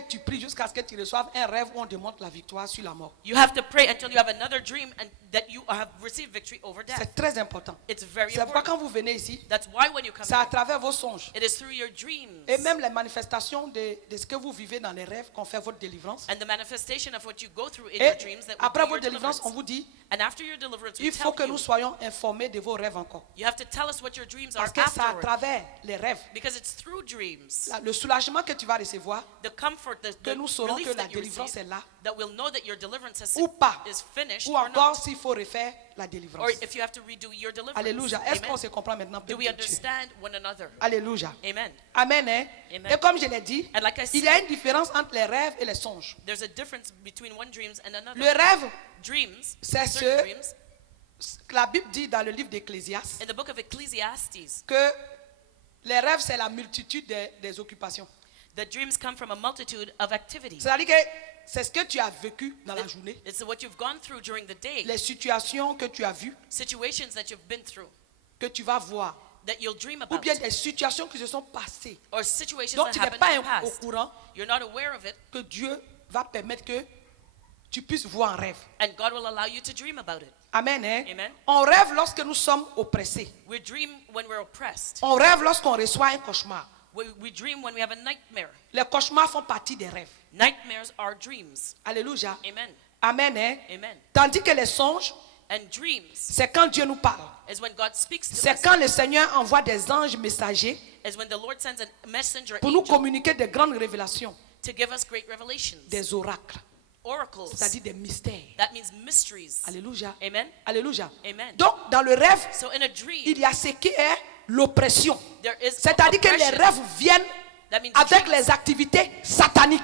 que tu pries jusqu'à ce que tu reçoives un rêve où on demande la victoire sur la mort. You have to pray until you have another dream and that you have received victory over death. C'est très important. It's very C'est pourquoi important. quand vous venez ici, That's why when you come c'est à here, travers vos songes it is through your dreams et même les manifestations de ce que vous vivez dans les rêves qu'on fait votre délivrance. and the manifestation of what you go through in Et your dreams that we après do your votre délivrance, on deliverance. vous dit, And after your deliverance, we il faut tell que you, nous soyons informés de vos rêves encore. you have to tell us what your dreams are Parce que c'est à afterward. travers les rêves, Because it's through dreams, le soulagement que tu vas recevoir, the comfort, the que nous saurons relief que la that you délivrance receive, est là, that we'll know that your deliverance ou pas, is finished ou or encore not. s'il faut refaire la délivrance. Or if you have to redo your deliverance. Alléluia. Est-ce Amen. qu'on se comprend maintenant? Do we peuple de Dieu? understand one another? Alléluia. Amen. Amen. Hein? Amen. Et comme je l'ai dit, And like I il y a said, une différence entre les rêves et les songes. there's a difference between one dreams and another. Le rêve, Dreams, c'est certain ce dreams, que la Bible dit dans le livre d'Ecclésiaste, in the book of Ecclesiastes, que les rêves, c'est la multitude des occupations. the dreams come from a multitude of activities. C'est-à-dire que c'est ce que tu as vécu dans la journée, It's what you've gone through during the day, les situations que tu as vues, situations that you've been through, que tu vas voir, that you'll dream ou about, bien des situations qui se sont passées, or situations dont that tu n'es happened pas in the au past. courant, You're not aware of it, que Dieu va permettre que tu puisses voir en rêve. and God will allow you to dream about it. Amen. Hein? Amen. On rêve lorsque nous sommes oppressés. We dream when we're oppressed. On rêve lorsqu'on reçoit un cauchemar. We dream when we have a nightmare. Les cauchemars font partie des rêves. Nightmares are dreams. Alléluia. Amen. Amen. Hein? Amen. Tandis que les songes, And dreams c'est quand Dieu nous parle. is when God speaks to C'est us. quand le Seigneur envoie des anges messagers Is when the Lord sends a messenger pour nous angel communiquer des grandes révélations, to give us great revelations, des oracles, oracles. c'est-à-dire des mystères. That means mysteries. Alléluia. Amen. Alléluia. Amen. Donc, dans le rêve, So in a dream, il y a ce qui est l'oppression. there is C'est-à-dire que les oppression. rêves viennent That means avec dreams les activités sataniques.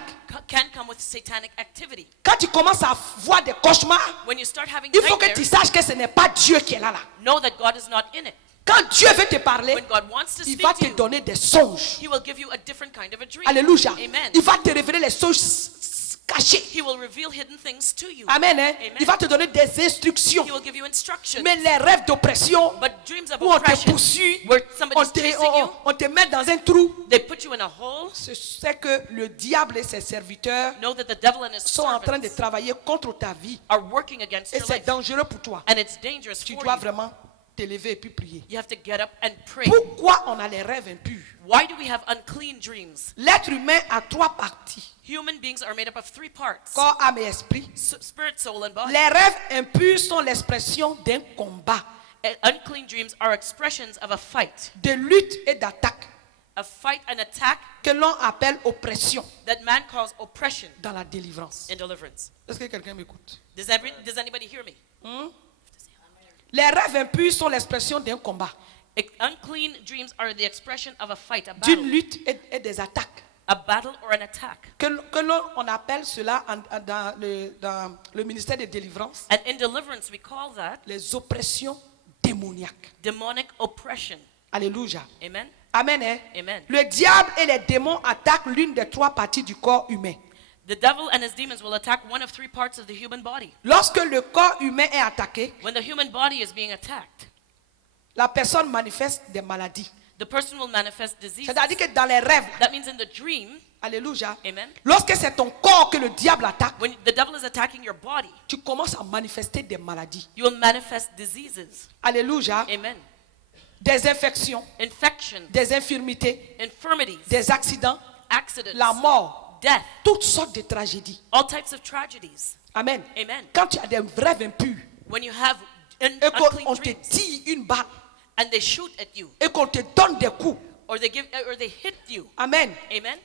can come with satanic activity. Quand tu commences à voir des cauchemars, When you start having il faut que tu nightmares, saches que ce n'est pas Dieu qui est là. know that God is not in it. Quand Dieu veut te parler, When God wants to il speak va to te you, donner des songes. He will give you a different kind of a dream. Alléluia. Amen. Il va te révéler les songes cachés. He will reveal hidden things to you. Amen. Hein? Amen. Il va te donner des instructions. He will give you instructions. Mais les rêves d'oppression, But dreams of où on te oppression, poursuit, where on somebody's te, chasing you, on te met dans un trou, they put you in a hole, c'est que le diable et ses serviteurs know that the devil and his sont en train de servants travailler contre ta vie. are working against Et your c'est life. dangereux pour toi. And it's dangerous Tu for dois you. vraiment t'élever et puis prier. You have to get up and pray. Pourquoi on a les rêves impurs? Why do we have unclean dreams? L'être humain a trois parties: Human beings are made up of three parts: corps, âme et esprit. spirit, soul, and body. Les rêves impurs sont l'expression d'un combat, And unclean dreams are expressions of a fight. de lutte et d'attaque A fight, an attack que l'on appelle oppression that man calls oppression dans la délivrance. in deliverance. Est-ce que quelqu'un m'écoute? Does anybody hear me? Les rêves impurs sont l'expression d'un combat, Unclean dreams are the expression of a fight, a d'une battle, lutte et des attaques. a battle or an attack. Que l'on on appelle cela dans le ministère de délivrance And in deliverance, we call that les oppressions démoniaques. demonic oppression. Alléluia. Amen? Amen. Hein? Amen. Le diable et les démons attaquent l'une des trois parties du corps humain. The devil and his demons will attack one of three parts of the human body. Lorsque le corps humain est attaqué, When the human body is being attacked, la personne manifeste des maladies. the person will manifest disease. C'est-à-dire que dans les rêves, That means in the dream, alléluia, amen, lorsque c'est ton corps que le diable attaque, when the devil is attacking your body, tu commences à manifester des maladies. you will manifest diseases. Alléluia. Amen. Des infections, Infections, des infirmités, infirmities, des accidents, accidents, la mort, death, toutes sortes de tragédies. all types of tragedies. Amen. Amen. Quand tu as des rêves impurs When you have et unclean qu'on te dreams tire une balle and they shoot at you et qu'on te donne des coups. or they hit you. Amen. Amen.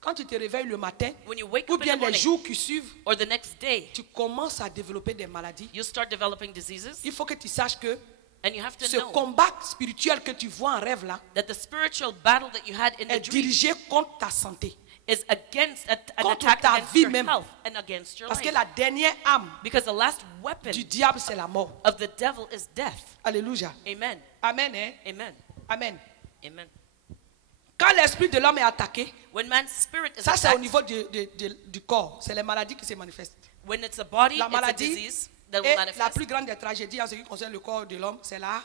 Quand tu te réveilles le matin When you wake ou up in bien the les morning jours qui suivent, or the next day, tu commences à développer des maladies. you start developing diseases, Il faut que tu saches que and you have to ce know combat spirituel que tu vois en rêve là that the spiritual battle that you had in the est dream dirigé contre ta santé. is against an Contre attack ta against vie your même. health and against your Parce que life. la dernière âme Because the last weapon du diable, c'est la mort. of the devil is death. Alléluia. Amen. Amen. Hein? Amen. Amen. Amen. Quand l'esprit de l'homme est attaqué, When man's spirit is ça c'est au attacked, niveau du corps. C'est les maladies qui se manifestent. when it's a body, La it's a maladie disease that will et la manifest. plus grande des tragédies en ce qui concerne le corps de l'homme, c'est la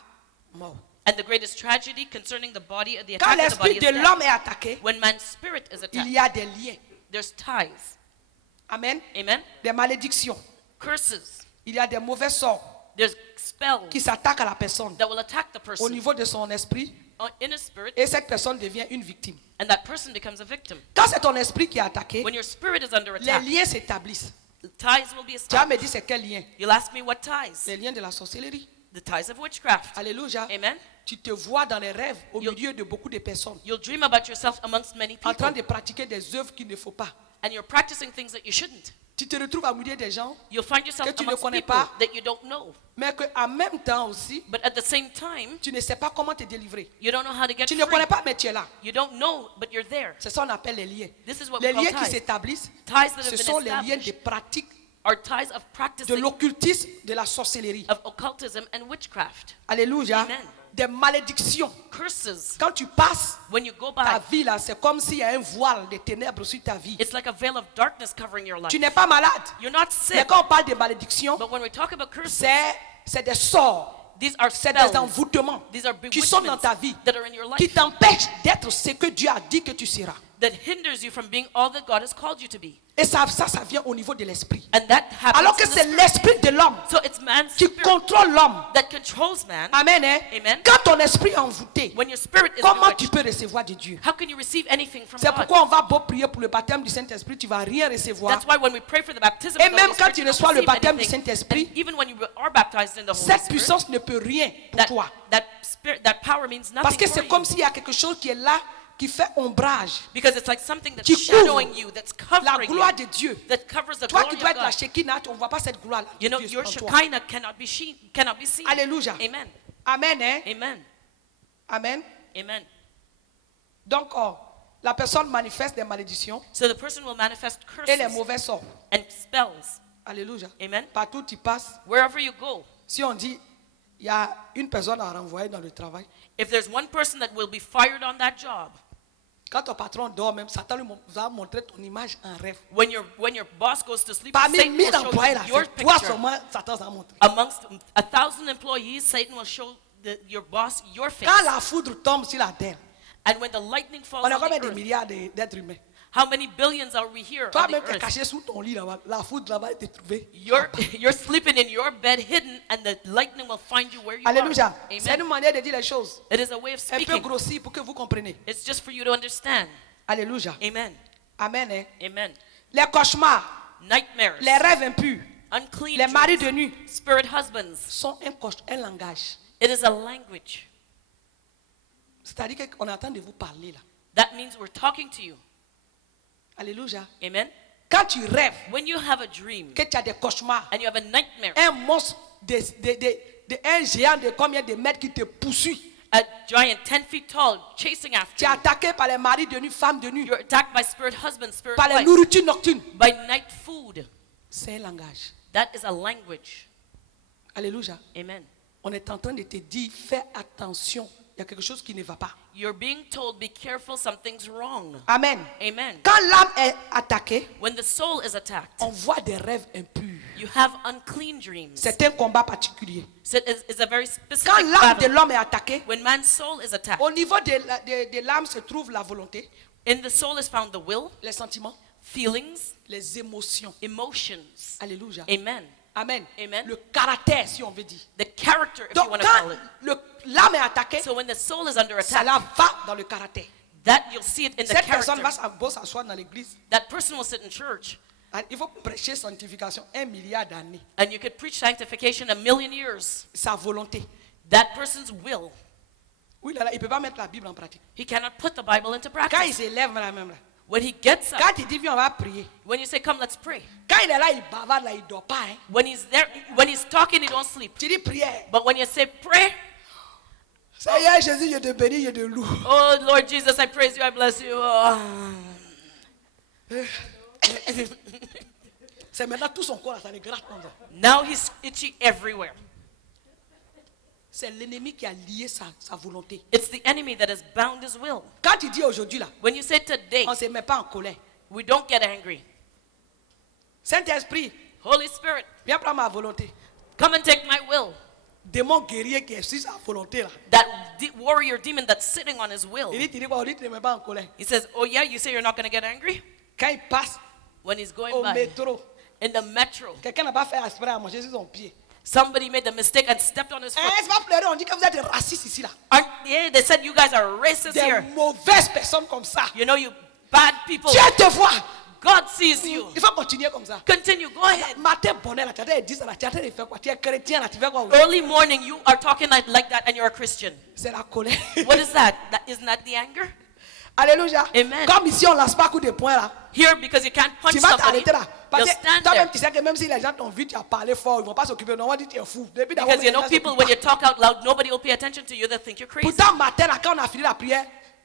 mort. And the greatest tragedy concerning the body, the Quand attack of the body l'esprit is de death. l'homme est attaqué, When man's spirit is il attacked, y a des liens. There's ties. Amen. Amen. Des malédictions. Curses. Il y a des mauvais sorts There's spells qui s'attaquent à la personne that will attack the au person niveau de son esprit in a spirit, et cette personne devient une victime. and that person becomes a victim. Quand c'est ton esprit qui est attaqué, When your spirit is under les attack, liens s'établissent. ties will be Tu vas me established. dire c'est quel lien? You'll ask me what ties? Les liens de la sorcellerie. The ties of witchcraft. Alléluia. Amen. Tu te vois dans les rêves au You'll- milieu de beaucoup de personnes You'll dream about yourself amongst many en train people, de pratiquer des œuvres qu'il ne faut pas. and you're practicing things that you shouldn't. Tu te retrouves au milieu des gens, You'll find yourself Que tu ne amongst connais people pas. that you don't know. mais qu'en même temps aussi, But at the same time, tu ne sais pas comment te délivrer. you don't know how to get Tu ne free. connais pas, mais tu es là. You don't know, but you're there. C'est ça qu'on appelle les liens. This is what Les we call liens qui ties. s'établissent, Ties that have ce been sont les liens de established pratique are ties of de practicing l'occultisme, de la sorcellerie. of occultism and witchcraft. Alléluia. Amen. Des malédictions. Curses. Quand tu passes When you go ta by, vie là, c'est comme s'il y a un voile de ténèbres sur ta vie. it's like a veil of darkness covering your life. Tu n'es pas malade. You're not Mais sick, quand on parle de malédictions, but when we talk about curses, c'est des sorts, these are c'est des spells. envoûtements These are qui sont dans bewitchments ta vie, that are in your qui life t'empêchent d'être ce que Dieu a dit que tu seras. that hinders you from being all that God has called you to be. Et ça vient au niveau de l'esprit. And that happens Alors que in the c'est spirit. l'esprit de l'homme So it's man's qui spirit contrôle l'homme. that controls man. Amen. Hein? Amen. Quand ton esprit est envoûté, When your spirit is comment tu bewitched, peux recevoir de Dieu? how can you receive anything from C'est God? pourquoi on va beau prier pour le baptême du Saint-Esprit, tu vas rien recevoir. That's why when we pray for the baptism Et of the même Holy quand Spirit, tu you don't reçois le receive baptême du anything. Saint-Esprit, And even when you are baptized in the Holy cette Spirit, puissance ne peut rien pour toi. that power means Parce nothing que for c'est you. comme s'il y a quelque chose qui est là, qui fait ombrage. Because it's like something that's Qui couvre shadowing you, that's La covering gloire you, de Dieu. that covers the Toi glory qui dois of être la God. Shekinah, on ne voit pas cette gloire-là. You know, de Dieu your en toi. Shekinah cannot be seen. Alléluia. Amen. Amen. Hein? Amen. Amen. Amen. Donc, la personne manifeste des malédictions So the person will manifest et les curses mauvais sorts. and spells. Alléluia. Amen. Partout où tu passes, Wherever you go, si on dit, il y a une personne à renvoyer dans le travail, if there's one person that will be fired on that job, quand ton patron dort même, Satan lui va montrer ton image en rêve. when your boss goes to sleep, Parmi Satan 1000 will show employés là, you your c'est toi picture. seulement, Satan va montrer. Amongst 1,000 employees, Satan will show your boss your face. Quand la foudre tombe sur la terre, And when the lightning falls on a on combien the de earth, milliards d'êtres humains? how many billions are we here on the Toi-même, tu es earth? caché sous ton lit là-bas, la foudre là-bas te trouver. You're sleeping in your bed hidden, and the lightning will find you where you Alléluia. are. C'est une Amen. manière de dire les choses. It is a way of Un peu speaking. grossi pour que vous compreniez. It's just for you to understand. Alléluia. Amen. Amen. Hein? Amen. Les cauchemars, Nightmares, les rêves impurs, unclean les maris de dreams, nuit spirit husbands. sont un langage. It is a language. C'est-à-dire qu'on est en train de vous parler là. That means we're talking to you. Alléluia. Amen. Quand tu rêves When you have a dream que tu as des cauchemars, and you have a nightmare, un monstre, un géant de combien de mètres qui te poursuit. a giant 10 feet tall chasing Tu after es you, attaqué par les maris de nuit, femmes de nuit, you're attacked by spirit husbands, spirit par les wives, nourritures nocturnes. by night food. C'est un langage. That is a language. Alléluia. Amen. On est en train de te dire, fais attention. Il y a quelque chose qui ne va pas. You're being told, be careful, something's wrong. Amen. Amen. Quand l'âme est attaquée, When the soul is attacked, on voit des rêves impurs. you have unclean dreams. C'est un combat particulier. So it's a very specific Quand l'âme de battle. l'homme est attaquée, When man's soul is attacked, au niveau de l'âme se trouve la volonté, in the soul is found the will, les sentiments, feelings, les émotions. emotions. Alléluia. Amen. Amen. Amen. Le caractère, si on veut dire. The character, if you Donc, want to call quand it. l'âme est attaquée, So when the soul is under ça attack, là va dans le caractère. that you'll see it in the Cette personne character. va s'asseoir dans l'église. That person will sit in church, Il faut prêcher sanctification 1 milliard d'années. and you could preach sanctification 1,000,000 years. Sa volonté. That person's will, Oui, là, il ne peut pas mettre la Bible en pratique. he cannot put the Bible into Quand il practice. s'élève là même là. When he gets up, Quand il dit viens on va prier. when you say, come, let's pray. Quand il est là, il bavarde là, il ne dort pas. Hein. When he's there, when he's talking, he don't sleep. Tu dis prière. But when you say pray, Seigneur Jésus, je te bénis, je te loue. oh Lord Jesus, I praise you, I bless you. Oh. C'est maintenant tout son corps, là, ça le gratte comme ça. Now he's itchy everywhere. C'est l'ennemi qui a lié sa volonté. It's the enemy that has bound his will. Quand tu dis aujourd'hui là, When you say today, on ne se met pas en colère. we don't get angry. Saint-Esprit, Holy Spirit, viens prendre ma volonté. come and take my will. Démon guerrier qui est sur sa volonté là. That warrior demon that's sitting on his will. Il dit, tu dis quoi? On dit, tu ne mets pas en colère. He says, oh yeah, you say you're not going to get angry? Quand il passe when he's going au by métro, in the metro. quelqu'un n'a pas fait exprès à manger sur son pied. Somebody made the mistake and stepped on his foot. C'est pas pleurer, on dit que vous êtes des racistes ici là. Yeah, they said you guys are racist Des here. mauvaises personnes comme ça. You know, you bad people. Dieu te voit. God sees you. Il faut continuer comme ça. Continue, go ahead. Matin bonheur là, tu as dit ça là, tu as fait quoi? Tu es chrétien là, tu fais quoi? Early morning, you are talking like that and you're a Christian. C'est la colère. What is that? Isn't that the anger? Alléluia. Amen. Comme ici on lance pas coup de poing là. Here, because you can't punch Tu vas somebody, t'arrêter là. Parce you'll que stand toi-même, there. tu sais que même si les gens t'ont vu, tu as parlé fort, ils vont pas s'occuper. Non, on va dire tu es fou. Depuis d'abord, Because you les know, gens people, s'occupent when you pas. talk out loud, nobody will pay attention to you. They think you're crazy. Pourtant, matin là, quand on a fini la prière,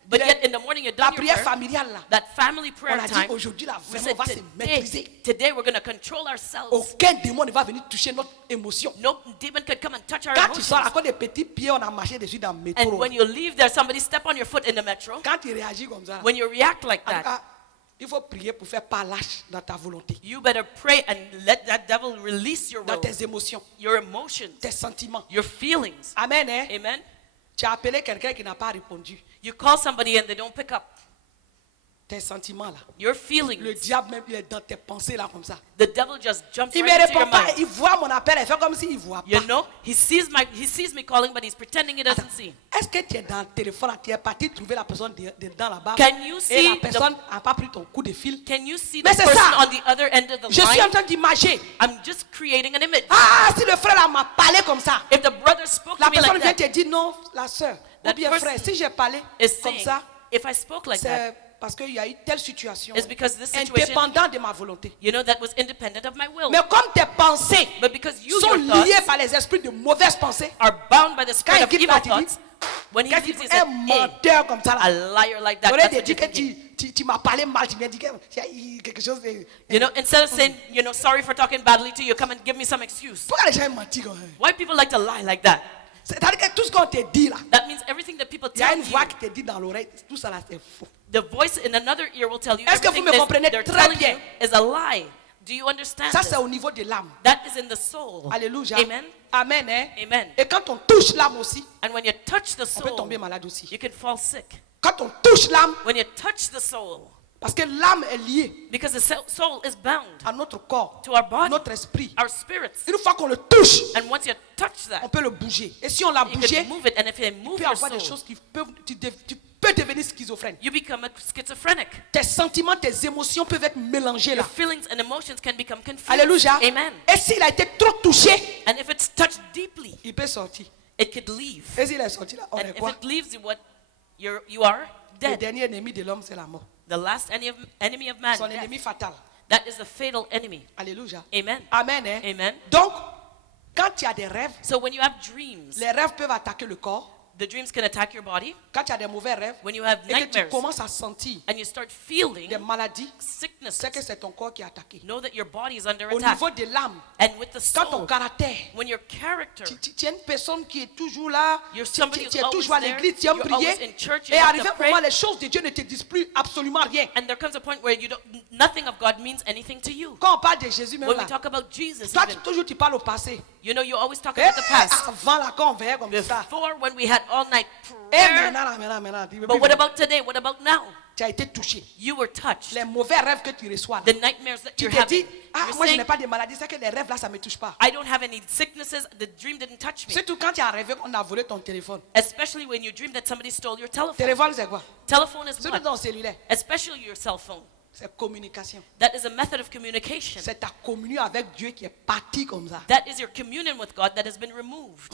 But yet, in the morning, you're la done your prière prayer. familiale là, That family on prayer a dit time. aujourd'hui là, We vraiment, on said va se maîtriser. today we're going to control ourselves. Aucun démon ne va venir toucher notre émotion. No demon can come and touch our Quand tu sors à emotions. cause des petits pieds, on a marché dessus dans le And métro. when you leave there, somebody step on your foot in the metro. Quand tu réagis comme ça, When you react like en tout that, cas, il faut prier pour faire pas lâche dans ta volonté, you better pray and let that devil release your dans will, tes émotions, your emotions, tes sentiments. your feelings. Amen. Hein? Amen. Tu as appelé quelqu'un qui n'a pas répondu. You call somebody and they don't pick up. Tes sentiments là. Your Le feelings. diable même il est dans tes pensées là comme ça. The devil just jumps Il ne right me into your répond pas, mind. il voit mon appel, il fait comme s'il ne voit pas. You know, he sees me calling, but he's pretending he doesn't see. Est-ce que tu es dans le téléphone, là, tu es parti trouver la personne dedans là-bas Can you et see la personne n'a pas pris ton coup de fil? Can you see Mais the c'est person ça. on the other end of the Je suis en line? train d'imager. I'm just creating an image. Ah, si le frère là m'a parlé comme ça, If the brother spoke la to me personne like vient that, te dire non, la soeur, ou That bien person frère, si j'ai parlé is comme saying, ça, if I spoke like that, c'est parce qu'il y a eu telle situation, it's because this situation, indépendant de ma volonté. you know, that was independent of my will. Mais comme tes pensées But because you, sont your liées thoughts, par les esprits de mauvaises pensées, are bound by the quand spirit il of quitte evil là, tu dis, thoughts, when he quand leaves, il he est said, un hey, menteur comme ça a là, liar like that. j'aurais That's te what dit you're que thinking. tu m'as parlé mal, tu m'as dit que quelque chose de... You know, instead of saying, you know, sorry for talking badly to you, come and give me some excuse. Pourquoi les gens mentent comme ça? Why people like to lie like that? C'est-à-dire que tout ce qu'on te dit là, That means everything that people il y a tell une voix you, qui te dit dans l'oreille, tout ça là c'est faux. the voice in another ear will tell you Est-ce que vous everything me comprenez they're très telling bien? you is a lie. Do you understand Ça this? c'est au niveau de l'âme. That is in the soul. Alléluia. Amen. Amen. Hein? Amen. Et quand on touche l'âme aussi, And when you touch the on peut soul, tomber malade aussi. you can fall sick. Quand on touche l'âme, When you touch the soul, parce que l'âme est liée because the soul is bound à notre corps, to our body, notre esprit. our spirits. Une fois qu'on le touche, And once you touch on that, peut le bouger. Et si on l'a you bougé, can move it. And if you il move peut y your avoir des soul, choses qui peuvent, tu peux devenir schizophrène. you become a schizophrenic. Tes sentiments, tes émotions peuvent être mélangées Your là. feelings and emotions can become confused. Alléluia. Amen. Et s'il a été trop touché, And if it's touched deeply, il peut sortir. it could leave. Et s'il est sorti là, on And est if quoi? it leaves you, what you are Le dead. dernier ennemi de l'homme, c'est la mort. The last enemy of man. Son death. ennemi fatal. That is the fatal enemy. Alléluia. Amen. Amen. Hein? Amen. Donc, quand tu as des rêves, So when you have dreams, les rêves peuvent attaquer le corps. the dreams can attack your body. Quand tu as des mauvais rêves, When you have et que tu nightmares commences à sentir and you start feeling des maladies, sickness, c'est que c'est ton corps qui est attaqué. know that your body is under Au attack. niveau de l'âme, And with the quand ton soul, caractère, when your character, tu es une personne qui est toujours là, You're tu somebody who's es toujours à always l'église, there, tu aimes you're prier, always in church, you et have arrivé to un pray. moment, les choses de Dieu ne te disent plus absolument rien. and there comes a point where nothing of God means anything to you. Quand on parle de Jésus même When we là, talk about Jesus, toi, even, toujours tu parles au passé. you know, you always talk Eh, about the past. avant là, quand on veillait comme ça. Before, when we had all night Et prayer. maintenant, tu veux But plus what venir. about today? What about now? Tu as été touché. You were touched. Les mauvais rêves que tu reçois, là, The nightmares that tu you're te dis, having. ah, You're moi je saying, n'ai pas de maladie, c'est que les rêves là, ça ne me touche pas. I don't have any sicknesses. The dream didn't touch me. Surtout quand tu as rêvé qu'on a volé ton téléphone. Especially when you dream that somebody stole your telephone. Téléphone, c'est quoi? Telephone is Surtout what? ton cellulaire. Especially your cell phone. C'est communication. That is a method of communication. C'est ta communion avec Dieu qui est partie comme ça. That is your communion with God that has been removed.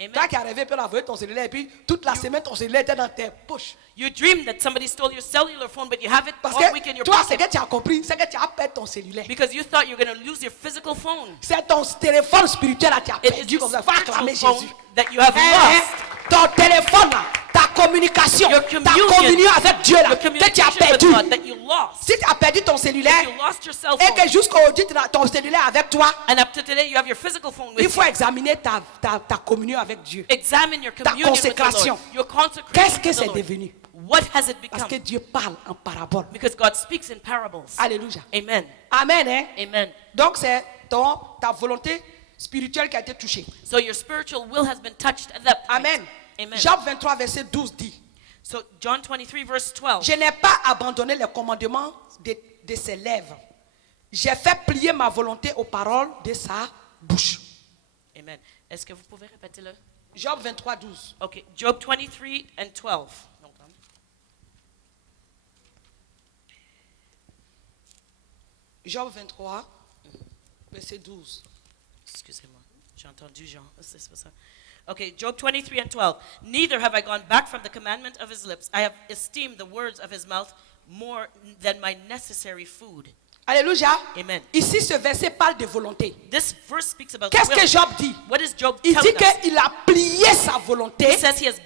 Amen. Toi qui as rêvé, puis on a volé ton cellulaire, et puis toute la semaine, ton cellulaire était dans tes poches. You dream that somebody stole your cellular phone, but you have it Parce all week in que your toi, ce pocket que tu as compris, c'est que tu as perdu ton cellulaire. because you thought you were going to lose your physical phone. C'est ton téléphone spirituel là, tu as It is perdu your comme ça. Va acclamer spiritual Jésus. phone that you have lost. Ton téléphone là, ta communication, Your ta communion, communion avec Dieu là, Your que tu as communication with perdu. God that you lost. Si tu as perdu ton cellulaire, You lost your cell et phone. que jusqu'aujourd'hui, tu as ton cellulaire avec toi, And up to today, you have your physical phone il with faut you. examiner ta communion avec Dieu. Examine your communion with the consécration. Lord. Your consecration Qu'est-ce que to the c'est Lord. devenu? What has it Parce become? que Dieu parle en parabole. Because God speaks in parables. Alléluia. Amen. Amen. Hein? Amen. Donc c'est ta volonté spirituelle qui a été touchée. So your spiritual will has been touched at that point. Amen. Amen. Job 23, verset 12 dit, So John 23 verse 12. Je n'ai pas abandonné les commandements de ses lèvres. J'ai fait plier ma volonté aux paroles de sa bouche. Amen. Est-ce que vous pouvez répéter le? Job 23, 12. Okay, Job 23 and 12. Job 23, verset 12. Excusez-moi, j'ai entendu Jean. C'est pas ça. Okay, Job 23 and 12. Neither have I gone back from the commandment of his lips. I have esteemed the words of his mouth more than my necessary food. Alléluia. Amen. Ici, ce verset parle de volonté. This verse speaks about Qu'est-ce will. que Job dit? What is Job Il telling dit us? qu'il a plié sa volonté He says he has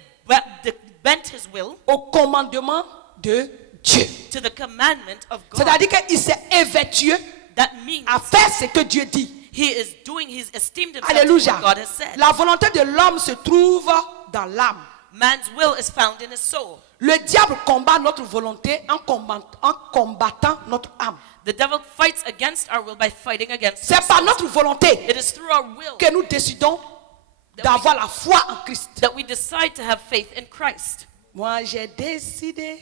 bent his will au commandement de Dieu. to the commandment of God. C'est-à-dire qu'il s'est évertué That means à faire ce que Dieu dit. he's esteemed himself to Alléluia. what God has said. La volonté de l'homme se trouve dans l'âme. Man's will is found in his soul. Le diable combat notre volonté en combattant notre âme. The devil fights against our will by fighting against C'est par notre volonté It is through our will que nous décidons d'avoir la foi en Christ. that we decide to have faith in Christ. Moi, j'ai décidé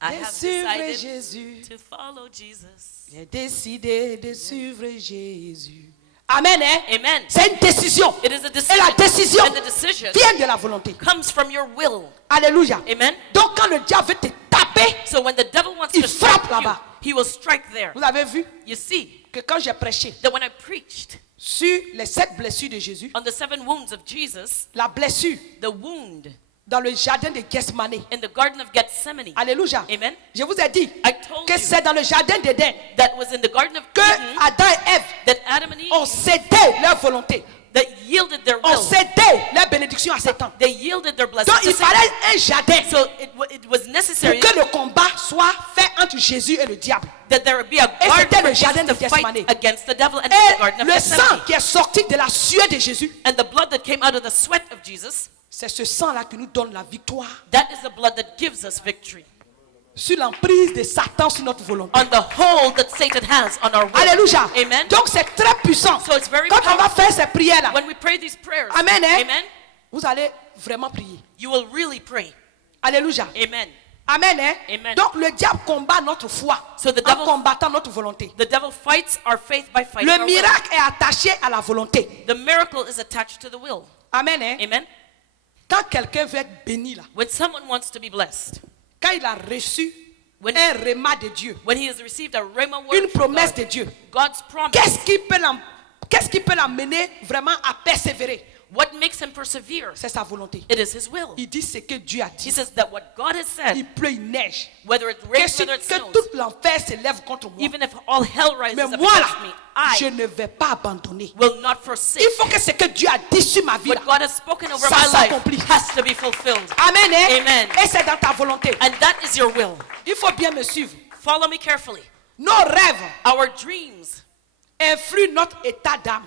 I de have suivre decided Jésus. to follow Jesus. J'ai décidé de suivre Jésus. Amen. Hein? Amen. C'est une décision. It is a Et decision. la décision And the decision vient de la volonté. comes from your will. Alléluia. Amen. Donc quand le diable veut te taper, So when the devil wants Il to strike frappe you, là-bas. he will strike there. vous avez vu You see que quand j'ai prêché that when I preached sur les 7 blessures de Jésus, on the 7 wounds of Jesus, la blessure the wound dans le jardin de Gethsemane. in the Garden of Gethsemane, Alléluia. Amen. Je vous ai dit I told que you c'est dans le jardin d'Éden that was in the Garden of que Eden Adam et Ève that Adam and Eve ont cédé leur volonté, that yielded their ont will. cédé leur bénédiction à Satan. They yielded their blessing Donc to il Satan. fallait un jardin So it was pour necessary que le combat soit fait entre Jésus et le diable. that there would be a Et garden c'était for le Jesus jardin to de Gethsemane. fight against the devil and the Garden Et of le sang Gethsemane. qui est sorti de la sueur de Jésus, And the blood that came out of the sweat of Jesus, c'est ce sang-là qui nous donne la victoire that is the blood that gives us victory sur l'emprise de Satan sur notre volonté. on the hold that Satan has on our will. Alléluia. Amen. Donc c'est très puissant. So it's very Quand on va powerful. faire ces prières-là, When we pray these prayers, Amen, hein? Amen, vous allez vraiment prier. you will really pray. Alléluia. Amen. Amen. Hein? Amen. Donc le diable combat notre foi So the en devil- combattant notre volonté. The devil fights our faith by fighting Le our will. miracle est attaché à la volonté. The miracle is attached to the will. Amen. Hein? Amen. Quand quelqu'un veut être béni là, When someone wants to be blessed, quand il a reçu When- un rhéma de Dieu, when he has received a rhema word une from promesse God, de Dieu, God's promise, qu'est-ce qui peut l'amener vraiment à persévérer? what makes him persevere? C'est sa volonté. It is his will. Il dit ce que Dieu a He dit. says that what God has said, Il pleut, il neige. whether it Que, rains, si, whether it que snows, tout l'enfer s'élève contre moi. even if all hell rises Mais up moi là, against me, je I ne vais pas abandonner. will not forsake. Il faut que ce que Dieu a dit sur ma vie là, What God has spoken over ça my s'accomplit. life has to be fulfilled. Amen. Hein? Amen. Et c'est dans ta volonté. And that is your will. Il faut bien me suivre. Follow me carefully. Nos rêves Our dreams influent notre état d'âme.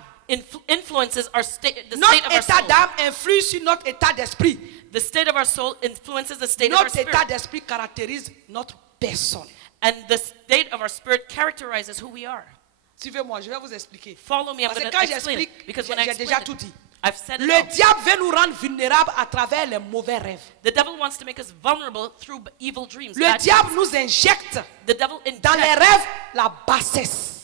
influences our state, the Notre state of our état soul. d'âme influe sur notre état d'esprit. The state of our soul influences the state of our Notre état spirit. d'esprit caractérise notre personne. And the state of our spirit characterizes who we are. Suivez-moi, je vais vous expliquer. Follow me, I'm Parce going que quand to explain it. j'explique, Because when I j'ai explain déjà it, tout dit. I've said it Le all. diable veut nous rendre vulnérables à travers les mauvais rêves. The devil wants to make us vulnerable through evil dreams. Le bad diable dreams. nous injecte The devil dans les injects, rêves la bassesse.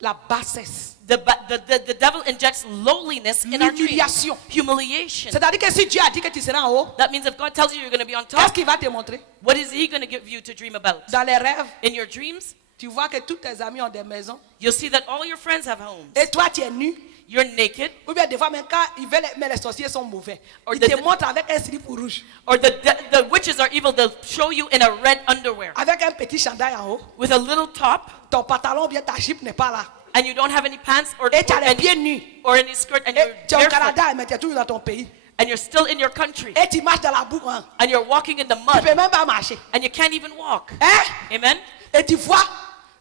La bassesse. the devil injects lowliness in our dreams. L'humiliation. Humiliation. C'est-à-dire que si Dieu a dit que tu seras en haut, That means if God tells you you're going to be on qu'est-ce top, qu'il va te montrer? what is he going to give you to dream about? Dans les rêves, In your dreams, tu vois que tous tes amis ont des maisons. you'll see that all your friends have homes. Et toi, tu es nu. You're naked. Ou bien des fois, même quand ils veulent, mais les sorciers sont mauvais. Or Ils the- te montrent avec un slip rouge. Or the witches are evil. They'll show you in a red underwear Avec un petit chandail en haut. with a little top, Ton pantalon ou bien ta jupe n'est pas là. and you don't have any pants or, Et tu as or, les pieds any, nus. or any skirt, and Et you're tu es au barefoot, Canada, mais tu es toujours dans ton pays. and you're still in your country, Et tu marches dans la boue. Hein. and you're walking in the Tu ne peux mud, même pas marcher. and you can't even walk. Hein? Amen. Et tu vois,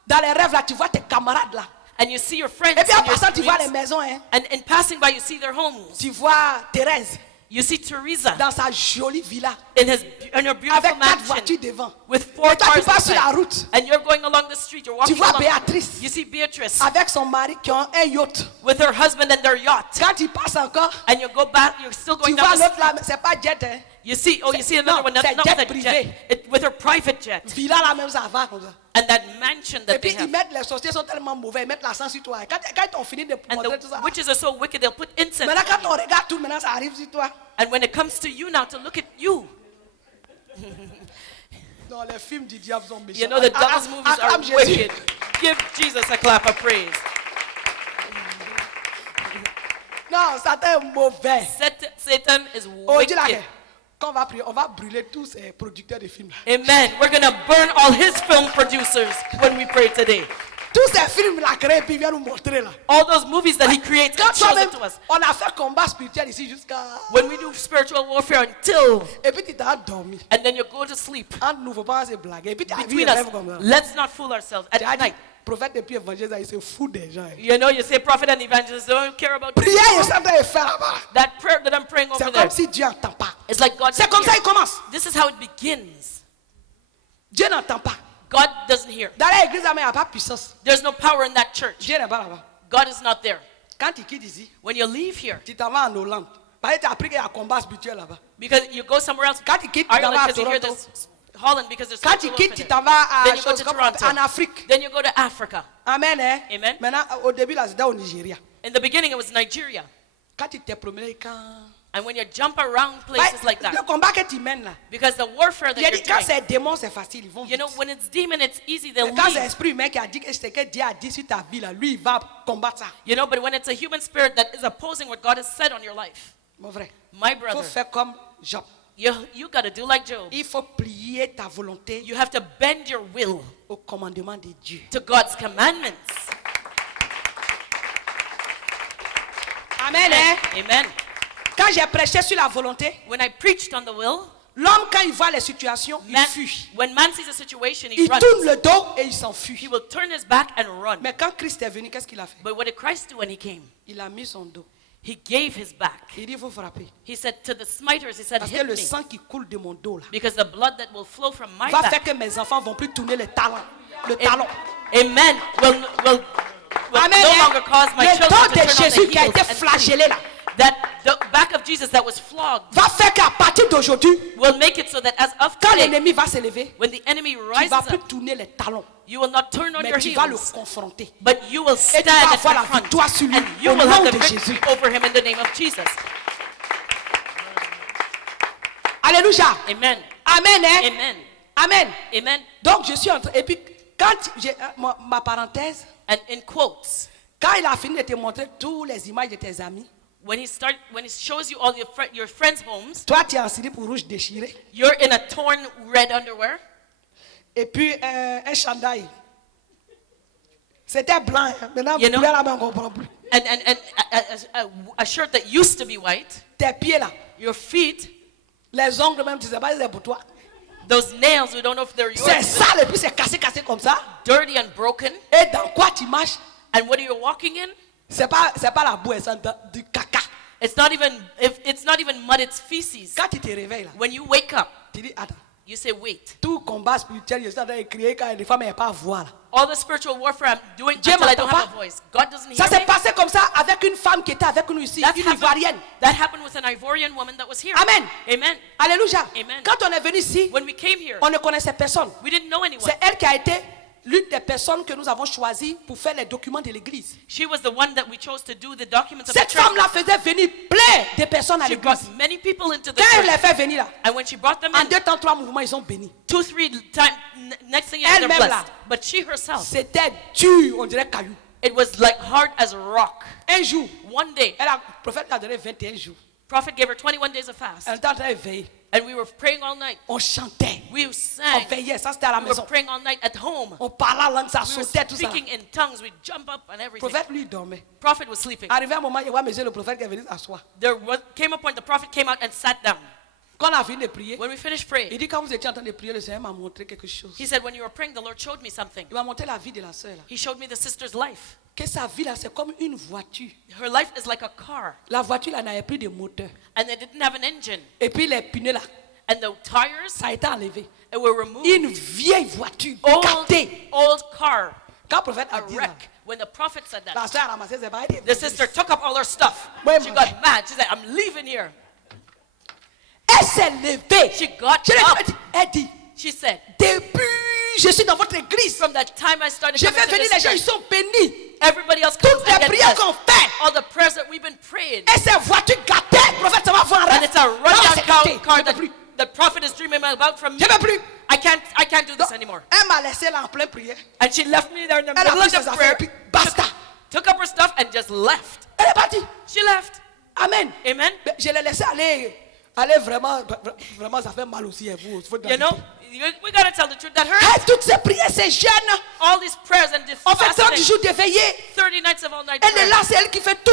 dans les rêves là, tu vois tes camarades là. And you see your friends. Et puis en in your passant, tu vois les dreams, maisons. Hein. and in passing by, you see their homes. Tu vois Thérèse You see Teresa dans sa jolie villa. in her beautiful Avec 4 mansion voitures devant. with 4 Et toi, tu cars passes sur la inside. route. And you're going along the street. You're Tu walking vois along. Béatrice You see Beatrice avec son mari qui ont un yacht. with her husband and their yacht. Quand tu passes encore, And you go back. You're still tu going vois down the l'autre street. là, c'est pas jet. Hein. You see, you see another non, one, not c'est with jet a privé. jet, with her private jet. Villa là même ça va comme ça. And that mansion Et that puis they ils have. mettent les sorciers sont tellement mauvais, ils mettent l'encens sur toi. Quand ils ont fini de And montrer tout ça. the witches are so wicked, they'll put incense Maintenant quand on on you. regarde tout, maintenant ça arrive sur toi. And when it comes to you now, to look at you, Dans les films du diable sont méchants. you know the devil's movies are Acclame Jésus. wicked. Give Jesus a clap of praise. Non, Satan est mauvais. Satan is On dit là, wicked. quand on va prier, on va brûler tous ces producteurs de films. Amen. We're going to burn all his film producers when we pray today. Tous ces films là créés, puis il vient nous montrer là. All those movies that he creates Quand and shows toi-même, it to us. on a fait combat spirituel ici jusqu'à. When we do spiritual warfare until, Et puis tu t'as dormi. and then you go to sleep. Entre nous, faut pas se blaguer. Et puis tu as vu Between les us, rêves comme ça. let's not fool ourselves. Tu as At dit, night, prophète depuis évangéliste, il se fout des gens. you know, you say prophet and evangelist, they don't care about you. Prière, il s'est en train de faire là-bas. That prayer that I'm praying over C'est there, comme si Dieu n'entend pas. it's like God C'est doesn't comme ça hear. qu'il commence. This is how it begins. Dieu n'entend pas. God doesn't hear. Dans l'église, il n'y a pas de puissance. There's no power in that church. Dieu n'est pas là-bas. God is not there. Quand tu quittes ici, When you leave here, tu t'en vas en Hollande. Parce que tu as appris qu'il y a un combat spirituel là-bas. because you go somewhere else, Quand tu quittes, tu t'en vas Ireland, à because you hear Toronto. this, Holland, because there's Quand tu spiritual quittes, tu warfare t'en vas à Then you go chose to comme Toronto. en Afrique. there. Then you go to Africa. Amen, hein? Amen. Maintenant, au début, là, c'était au Nigeria. In the beginning, it was Nigeria. Quand tu t'es promené, quand. And when you jump around places like Le that, combat que tu mènes là. because the warfare that Il a you're dit, quand doing, c'est démon, c'est facile. Ils vont you know, vite. when it's demon, it's easy, they'll Mais quand c'est leave. l'esprit humain qui a dit que c'est que Dieu a dit sur ta vie, là, lui, il va combattre ça. You know, but when it's a human spirit that is opposing what God has said on your life, Mon frère, my il faut brother, faire comme Job. you got to do like Job. Il faut plier ta volonté You have to bend your will au commandement de Dieu. to God's commandments. Amen, hein? Amen. Quand j'ai prêché sur la volonté, When I preached on the will, l'homme, quand il voit les situations, il man, fuit. when man sees a situation, he Il runs. tourne le dos et il He s'enfuit. will turn his back and run. Mais quand Christ est venu, qu'est-ce qu'il a fait? But what did Christ do when he came? Il a mis son dos. He gave his back. Il dit, il faut frapper. He said to the smiters, he said, Parce que hit le me. sang qui coule de mon dos, là, Because the blood that will flow from my va back, faire que mes enfants vont plus tourner le talon. Le Am- talon. amen, will Amen, no hein? longer cause my Le children dos to de turn on Jésus the qui a heels été and flee. flagellé là, That the back of Jesus that was flogged va faire qu'à partir d'aujourd'hui, will make it so that as of quand today, l'ennemi va se lever, when the enemy tu rises vas plus up, tourner les talons, you will not turn on mais your tu vas le heels, confronter. but you will Et stand tu vas at avoir the la front, victoire sur lui and you au will have nom the de victory Jésus. over him in the name of Jesus. Alléluia. Amen. Amen, hein? Amen. Amen. Amen. Donc je suis en train. Et puis quand j'ai ma parenthèse, And in quotes, quand il a fini de te montrer toutes les images de tes amis, when he shows you all your friends' homes, toi tu es en slip rouge déchiré, you're in a torn red underwear, et puis un chandail. C'était blanc, hein. Maintenant You know- bleu là, mais on ne comprend plus. and a shirt that used to be white, Tes pieds là, your feet, les ongles même, tu ne sais pas si c'est pour toi. those nails, we don't know if they're yours, C'est sale et puis c'est cassé comme ça. dirty and broken. Et dans quoi tu marches? And what are you walking in? C'est pas la boue, c'est du caca. It's not even mud, it's feces. Quand tu te réveilles là, When you wake up, tu dis attends, you say, wait. tout combat spirituel, je suis en train de crier quand les femmes n'ont pas à voir là. All the spiritual warfare I'm doing Dieu until I don't m'entend have a pas. voice. God doesn't Ça hear s'est me. passé comme ça avec une femme qui était avec nous ici, une Ivoirienne. That happened with an Ivorian woman that was here. Amen. Amen. Alléluia. Amen. Quand on est venu ici, When we came here, on ne connaissait personne. we didn't know anyone. C'est elle qui a été l'une des personnes que nous avons choisies pour faire les documents de l'église. She was the one that we chose to do the documents of the Cette church. femme-là faisait venir plein de personnes à She brought l'église. many people into the Quand elle church. les fait venir là, And when she brought them en in, 2 temps, 3 mouvements, ils sont bénis. 2, 3 times, next thing you know, they're Elle-même blessed. là. But she herself, C'était dur, on dirait caillou. it was like hard as rock. Un jour, One day, le prophète a donné 21 jours. prophet gave her 21 days of fast. Elle était en train de veiller. And we were praying all night. On chantait, We on sang. veillait, ça c'était à la We maison. were praying all night at home. On parlait en langue, ça We were sautait, tout ça. speaking in tongues. We'd jump up and Le everything. prophète, lui, dormait. Prophet was sleeping. Arrivé un moment, il voit monsieur le prophète qui est venu s'asseoir. Came a point the prophet came out and sat down. Quand on a fini de prier, When we finished il praying, dit quand vous étiez en train de prier, le Seigneur m'a montré quelque chose. he said, when you were praying, the Lord showed me something. Il m'a montré la vie de la sœur. Là. He showed me the sister's life. Que sa vie là, c'est comme une voiture. Her life is like a car, La voiture là n'avait plus de moteur. and they didn't have an engine. Et puis les pneus là, And the tires ça a été enlevé. were removed. Une vieille voiture, Old, gâtée. old car, Quand le prophète a a dit ça, wreck. When the prophet said that, la sœur a ramassé ses bagages. the sister took up all her stuff. Ouais, She man. got mad. She said, I'm leaving here. Elle s'est levée. She got Je l'ai up. dit, elle dit, She said, depuis je suis dans votre église, from the time I started je coming fais to venir this les gens, ils church, sont bénis. everybody else comes Toutes les and gets prières blessed. qu'on fait. All the prayers that we've been praying. Et ces voitures gâtées, le prophète, ça va voir un And rêve. it's a Non, rundown c'est car, gâté. car Je that peux plus. the prophet is dreaming about from me. Je ne peux plus. I can't do Donc, this anymore. elle m'a laissé là en pleine prière. And she left me there in the Elle a middle pris of ses the affaires prayer, et puis basta. took up her stuff and just left. Elle est partie. She left. Amen. Amen. Mais je l'ai laissé aller vraiment, vraiment, ça fait mal aussi à vous. Faut dire You la know, vérité. we gotta tell the truth. That hurt. Hey, toutes ces prières, ces jeûnes, All these prayers and this on fait 30 fasting, jours d'éveillé. 30 nights of all night Elle est prayer. là, c'est elle qui fait tout.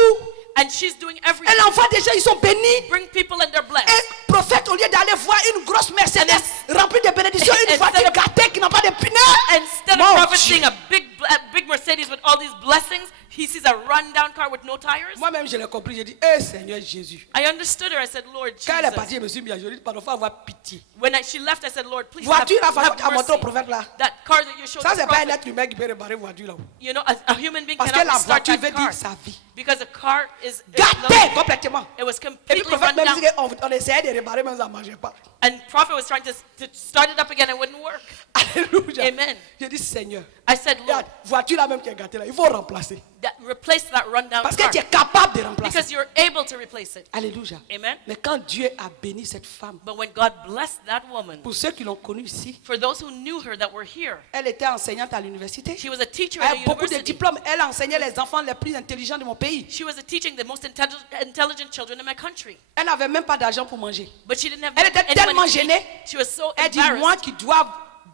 And she's doing everything. Elle envoie des gens, ils sont bénis. Bring people and they're blessed. Et prophète, au lieu d'aller voir une grosse Mercedes remplie de bénédictions, une Instead voiture of- gâtée qui n'a pas de pneus. Instead Mon of prophet Dieu. seeing a big Mercedes with all these blessings, he sees a rundown car with no tires. Moi-même, je l'ai compris. J'ai dit, eh Seigneur Jésus. I understood her. I said, Lord Quand elle est Jesus. partie, je me suis mis à genoux. Pardon, il faut avoir pitié. When she left, I said, Lord, please Voiture, là, have à montrer au mercy. prophète là. That car that you showed Ça, the c'est pas un prophet, être humain qui peut réparer voiture là. you know, a human being Parce que cannot la restart voiture that veut car. dire sa vie. Because the car is Gâtée complètement. it was Et puis le completely prophète run même down. dit qu'on essayait de réparer, mais ça ne marchait pas. And prophet was trying to start it up again and it wouldn't work. Alléluia. Amen. J'ai dit, Seigneur, I said, Lord, regarde, voiture là même qui est gâtée là, il faut remplacer. replace that rundown Parce que car. tu es capable de remplacer. Because you're able to replace it. Alléluia. Amen. Mais quand Dieu a béni cette femme, But when God blessed that woman, pour ceux qui l'ont connue ici, for those who knew her that were here, elle était enseignante à l'université. she was a teacher Elle at a a beaucoup de university. diplômes. Elle enseignait les enfants les plus intelligents de mon pays. She was teaching the most intelligent children in my country. Elle n'avait même pas d'argent pour manger. But she didn't have Elle était any tellement money to eat. gênée. She was so Elle dit, moi embarrassed. qui dois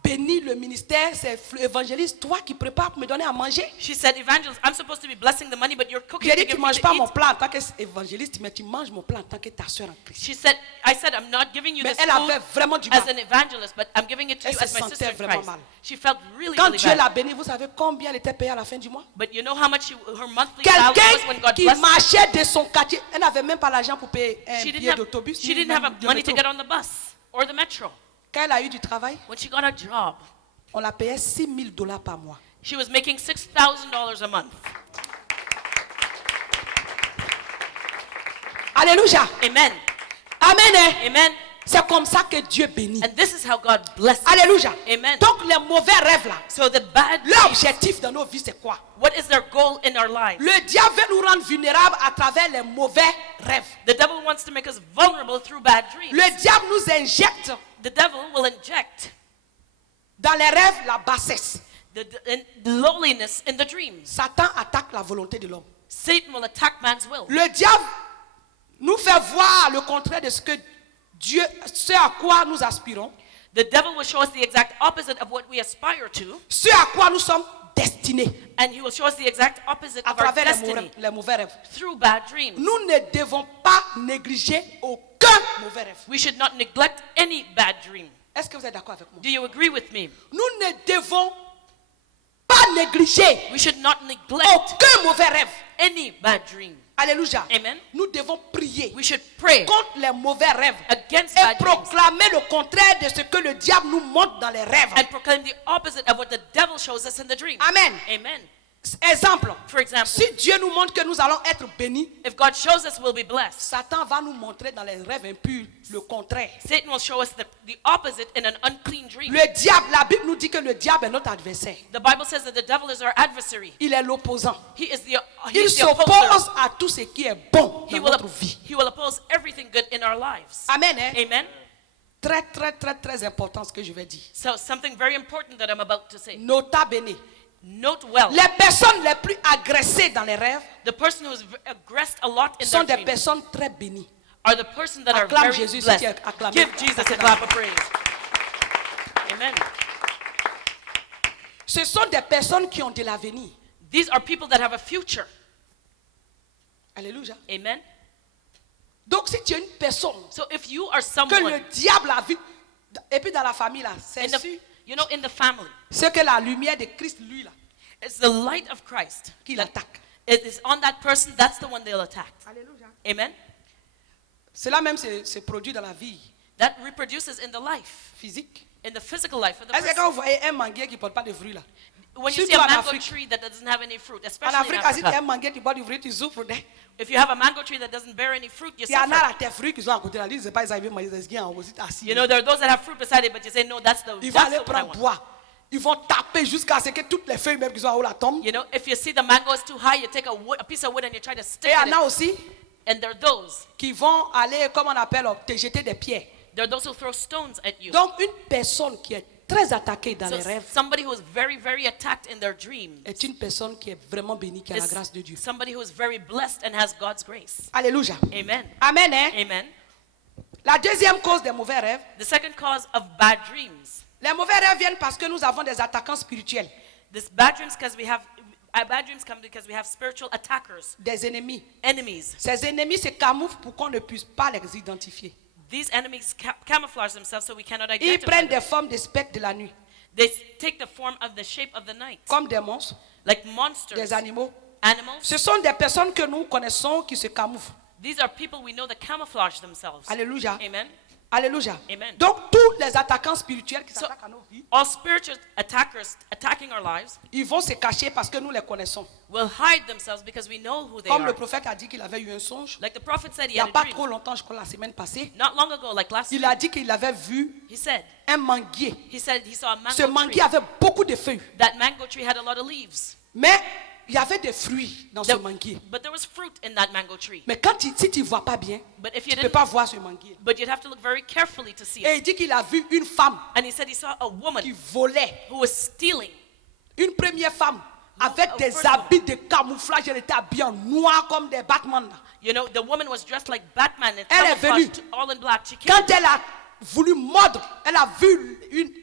bénir le ministère, c'est évangéliste, toi qui prépares pour me donner à manger. She said, Evangelist, I'm supposed to be blessing the money, but you're cooking J'ai to dit, tu give ne me manges to pas eat. mon plat en tant qu'évangéliste, mais tu manges mon plat en tant que ta soeur en Christ. I said, I'm not giving you Mais this elle food avait vraiment du mal. as an evangelist, but I'm giving it to Elle you se as my sister sentait in vraiment Christ. mal. She felt really, Quand really Dieu bad. l'a bénie, vous savez combien elle était payée à la fin du mois? But you know how much her monthly salary was when Quelqu'un God qui blessed her? marchait de son quartier, elle n'avait même pas l'argent pour payer un She billet d'autobus. she ni didn't même have de money to métro. get on the bus or the metro. Quand elle a eu du travail, When she got a job, on la payait $6,000 par mois. she was making $6,000 a month. Alléluia. Amen. Amen. Hein? Amen. C'est comme ça que Dieu bénit. And this is how God blesses. Alléluia. Amen. Donc les mauvais rêves là, So the bad leur dreams, objectif dans nos vies c'est quoi? what is their goal in our lives? Le diable veut nous rendre vulnérables à travers les mauvais rêves. The devil wants to make us vulnerable through bad dreams. Le diable nous injecte The devil will inject dans les rêves la bassesse. the lowliness in the dreams. Satan attaque la volonté de l'homme. Satan will attack man's will. Le diable nous fait voir le contraire de ce que Dieu, ce à quoi nous aspirons, The devil will show us the exact opposite of what we aspire to, ce à quoi nous sommes destinés and he will show us the exact opposite à of our travers destiny les mauvais rêves. through bad dreams. Nous ne devons pas négliger aucun mauvais rêve. We should not neglect any bad dream. Est-ce que vous êtes d'accord avec moi? Do you agree with me? Nous ne devons pas négliger We should not neglect aucun mauvais rêve. any bad dream. Alléluia. Amen. Nous devons prier We should pray contre les mauvais rêves against et bad dreams proclamer le contraire de ce que le diable nous montre dans les rêves. and proclaim the opposite of what the devil shows us in the dream. Amen. Amen. Exemple, For example, si Dieu nous montre que nous allons être bénis, if God shows us we'll be blessed, Satan va nous montrer dans les rêves impurs le contraire. Satan will show us the opposite in an unclean dream. Le diable, la Bible nous dit que le diable est notre adversaire. The Bible says that the devil is our adversary. Il est l'opposant. He is the Il opposer. s'oppose à tout ce qui est bon He dans will, notre vie. he will oppose everything good in our lives. Amen. Hein? Amen. Très, très, très, très important ce que je vais dire. So something very important that I'm about to say. Nota bene. Note well, Les personnes les plus agressées dans les rêves the person who is aggressed a lot in sont their des dreams personnes très bénies. are the person that are Acclame very Jésus si blessed. tu es acclamé. Give Jesus a clap of praise. Amen. Ce sont des personnes qui ont de l'avenir. These are people that have a future. Alléluia. Amen. Donc si tu es une personne So if you are que someone le diable a vu, et puis dans la famille là, c'est in the, sûr, you know, in the family, ce que la lumière de Christ, lui là, it's the light of Christ qui that l'attaque. it is on that person. That's the one they'll attack. Alléluia. Amen. Cela même se produit dans la vie That reproduces in the life, physique. in the physical life of the Est-ce que quand person. vous voyez un manguier qui ne porte pas de fruits là, When you Surtout see a en mango Afrique. tree that doesn't have any fruit, En especially in Afrique, si tu as un Africa, manguier, tu bois du fruit, tu souffres. if you have a mango tree that doesn't bear any fruit, you Il y en a suffer. là, tes fruits qui sont à côté de la liste, c'est pas ils arrivent, mais ils sont en haut, si t'es assis. You know, there are those that have fruit beside it, but you say, no, that's the Ils vont aller one I prendre want. bois. Ils vont taper jusqu'à ce que toutes les feuilles même qui sont en haut la tombent. You know, if you see the mango is too high, you take a piece of wood and you try to Et stick il y it en a in. aussi And there are those. qui vont aller, comme on appelle, te jeter des pierres. There are those who throw stones at you. Donc, une personne qui est très attaquée dans So les rêves somebody who is very, very attacked in their dreams est une personne qui est vraiment bénie, qui a la is grâce de Dieu. somebody who is very blessed and has God's grace. Alléluia. Amen. Amen. Hein? Amen. La deuxième cause des mauvais rêves, The second cause of bad dreams. les mauvais rêves viennent parce que nous avons des attaquants spirituels, This bad dreams bad dreams come because we have spiritual attackers, des ennemis. enemies. Ces ennemis se camouflent pour qu'on ne puisse pas les identifier. These enemies camouflage themselves so we cannot Ils identify prennent them. des formes de spectres de la nuit, They take the form of the shape of the night, comme des monstres, like monsters, des animaux. animals. Ce sont des personnes que nous connaissons qui se camouflent. These are people we know that camouflage themselves. Alléluia. Amen. Alléluia. Amen. Donc, tous les attaquants spirituels qui s'attaquent à nos vies, All spiritual attackers attacking our lives ils vont se cacher parce que nous les connaissons. will hide themselves because we know who they Comme le are. prophète a dit qu'il avait eu un songe, Like the prophet said, il he n'y a had a pas dream. trop longtemps, je crois la semaine passée, Not long ago, like last il week, a dit qu'il avait vu he said un manguier. he saw a Ce mango manguier tree. avait beaucoup de feuilles, That mango tree had a lot of leaves. mais il y avait des fruits dans ce There- manguier. but there was fruit in that mango tree. Mais quand si tu ne vois pas bien, But if tu you ne peux didn't, pas voir ce manguier. but you'd have to look very carefully to see Et it. il dit qu'il a vu une femme And he said he saw a qui woman volait. who was stealing. Une première femme avec a des first habits de camouflage. Elle était habillée en noir comme des Batman. You know, the woman was dressed like Batman and Elle est venue. camouflaged, all in black. She came. Quand elle a voulu mordre, elle a vu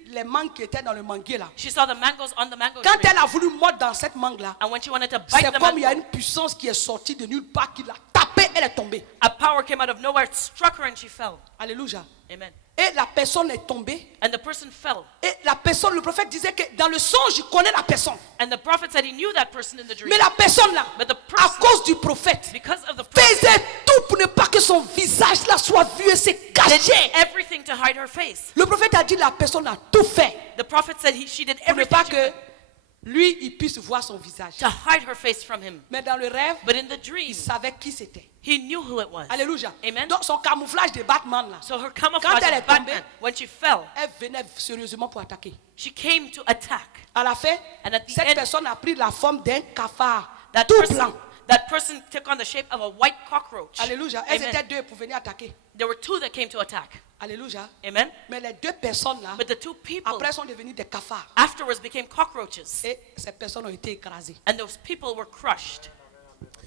les mangues qui étaient dans le manguier là. She saw the mangoes on the mango Quand tree. elle a voulu mordre dans cette mangue là, And when she wanted to bite c'est the comme il y a mango, une puissance qui est sortie de nulle part qui l'a tapée, elle est tombée. a power came out of nowhere, struck her, and she fell. Alléluia. Amen. Et la personne est tombée. And the person fell. Et la personne, le prophète disait que dans le songe, il connaît la personne. And the prophet said he knew that person in the dream. Mais la personne là, But the à person, cause du prophète, because of the prophet, faisait tout pour ne pas que son visage là soit vu et se did cachait. everything to hide her face. Le prophète a dit la personne a tout fait The prophet said she did pour ne everything pas she que could lui, il puisse voir son visage. to hide her face from him. Mais dans le rêve, But in the il dream, savait qui c'était. he knew who it was. Alléluia. Amen. Donc son camouflage de Batman là, So her Quand camouflage elle est of Batman, tombée, when she fell, elle venait sérieusement pour attaquer. she came to attack. À la fin, And at the cette end, personne a pris la forme d'un cafard That tout person, blanc. that person took on the shape of a white cockroach. Alléluia. Elles Amen. étaient deux pour venir attaquer. There were two that came to attack. Alléluia. Amen. Mais les deux personnes là, But the two people après sont devenues des cafards. afterwards became cockroaches. Et ces personnes ont été écrasées. And those people were crushed.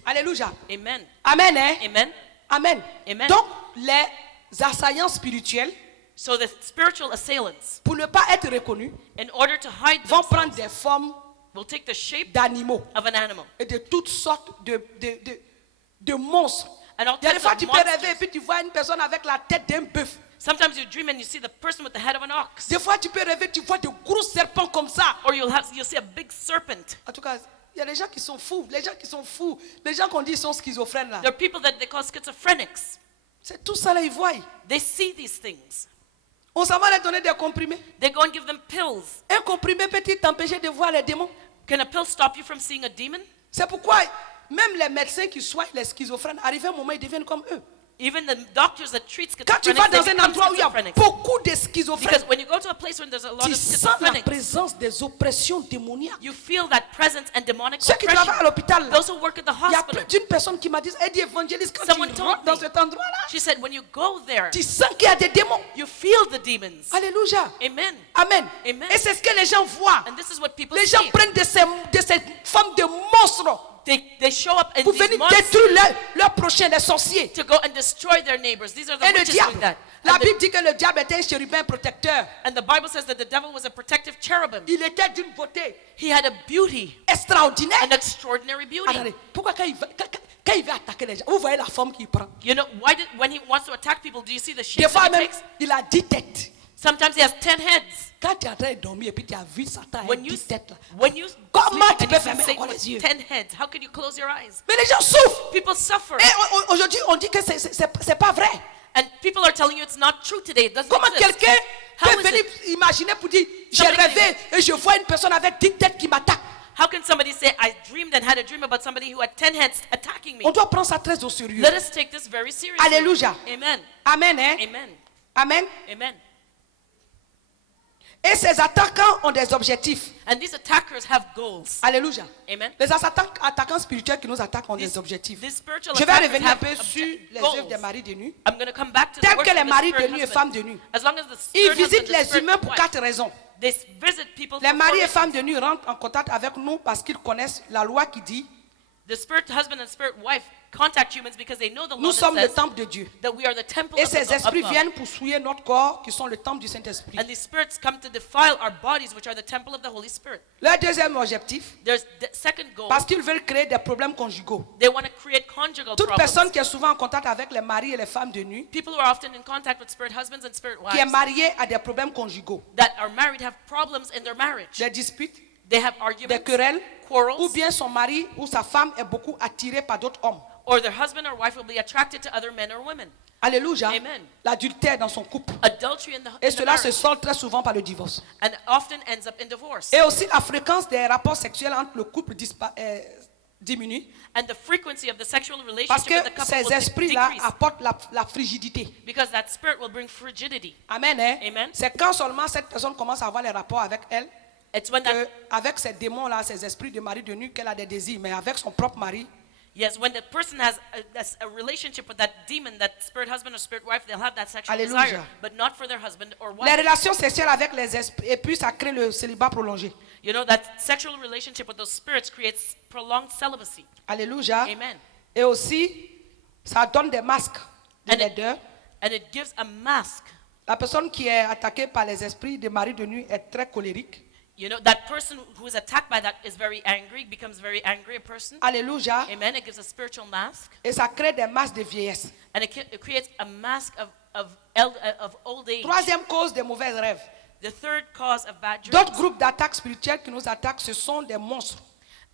Alléluia. Amen. Amen. Hein? Amen. Amen. Amen. Donc, les assaillants spirituels, So the spiritual assailants, pour ne pas être reconnus, in order to hide vont themselves, prendre des formes will take the shape d'animaux of an animal. et de toutes sortes de monstres. And all Il y a des types fois, of tu peux rêver et monsters. puis tu vois une personne avec la tête d'un bœuf. Sometimes you dream and you see the person with the head of an ox. Des fois, tu peux rêver, tu vois de gros serpents comme ça. Or you'll see a big serpent. En tout cas, il y a des gens qui sont fous. Les gens qui sont fous. Les gens qu'on dit sont schizophrènes là. There are people that they call schizophrenics. C'est tout ça là, ils voient. They see these things. On s'en va leur donner des comprimés. They go and give them pills. Un comprimé peut-il t'empêcher de voir les démons? Can a pill stop you from seeing a demon? C'est pourquoi même les médecins qui soignent les schizophrènes, arrivent à un moment, ils deviennent comme eux. Even the doctors that treat Quand tu vas schizophrenics, they dans un become endroit où il y a schizophrenics. beaucoup de schizophrènes, Because when you go to a place where there's a lot tu of sens la schizophrenics, présence des oppressions démoniaques. you feel that presence and demonic Ceux qui travaillent à oppression. l'hôpital, là, Those who work at the il y a hospital. plus d'une personne qui m'a dit, elle dit évangéliste, quand Someone tu told rentres dans me. cet endroit-là, She said, when you go there, tu sens qu'il y a des démons. you feel the demons. Alléluia. Amen. Amen. Amen. Et c'est ce que les gens voient. And this is what people Les see. gens prennent de ces formes de monstres They show up in pour these venir monsters détruire leurs prochains, les sorciers. to go and destroy their neighbors. These are the Et le witches diable, doing that. la And the, Bible dit que le diable était un chérubin protecteur. and the Bible says that the devil was a protective cherubim. Il était d'une beauté He had a beauty, extraordinaire. an extraordinary beauty. Attendez, pourquoi quand il va attaquer les gens, vous voyez la forme qu'il prend? You know, when he wants to attack people, do you see the shape Des fois that he même, takes? il a 10 têtes. Sometimes he has 10 heads. Quand tu es en train de dormir et puis tu as vu Satan avec When you 10 têtes là. sleep Comment tu and peux you see fermer Satan encore with les yeux? 10 heads, how can you close your eyes? Mais les gens souffrent. People suffer. Et aujourd'hui, on dit que c'est pas vrai. And people are telling you it's not true today. It doesn't Comment exist. quelqu'un How Que is venir it- imaginer pour dire, j'ai Somebody can rêvé et je vois une personne avec 10 têtes qui m'attaque. How can somebody say, I dreamed and had a dream about somebody who had 10 heads attacking me? On doit prendre ça très au sérieux. Let us take this very seriously. Alléluia. Amen. Amen, hein? Amen. Amen. Amen. Et ces attaquants ont des objectifs. And these attackers have goals. Alléluia. Amen. Les attaquants spirituels qui nous attaquent ont des objectifs. These spiritual Je vais attackers revenir un have peu sur les goals. œuvres des maris de nuit. I'm going to come back to the Tels works que les of the maris de spirit nuit et husband. femmes de nuit. As long as the Ils spirit husband visitent and the les spirit humains pour wife, 4 raisons. they visit people Les for maris four et reasons. femmes de nuit rentrent en contact avec nous parce qu'ils connaissent la loi qui dit The spirit husband and spirit wife contact humans because they know the law nous that sommes le says temple de Dieu. that we are the temple Et of, ces the, of esprits God. viennent pour souiller notre corps qui sont le temple du Saint-Esprit. And these spirits come to defile our bodies, which are the temple of the Holy Spirit. Leur deuxième objectif, There's the second goal. parce qu'ils veulent créer des problèmes conjugaux. They want to create conjugal Toute problems. personne qui est souvent en contact avec les maris et les femmes de nuit, People who are often in contact with spirit husbands and spirit qui est wives mariée a des problèmes conjugaux, that are married have problems in their marriage. des disputes, They have des arguments, querelles, quarrels, ou bien son mari ou sa femme est beaucoup attiré par d'autres hommes. or their husband or wife will be attracted to other men or women. Alléluia. Amen. L'adultère dans son couple. Adultery in the, Et in the cela se marriage. solde très souvent par le divorce. And often ends up in divorce. Et aussi la fréquence des rapports sexuels entre le couple diminue. And the frequency of the sexual Parce relationship que with the couple ces will esprits-là decrease. apportent la frigidité. Because that spirit will bring frigidity. Amen. Hein? Amen. C'est quand seulement cette personne commence à avoir les rapports avec elle, It's when that, avec ces démons-là, ces esprits de mari de nuit, qu'elle a des désirs. Mais avec son propre mari, yes, when the person has a relationship with that demon, that spirit husband or spirit wife, they'll have that sexual Alléluia. desire, but not for their husband or les wife. relations sexuelles avec les esprits, et puis ça crée le célibat prolongé. You know, that sexual relationship with those spirits creates prolonged celibacy. Alléluia. Amen. Et aussi, ça donne des masques de And laideur. And it gives a mask. La personne qui est attaquée par les esprits de mari de nuit est très colérique. You know, that person who is attacked by that is very angry, becomes very angry, a person. Alléluia. Amen. It gives a spiritual mask. Et ça crée des masques de vieillesse. And it creates a mask of old age. Troisième cause des mauvais rêves. The third cause of bad D'autres dreams. groupes d'attaques spirituelles qui nous attaquent, ce sont des monstres,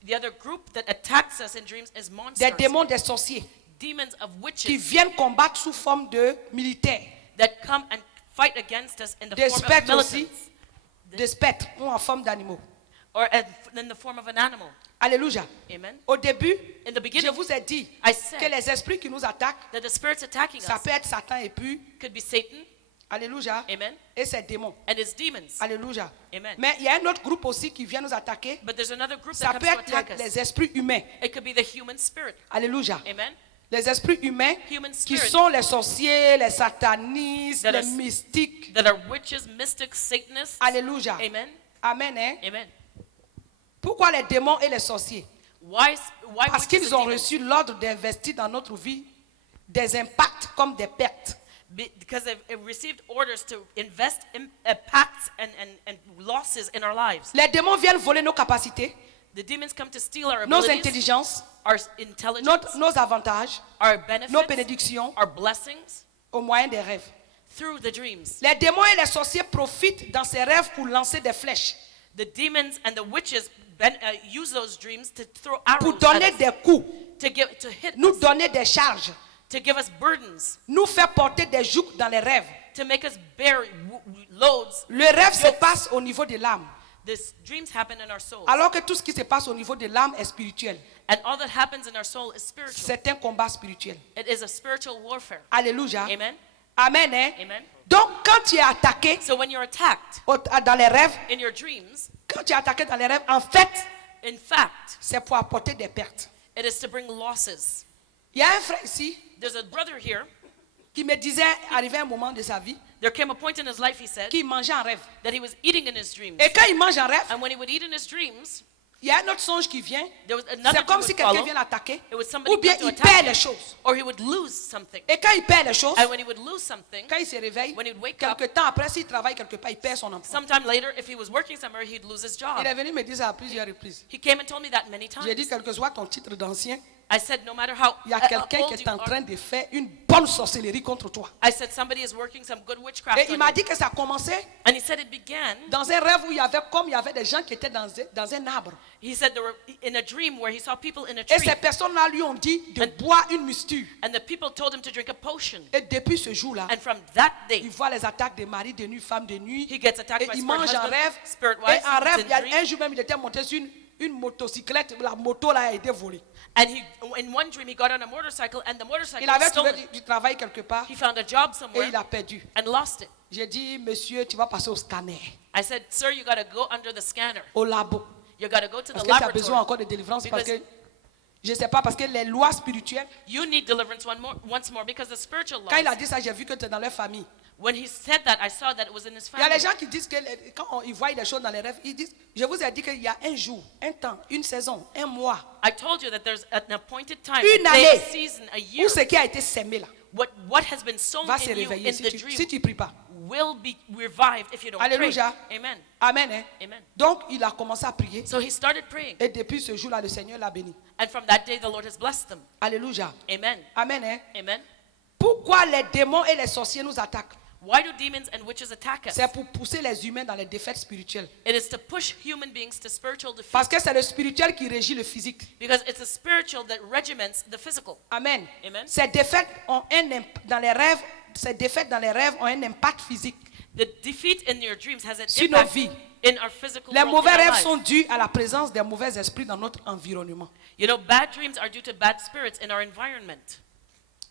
The other group that attacks us in dreams is des monsters. démons, des sorciers, Demons of qui witches viennent combattre sous forme de militaires, that come and fight against us in the des form of spectres aussi, militants. des spectres ou en forme d'animaux. Or in the form of an animal. Alléluia. Amen. Au début, In the je beginning, vous ai dit I said que les esprits qui nous attaquent, that the spirits attacking ça us peut être Satan et puis, could be Satan, alléluia, amen, et ses démons. and his demons. Alléluia. Amen. Mais il y a un autre groupe aussi qui vient nous attaquer. But there's another group Ça that peut comes to être attack us. les esprits humains. It could be the human spirit. Alléluia. Amen. Les esprits humains Human qui spirit. sont les sorciers, les satanistes, That les are- mystiques. That are witches, mystics, Satanists. Alléluia. Amen. Amen. Hein? Amen. Pourquoi les démons et les sorciers? Why Parce witches qu'ils and ont demons? reçu l'ordre d'investir dans notre vie des impacts comme des pertes. Because they've received orders to invest in pacts and losses in our lives. Les démons viennent voler nos capacités, The demons come to steal our nos abilities, intelligences, our intelligence, nos avantages, our benefits, nos bénédictions our blessings au moyen des rêves. through the dreams. Les démons et les sorciers profitent dans ces rêves pour lancer des flèches, The demons and the witches use those dreams to throw arrows pour at donner us, des coups, to hit nous us, donner des charges, to give us burdens, nous faire porter des jougs dans les rêves. to make us bear loads. Le rêve se passe au niveau de l'âme, These dreams happen in our souls. alors que tout ce qui se passe au niveau de l'âme est spirituel. And all that happens in our soul is spiritual. C'est un combat spirituel. It is a spiritual warfare. Alléluia. Amen. Amen. Hein? Amen. Donc, quand tu es attaqué So when you're attacked dans les rêves, in your dreams, quand tu es attaqué dans les rêves, en fait, in fact, c'est pour apporter des pertes. it is to bring losses. Il y a un frère ici There's a brother here. qui me disait, arrivé un moment de sa vie, There came a point in his life, he said, qu'il mangeait en rêve. that he was eating in his dreams. Et quand il mange en rêve, And when he would eat in his dreams, il y a un autre songe qui vient. there was another C'est comme dream si would quelqu'un follow. vient l'attaquer. It was somebody Ou bien come to il attack perd him, les choses. or he would lose something. Et quand il perd les choses, And when he would lose something, quand il se réveille, when he would wake up, quelque temps après, s'il travaille quelque part, il perd son emploi. sometime later, if he was working somewhere, he'd lose his job. Il est venu me dire ça à plusieurs reprises. He came and told me that many J'ai dit, times. quel que soit ton titre d'ancien, I said, no matter how il y a quelqu'un qui old est you en are, train de faire une bonne sorcellerie contre toi. I said, somebody is working some good witchcraft Et il on m'a you. dit que ça a commencé And he said it began, dans un rêve où il y avait des gens qui étaient dans un arbre. he said there were in a dream where he saw people in a Et tree. ces personnes-là lui ont dit de boire une mixture. And the people told him to drink a potion. Et depuis ce jour-là, And from that il day, voit les attaques de mari de nuit, femme de nuit. he gets attacked Et by il spirit mange en husband, rêve. spirit Et wives, en rêve, in dream. un jour même, il était monté sur une motocyclette. La moto là a été volée. And in one dream, he got on a motorcycle, and the motorcycle Il was avait trouvé stolen. du travail quelque part He found a job et somewhere il a perdu. and lost it. J'ai dit, monsieur, tu vas passer au scanner, I said, sir, you got to go under the scanner. au labo. You got to go to Parce the que tu as besoin laboratory. encore de délivrance. Parce Because- que, je ne sais pas, parce que les lois spirituelles, You need deliverance once more because the spiritual quand il a laws. dit ça, j'ai vu que tu es dans leur famille. When he said that, I saw that it was in his Il y a les family. gens qui disent que quand ils voient des choses dans les rêves, ils disent, je vous ai dit qu'il y a un jour, un temps, une saison, un mois, I told you that there's an appointed time, une a day, année, a season, a où year. ce qui a été sémé là What has been sown va se in you réveiller in si the tu dream ne pries pas. will be revived if you don't Alléluia. pray. Amen. Amen. Hein? Amen. Donc, il a commencé à prier. So he started praying. Et depuis ce jour-là, le Seigneur l'a béni. And from that day, the Lord has blessed them. Alléluia. Amen. Amen. Hein? Amen. Pourquoi les démons et les sorciers nous attaquent? Why do demons and witches attack us? C'est pour pousser les humains dans les défaites spirituelles. It is to push human beings to spiritual defeat. Parce que c'est le spirituel qui régit le physique. Because it's a spiritual that regiments the physical. Amen. Amen. Ces défaites ont dans les rêves, ces défaites dans les rêves ont un impact physique. The defeat in your dreams has an Sur nos impact vies. in our physical Les world, mauvais in our rêves lives. sont dus à la présence des mauvais esprits dans notre environnement. You know, bad dreams are due to bad spirits in our environment.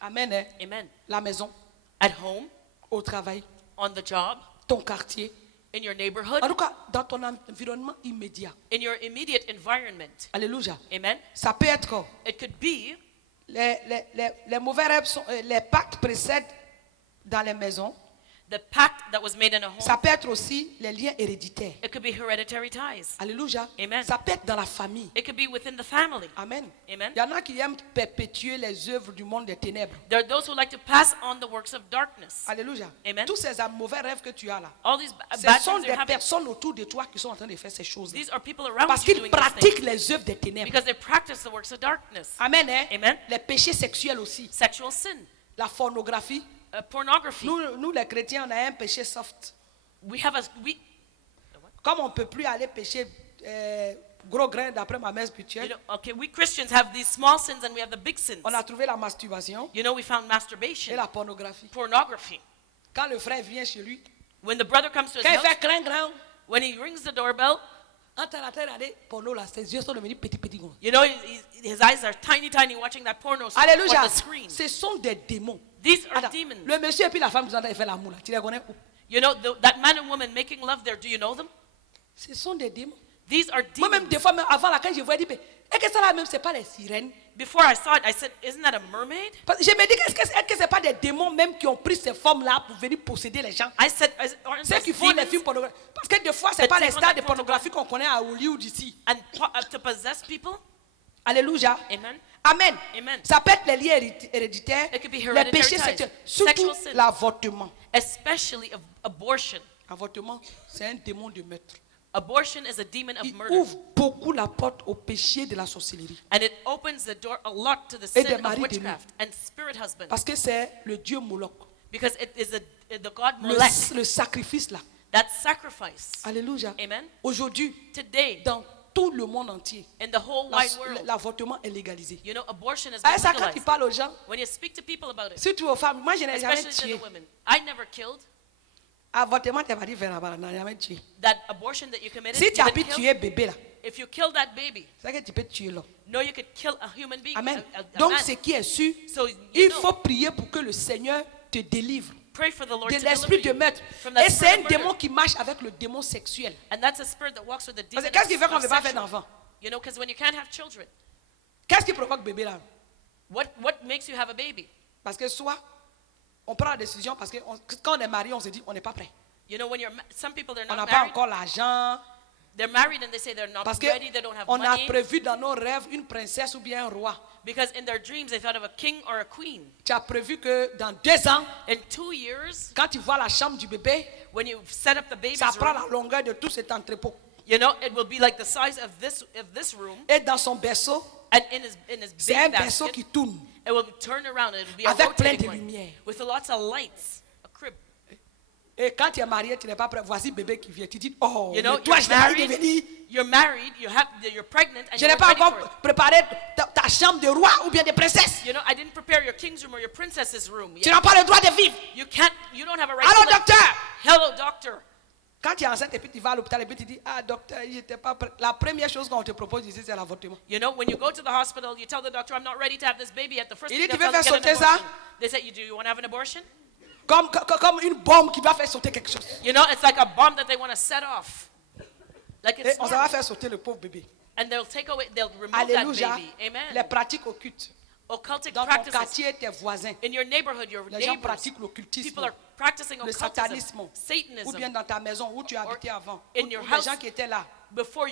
Amen. Hein? Amen. La maison, At home, au travail, on the job, ton quartier. in your neighborhood, En tout cas, dans ton environnement immédiat. in your immediate environment. Alléluia. Amen. Ça peut être It could be les mauvais rêves, les pactes précèdent dans les maisons. the pact that was made in a home. Ça peut être aussi les liens héréditaires. It could be hereditary ties. Alléluia. Amen. Ça peut être dans la famille. It could be within the family. Amen. Amen. Il y en a qui aiment perpétuer les œuvres du monde des ténèbres. There are those who like to pass on the works of darkness. Alléluia. Amen. Tous ces mauvais rêves que tu as là, All these ce bad sont things des you're having. personnes autour de toi qui sont en train de faire ces choses. These are people around Parce you qu'ils doing these pratiquent things les œuvres des ténèbres. because they practice the works of darkness. Amen. Hein? Amen. Les péchés sexuels aussi. Sexual sin, La pornographie. pornography. Nous, les chrétiens, on a un péché soft. We have Comme on ne peut plus aller pécher gros grain d'après ma mère spirituelle, we Christians have these small sins and we have the big sins. on a trouvé la masturbation You know, we found et masturbation, la pornographie. pornography. Quand le frère vient chez lui, When the brother comes to his quand il house, fait crin grand, when he rings the doorbell, entre la terre et porno là, ses yeux sont devenus petits. you know, his eyes are tiny watching that porno on Alléluia. the screen. Ce sont des démons. These are Attends, demons. le monsieur et puis la femme qui sont en train de faire l'amour là, tu les connais où? You know, that man and woman making love there, do you know them? Ce sont des démons. These are Moi-même, demons. des fois, même avant là, quand je vois, je dis, est-ce que ça là même, c'est pas les sirènes? Before I saw it, I said, isn't that a mermaid? Parce que je me dis, est-ce que c'est pas des démons même qui ont pris ces formes-là pour venir posséder les gens? I said, aren't Ceux those qui font les demons films pornographiques. Parce que des fois, c'est pas That les take on stars that de pornographie qu'on connaît à Hollywood ici. and to possess people? Alléluia. Amen. Amen. Amen. Ça peut être les liens héréditaires, It could be les hereditary péchés ties, sexuels, surtout sexual sin. l'avortement. Especially abortion. L'avortement, c'est un démon de meurtre. Abortion is a demon of Il murder. ouvre beaucoup la porte au péché de la sorcellerie. And it opens the door a lot to the Et des sin of maris de witchcraft and spirit husband. Parce que c'est le dieu Moloch. Because it is the god Molech. Le sacrifice là. That sacrifice. Alléluia. Amen. Aujourd'hui, Today, dans tout le monde entier, in the whole wide world, l'avortement est légalisé. you know, abortion is Ah, ça, quand tu legalized. parles aux gens, When you speak to people about it, surtout aux femmes, moi je n'ai jamais especially to tué. the women, I never killed. Avortement, tu vas dire, je n'ai jamais tué. That abortion that you committed, Si you tu as didn't pu kill. tuer bébé là, If you kill that baby, c'est que tu peux tuer l'homme. no, you could kill a human being. Amen. A Donc, man. ce qui est sûr, So, you il know, faut prier pour que le Seigneur te délivre pray for the Lord de to l'esprit deliver de you meurtre. from that Et c'est spirit un of murder. démon qui marche avec le démon sexuel. And that's a spirit that walks with the demon Parce que qu'est-ce qui fait qu'on ne of peut pas faire sexual. d'enfant? You know, because when you can't have children, Qu'est-ce qui provoque bébé là? what makes you have a baby? Parce que soit on prend la décision parce que quand on est marié, on se dit on n'est pas prêt. You know, when some people, they're On n'a not pas married. encore l'argent. They're married and they say they're not Parce ready, they don't have qu'on a money. prévu dans nos rêves une princesse ou bien un roi. Because in their dreams, they thought of a king or a queen. Tu as prévu que dans 2 ans, In 2 years, quand tu vois la chambre du bébé, when you set up the baby's ça prend room, la longueur de tout cet entrepôt. You know, it will be like the size of this room, Et dans son berceau, and in his c'est un big berceau basket, qui tourne. it will turn around and it will be a Avec plein rotating de one lumière. with lots of lights, a crib. Et quand tu es marié, tu n'es pas prêt. Voici bébé qui vient. Tu dis, oh, You know, mais toi, je t'ai marié de venir. you're married, you're pregnant, and Je you're n'ai pas ready encore for it. préparé ta chambre de roi ou bien de princesse. You know, I didn't prepare your king's room or your princess's room. Tu n'as pas le droit de vivre. You don't have a right Allô, to live. docteur. Hello, doctor. Quand tu es enceinte et puis tu vas à l'hôpital et puis tu dis, ah, docteur, il n'était pas prêt. La première chose qu'on te propose ici, c'est l'avortement. You know, when you go to the hospital, you tell the doctor, I'm not ready to have this baby yet. The first Il thing dit, tu they'll veux tell you, faire get an sauter ça? abortion. They say, do you want to have an abortion? Comme une bombe qui va faire sauter quelque chose. You know, it's like a bomb that they want to set off. Like Et it's on va faire sauter le pauvre bébé. and they'll remove Alléluia. that baby. Amen. Les pratiques occultes. Occultic Dans ton practices. quartier, tes voisins. In your neighborhood, your Les gens neighbors, pratiquent l'occultisme. people are practicing Le occultism, satanisme. Ou Satanism. bien dans ta maison où tu habitais avant. in Ou your les house. gens qui étaient là. Before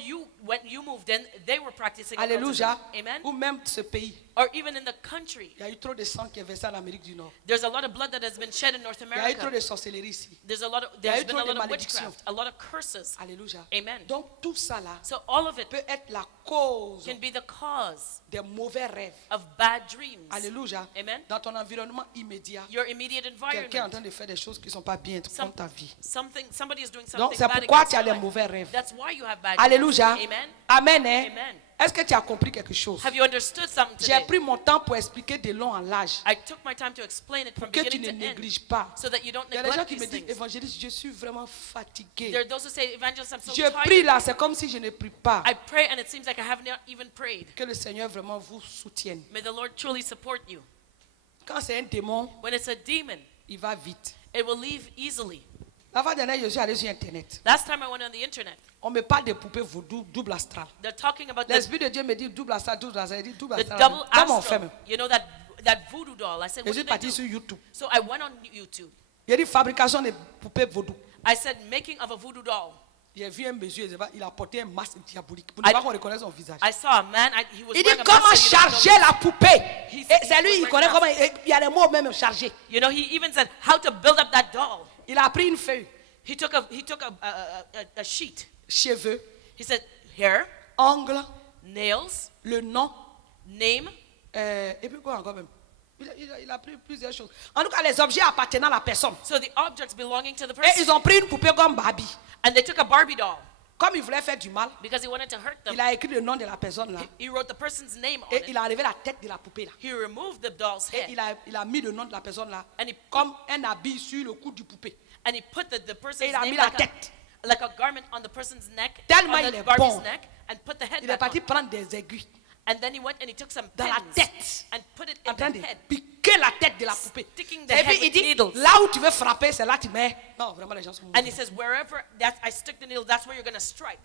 when you moved in, they were practicing Alléluia. occultism. Amen. Ou même ce pays. Or even in the country. Il y a eu trop de sang qui est versé en Amérique du Nord. There's a lot of blood that has been shed in North Il y a eu America. trop de sorcellerie ici. There's been eu a trop lot de of malédictions. witchcraft, a lot of curses. Alléluia. Amen. Donc tout ça là So all of it peut être la cause can be the cause des mauvais rêves. of bad dreams. Alléluia. Amen. Dans ton environnement immédiat, Your immediate quelqu'un est en environment. train de faire des choses qui ne sont pas bien comme ta vie. Somebody is doing something Donc c'est bad pourquoi against tu as your les life. mauvais rêves. That's why you have bad Alléluia. dreams. Amen. Amen. Hein? Amen. Est-ce que tu as compris quelque chose? Have you understood something J'ai today? pris mon temps pour expliquer de long en large. I took my time to explain it from Que tu beginning ne to end négliges pas. so that you don't Il y a des gens neglect qui me these disent, things. évangéliste, je suis vraiment fatigué. There are those who say, Evangelist, I'm so Je prie tired. là, c'est comme si je ne prie pas. I pray and it seems like I have not even prayed. Que le Seigneur vraiment vous soutienne. May the Lord truly support you. Quand c'est un démon, When it's a demon, il va vite. it will leave easily. La fois dernière, je suis allé sur Internet. Last time I went on the internet, On me parle de poupées vaudou, double astral. they're talking about L'Esprit de Dieu me dit double astral, double astral. Il dit double the astral. double Comment on fait astral. même? You know that voodoo doll. I said, Je what suis do they parti do? sur YouTube. So I went on YouTube. Il a dit fabrication de poupées vaudou. I said, making of a voodoo doll. J'ai vu un monsieur, il a porté un masque diabolique pour ne pas qu'on reconnaisse son visage. I saw a man, he was Il dit wearing a comment mask. and you don't charger la poupée. He- Et c'est he lui, was il wearing connaît a comment. Il y a les mots même chargés. You know, he even said how to build up that doll. Il a pris une feuille, He took a sheet. cheveux, He said hair, ongles, nails, le nom, name, et puis quoi encore même. Il a pris plusieurs choses. En tout cas, les objets appartenant à la personne. so the objects belonging to the Et person. ils ont pris une poupée comme Barbie. And they took a Barbie doll Comme il voulait faire du mal, because he wanted to hurt them. il a écrit le nom de la personne là. He wrote the person's name on Et it. il a enlevé la tête de la poupée là. He removed the doll's Et head il a mis le nom de la personne là. And he- Comme un habit sur le cou du poupée. and he put the person's Et il a name mis la like tête. like a garment on the person's neck, Tellement on il the est Barbie's bon. neck, and put the head Il est back parti on. prendre des aiguilles And then he went and he took some dans la pins tête. and put it En in train the de head. piquer la tête de la poupée. Sticking the Et head puis il with dit, needles. là où tu veux frapper, c'est là que tu mets. Non, vraiment les gens sont And mauvais. he says, wherever that I stick the needle, that's where you're going to strike.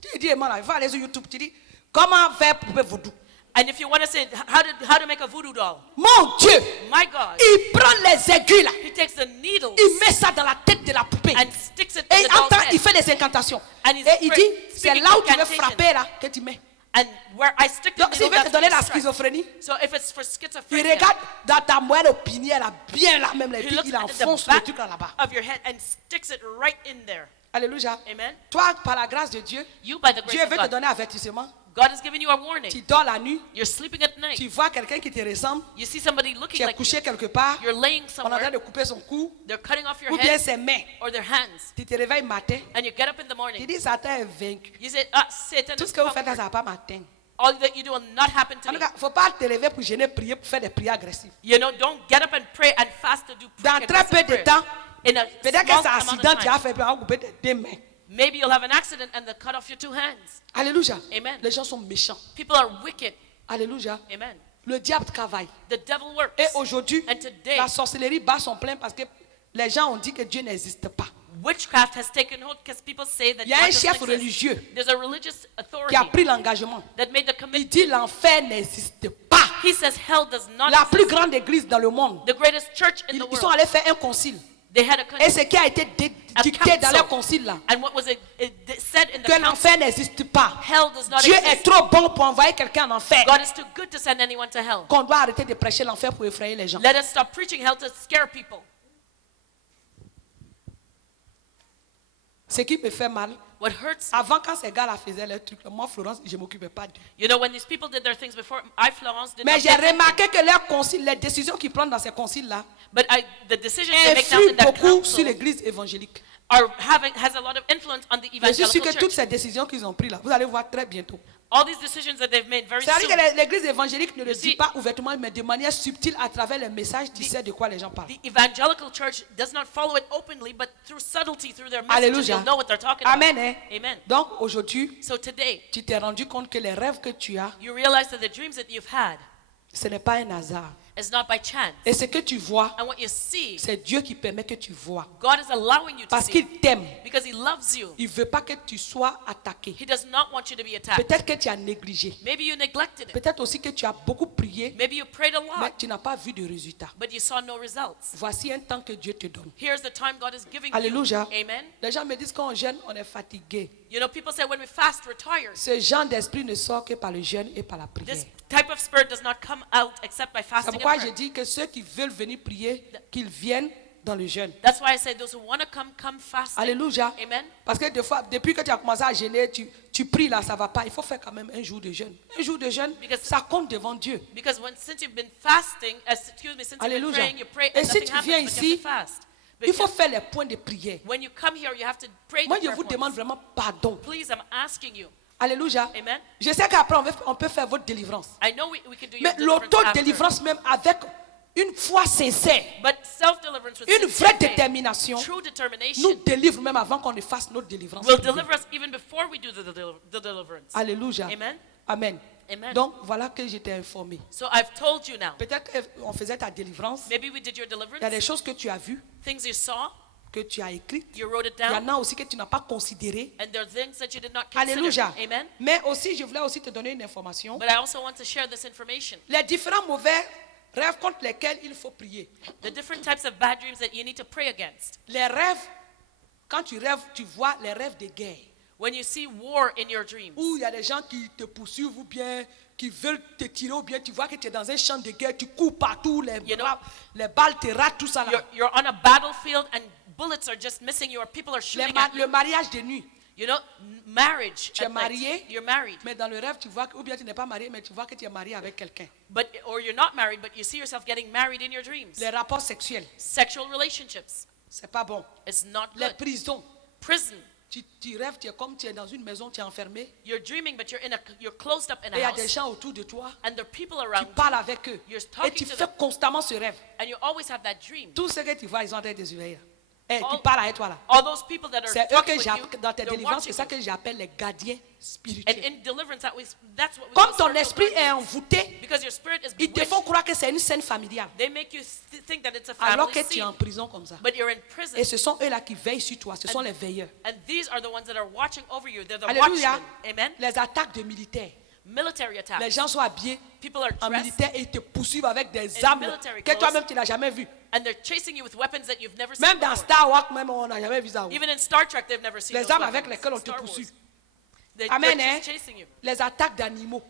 Tu dis, moi là, il faut aller sur YouTube, tu dis, comment faire poupée vaudou? And if you want to say how to make a voodoo doll, Mon Dieu, my God, il prend les aiguilles là, he takes the needles il met ça dans la tête de la poupée. and sticks it in Et the doll's entend, il head. fait des incantations. And he's Et il dit, c'est speaking là où tu veux incantations. frapper là que tu mets. And where I stick the Donc s'il needle, veut te that's donner where la you strike. schizophrénie, So if it's for il schizophrenia, regarde dans ta moelle épinière là, bien là même, et he puis looks il at the enfonce le back truc là là-bas. of your head and sticks it right in there. Alléluia. Amen. Toi, par la grâce de Dieu, You, by the grace Dieu of veut te God, donner avertissement. God has given you a warning. Tu dors la nuit, You're sleeping at night. tu vois quelqu'un qui te ressemble, You see somebody tu looking es like couché you. quelque part, You're laying on est en train somewhere. de couper son cou, They're cutting off your ou bien head ses mains. or their hands. Tu te réveilles matin, And you get up in the tu morning. dis Satan est vaincu. You say, Satan Tout is ce que vous faites là, conquered. ça va pas m'atteindre. All that you do will not happen to En me. tout cas, il ne faut pas te lever pour gêner, prier, pour faire des prières agressives. You know, don't get up and pray and fast to do Dans quick très aggressive peu de prayers. temps, In a peut-être que small c'est un amount of accident, tu as time. fait, puis on va couper tes mains. Maybe you'll have an accident and they'll cut off your 2 hands. Alléluia. Amen. Les gens sont méchants. People are wicked. Alléluia. Amen. Le diable travaille. The devil works. Et aujourd'hui, And today, la sorcellerie bat son plein parce que les gens ont dit que Dieu n'existe pas. witchcraft has taken hold because people say that Il y a God un doesn't chef exist. religieux There's a religious qui authority a pris l'engagement. that made the Il commitment. dit l'enfer n'existe pas. He says hell does not La plus exist. grande église dans le monde. The greatest church in Ils the sont world. allés faire un concile. They had a Et country. ce qui a été dicté dans leur concile là, And what was it said in the que council? l'enfer n'existe pas. Hell does not Dieu est exist. trop bon pour envoyer quelqu'un en enfer. God is too good to send anyone to hell. Qu'on doit arrêter de prêcher l'enfer pour effrayer les gens. Let us stop preaching hell to scare people. Ce qui me fait mal, What hurts me. Avant, quand ces gars-là faisaient leurs trucs, moi, Florence, je ne m'occupais pas d'eux. You know, when these people did their things before, I, Florence, did Mais not j'ai get anything. remarqué que leurs conciles, les décisions qu'ils prennent dans ces conciles-là, But the decisions they make now influent in that beaucoup sur council l'église évangélique. has a lot of influence on the Je suis sûr evangelical que toutes church. ces décisions qu'ils ont prises là, vous allez voir très bientôt. All these decisions that they've made very C'est-à-dire soon. que l'église évangélique ne le You dit see- pas ouvertement, mais de manière subtile à travers les messages, tu sais de quoi les gens parlent. The evangelical church does not follow it openly, but through subtlety, through their messages, Alléluia. you'll know what they're talking Amen. about. Hein? Amen. Donc aujourd'hui, So today, tu t'es rendu compte que les rêves que tu as, you realize that the dreams that you've had ce n'est pas un hasard. is not by chance. Et ce que tu vois, And what you see, c'est Dieu qui permet que tu vois. God is allowing you to Parce see qu'il t'aime. because He loves you. Il ne veut pas que tu sois attaqué. He does not want you to be attacked. Peut-être que tu as négligé. Maybe you neglected it. Peut-être aussi que tu as beaucoup prié, Maybe you prayed a mais lot, tu n'as pas vu de résultat. but you saw no results. Voici un temps que Dieu te donne. Here's the time God is giving Alléluia. you. Amen. Les gens me disent quand on jeûne, on est fatigué. You know, people say when we fast, we're tired. Ce genre d'esprit ne sort que par le jeûne et par la prière. This type of spirit does not come out except by C'est fasting and pourquoi je prayer. dis que ceux qui veulent venir prier, qu'ils viennent dans le jeûne. That's why I say those who want to come fasting. Alléluia. Amen. Parce que des fois, depuis que tu as commencé à jeûner, tu pries là, ça ne va pas. Il faut faire quand même un jour de jeûne. Un jour de jeûne, Because- ça compte devant Dieu. Because since you've been fasting, since you've been Alléluia. praying, you pray Et and si nothing tu happens, viens but you ici, have to fast. Il faut Because faire les points de prière. when you come here, you have to pray Moi, the je prayer vous points. demande vraiment pardon. Please, I'm asking you. Alléluia. Amen. Je sais qu'après, on peut faire votre délivrance. I know we can do your Mais deliverance after. l'auto-délivrance même avec une foi sincère, But self-deliverance with une sincere vraie faith, détermination, true nous determination, délivre même avant qu'on ne fasse notre délivrance. will deliver us even before we do the deliverance. Alléluia. Amen. Amen. Amen. Donc, voilà que j'étais informé. So I've told you now. Peut-être qu'on faisait ta délivrance. Maybe we did your Il y a des deliverance, choses que tu as vues, things you saw, que tu as écrites. you wrote it Il y down, en a aussi que tu n'as pas considérées. and there are things that you did not consider. Alléluia. Amen. Mais aussi, je voulais aussi te donner une information. But I also want to share this information. Les différents mauvais rêves contre lesquels il faut prier. The different types of bad dreams that you need to pray against. Les rêves, quand tu rêves, tu vois les rêves de guerre. When you see war in your dreams, Où il y a des gens qui te poursuivent ou bien qui veulent te tirer ou bien tu vois que tu es dans un champ de guerre, tu cours partout, You know, les balles te ratent, tout ça là. you're on a battlefield and bullets are just missing you or people are shooting at you. Le mariage de nuit. You know, marriage. Tu es at night. marié, You're married. mais dans le rêve, tu vois que, ou bien tu n'es pas marié, mais tu vois que tu es marié avec quelqu'un. Or you're not married, but you see yourself getting married in your dreams. Les rapports sexuels, Sexual relationships. c'est pas bon. It's not Les good. prisons, Prison. tu rêves, tu es comme tu es dans une maison, tu es enfermé. You're dreaming, but you're closed up in Et il y a a des house. gens autour de toi, And there are people tu around you, parles avec eux. You're Et talking tu to fais them. constamment ce rêve. and you always have that dream. Tout ce que tu vois, ils sont en train de te surveiller. Et qui All- parlent avec toi là. All those people that are C'est eux talking que with you, dans tes they're délivrances, c'est watching ça you. que j'appelle les gardiens And spirituels. in deliverance, that's what we Comme call ton spiritual esprit est guardians. envoûté, Because your spirit is ils te bewitched, font croire que c'est une scène familiale. they make you think that it's a Alors family que tu es en scene. prison comme ça. But you're in prison. Et ce sont eux là qui veillent sur toi. Ce sont les veilleurs. And these are the ones that are watching over you. They're the Alléluia. watchmen. Amen. Les attaques de militaires. Military Les attacks. gens sont habillés People are en dressed militaire et ils te poursuivent avec des in armes military que clothes. toi-même tu n'as jamais vues. and they're chasing you with weapons that you've never seen Même dans before. Star Wars, même on n'a jamais vu ça. Even in Star Trek, they've never seen Les those armes weapons. avec lesquelles on te Star Wars. poursuit. They're Amen. just Hein? chasing you. Les attaques d'animaux.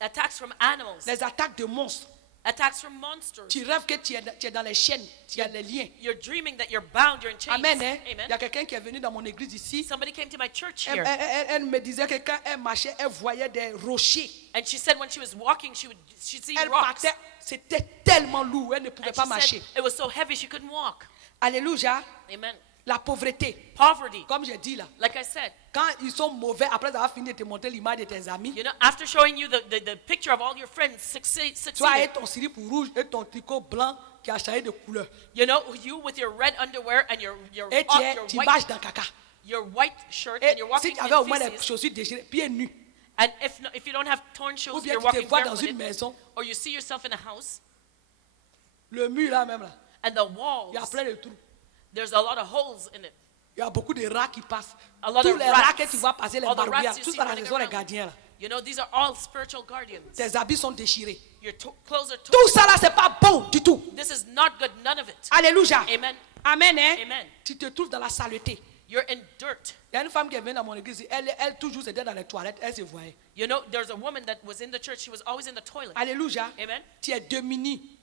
Attacks from animals. Les attaques de monstres. Attacks from monsters. Tu rêves que tu es dans les chaînes, tu as les liens. You're dreaming that you're bound, you're in chains. Amen. Hein? Amen. Il y a quelqu'un qui est venu dans mon église ici. Somebody came to my church Elle, here, elle me disait que quand elle marchait, elle voyait des rochers. and she said when she was walking, she'd see Elle rocks. partait, c'était tellement lourd, elle ne pouvait And pas she marcher. said it was so heavy she couldn't walk. Alléluia. Amen. La pauvreté, Poverty, comme j'ai dit là. like I said. Quand ils sont mauvais, après avoir fini de te montrer l'image de tes amis, You know, after showing you the picture of all your friends succeeding, toi et ton slip rouge et ton tricot blanc qui a changé de couleur. you know, you with your red underwear and your Et tu marches dans caca. white shirt, Et and you're si walking tu avais au moins in les feces, chaussures déchirées, pieds nus, and if you don't have torn ou shoes, bien you're tu te walking vois dans une barefooted, maison, or you see yourself in a house, le mur là même là, and the il y a walls, plein de trous. there's a lot of holes in it. Il y a beaucoup de rats qui passent. A lot Tous of les rats rats. que tu vois passer, les All the rats barbouillards, you tout see ça là, running ce sont les around. gardiens là. You know, these are all spiritual guardians. Tes habits sont déchirés. Your clothes are Tout ça là, c'est pas bon du tout. This is not good, none of it. Alléluia. Amen. Amen. Hein? Amen. Tu te trouves dans la saleté. You're in dirt. Il y a une femme qui est venue dans mon église, elle toujours était dans les toilettes, elle se voyait. You know, there's a woman that was in the church, she was always in the toilet. Alléluia. Amen. Tu es démuni.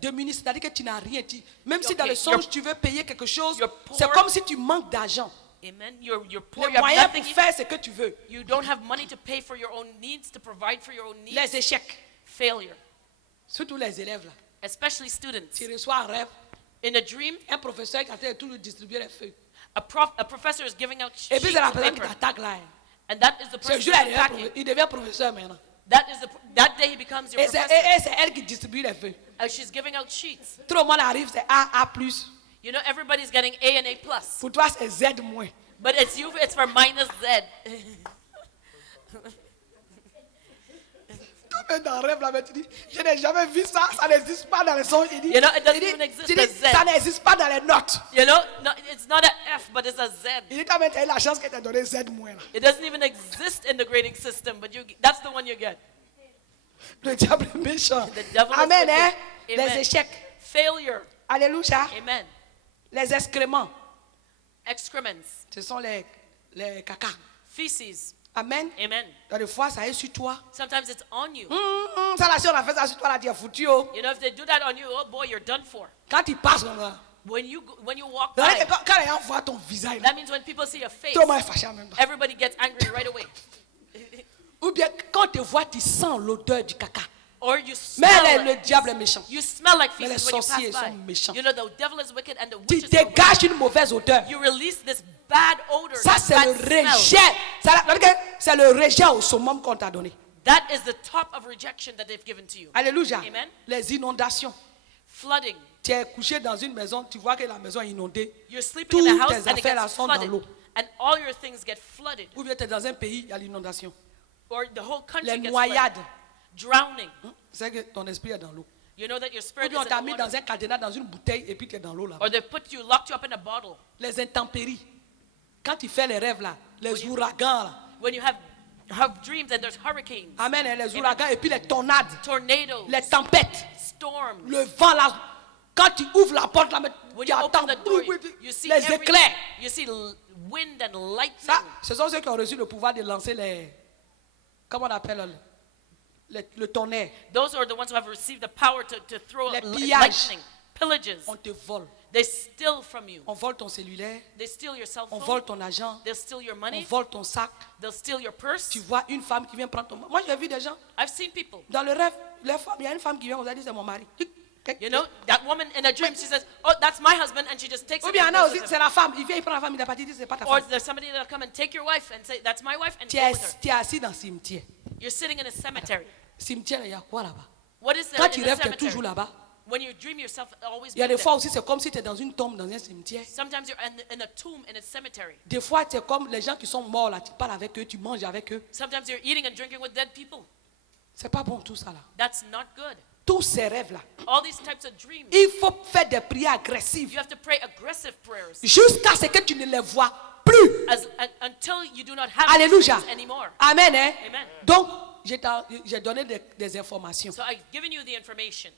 Démuni, c'est-à-dire que tu n'as rien. Même si Okay, dans le songe tu veux payer quelque chose, you're poor. c'est comme si tu manques d'argent. Amen. You're poor. Les You have moyens pour nothing. faire ce que tu veux. You don't have money to pay for your own needs, to provide for your own needs. Les échecs, Failure. surtout les élèves là. Especially students. Tu reçois un rêve, In a dream, un professeur qui est en train de tout nous distribuer les feuilles. a professor is giving out Et puis sheets c'est la of personne qui paper. t'attaque là. Hein. And that is the Ce person jour-là, attacking. il devient professeur maintenant. That day he becomes your Et professor. c'est elle qui distribue les feuilles. She's giving out sheets. Tout le monde arrive, c'est A+. You know, everybody's getting A and A+. Pour toi, c'est Z-. But it's for minus Z. Tu es dans le rêve là, mais tu dis, je n'ai jamais vu ça, ça n'existe pas dans les sons. Il dit, You know, it doesn't il dit- even exist tu dis, as Z. ça n'existe pas dans les notes. You know, no, it's not a F, but it's a Z. Il dit, quand même, tu as eu la chance qu'elle t'a donné Z-. Là. It doesn't even exist in the grading system, but that's the one you get. Le diable est méchant. The devil is Amen, wicked. hein? Amen. Les échecs. Failure. Alléluia. Amen. Les excréments. Excrements. Ce sont les caca. Feces. Amen. Amen. Dans des fois, ça est sur toi. Sometimes it's on you. Ça, là, si on a fait ça sur toi, là, tu es foutu. Oh. You know, if they do that on you, oh boy, you're done for. Quand tu passes, là, When you walk c'est vrai que by, quand les gens voient ton visage, là, that means when people see your face, tout le monde est fâché en même temps. everybody gets angry right away. Ou bien, quand tu vois, tu sens l'odeur du caca. Or you Mais smell le diable est méchant. You smell like Mais les feces when you sorciers pass sont by. méchants. You know, the devil is wicked and the Tu witches are wicked. dégages une mauvaise odeur. You release this bad odor, Ça, that c'est bad le smell. rejet. C'est le rejet au summum qu'on t'a donné. That is the top of rejection that they've given to you. Alléluia. Amen. Les inondations. Flooding. Tu es couché dans une maison, tu vois que la maison est inondée. You're sleeping in a Toutes house tes and it affaires là gets sont dans flooded. l'eau. And all your things get flooded. Ou bien tu es dans un pays, il y a l'inondation. Or the whole country Les gets noyades. flooded. Drowning. C'est que ton esprit est dans l'eau. You know that your Ou spirit bien on is t'a in the mis water. dans un cadenas, dans une bouteille, et puis tu es dans l'eau là. Or they locked you up in a bottle. Les intempéries. Quand tu fais les rêves là, les ouragans là. When you have dreams and there's hurricanes, Amen, hein, les ouragans et puis les tornades, tornadoes, les tempêtes, storms. le vent là. Quand tu ouvres la porte là, When tu you attends open the door, you see les everything. éclairs. You see wind and lightning. Ça, ce sont ceux qui ont reçu le pouvoir de lancer les. Comment on appelle le tonnerre. Those are the ones who have received the power to throw Les lightning, pillages. pillages. On te vole. They steal from you. On vole ton cellulaire. They steal your cell On phone. vole ton argent. They'll steal your On money. vole ton sac. They'll steal your purse. Tu vois une femme qui vient prendre ton. Moi, j'ai vu des gens. I've seen people. Dans le rêve, les femmes, il y a une femme qui vient, on a dit c'est mon mari. You know, that woman in a dream, she says, "Oh, that's my husband," and she just takes Ou it. bien, and il y en a goes aussi, with c'est him. la femme. Il vient, il prend la femme, il est parti, il dit c'est pas ta Or femme. there's somebody that'll come and take your wife and say, "That's my wife," and Tu go with her. es assis dans le cimetière. You're sitting in a cemetery. Cimetière, il y a quoi là-bas? What is there Quand in tu the rêves, tu es cemetery? toujours là-bas. When you dream yourself, always Il y a be des there. fois aussi, c'est comme si tu es dans une tombe, dans un cimetière. Sometimes you're in a tomb in a cemetery. Des fois, c'est comme les gens qui sont morts là, tu parles avec eux, tu manges avec eux. Sometimes you're eating and drinking with dead people. C'est pas bon tout ça là. That's not good. Tous ces rêves là. All these types of dreams, Il faut faire des prières agressives you have to pray aggressive prayers jusqu'à ce que tu ne les vois plus. until you do not have Alléluia. these dreams anymore. Amen. Hein? Amen. Donc, j'ai donné des informations. So I've given you the information.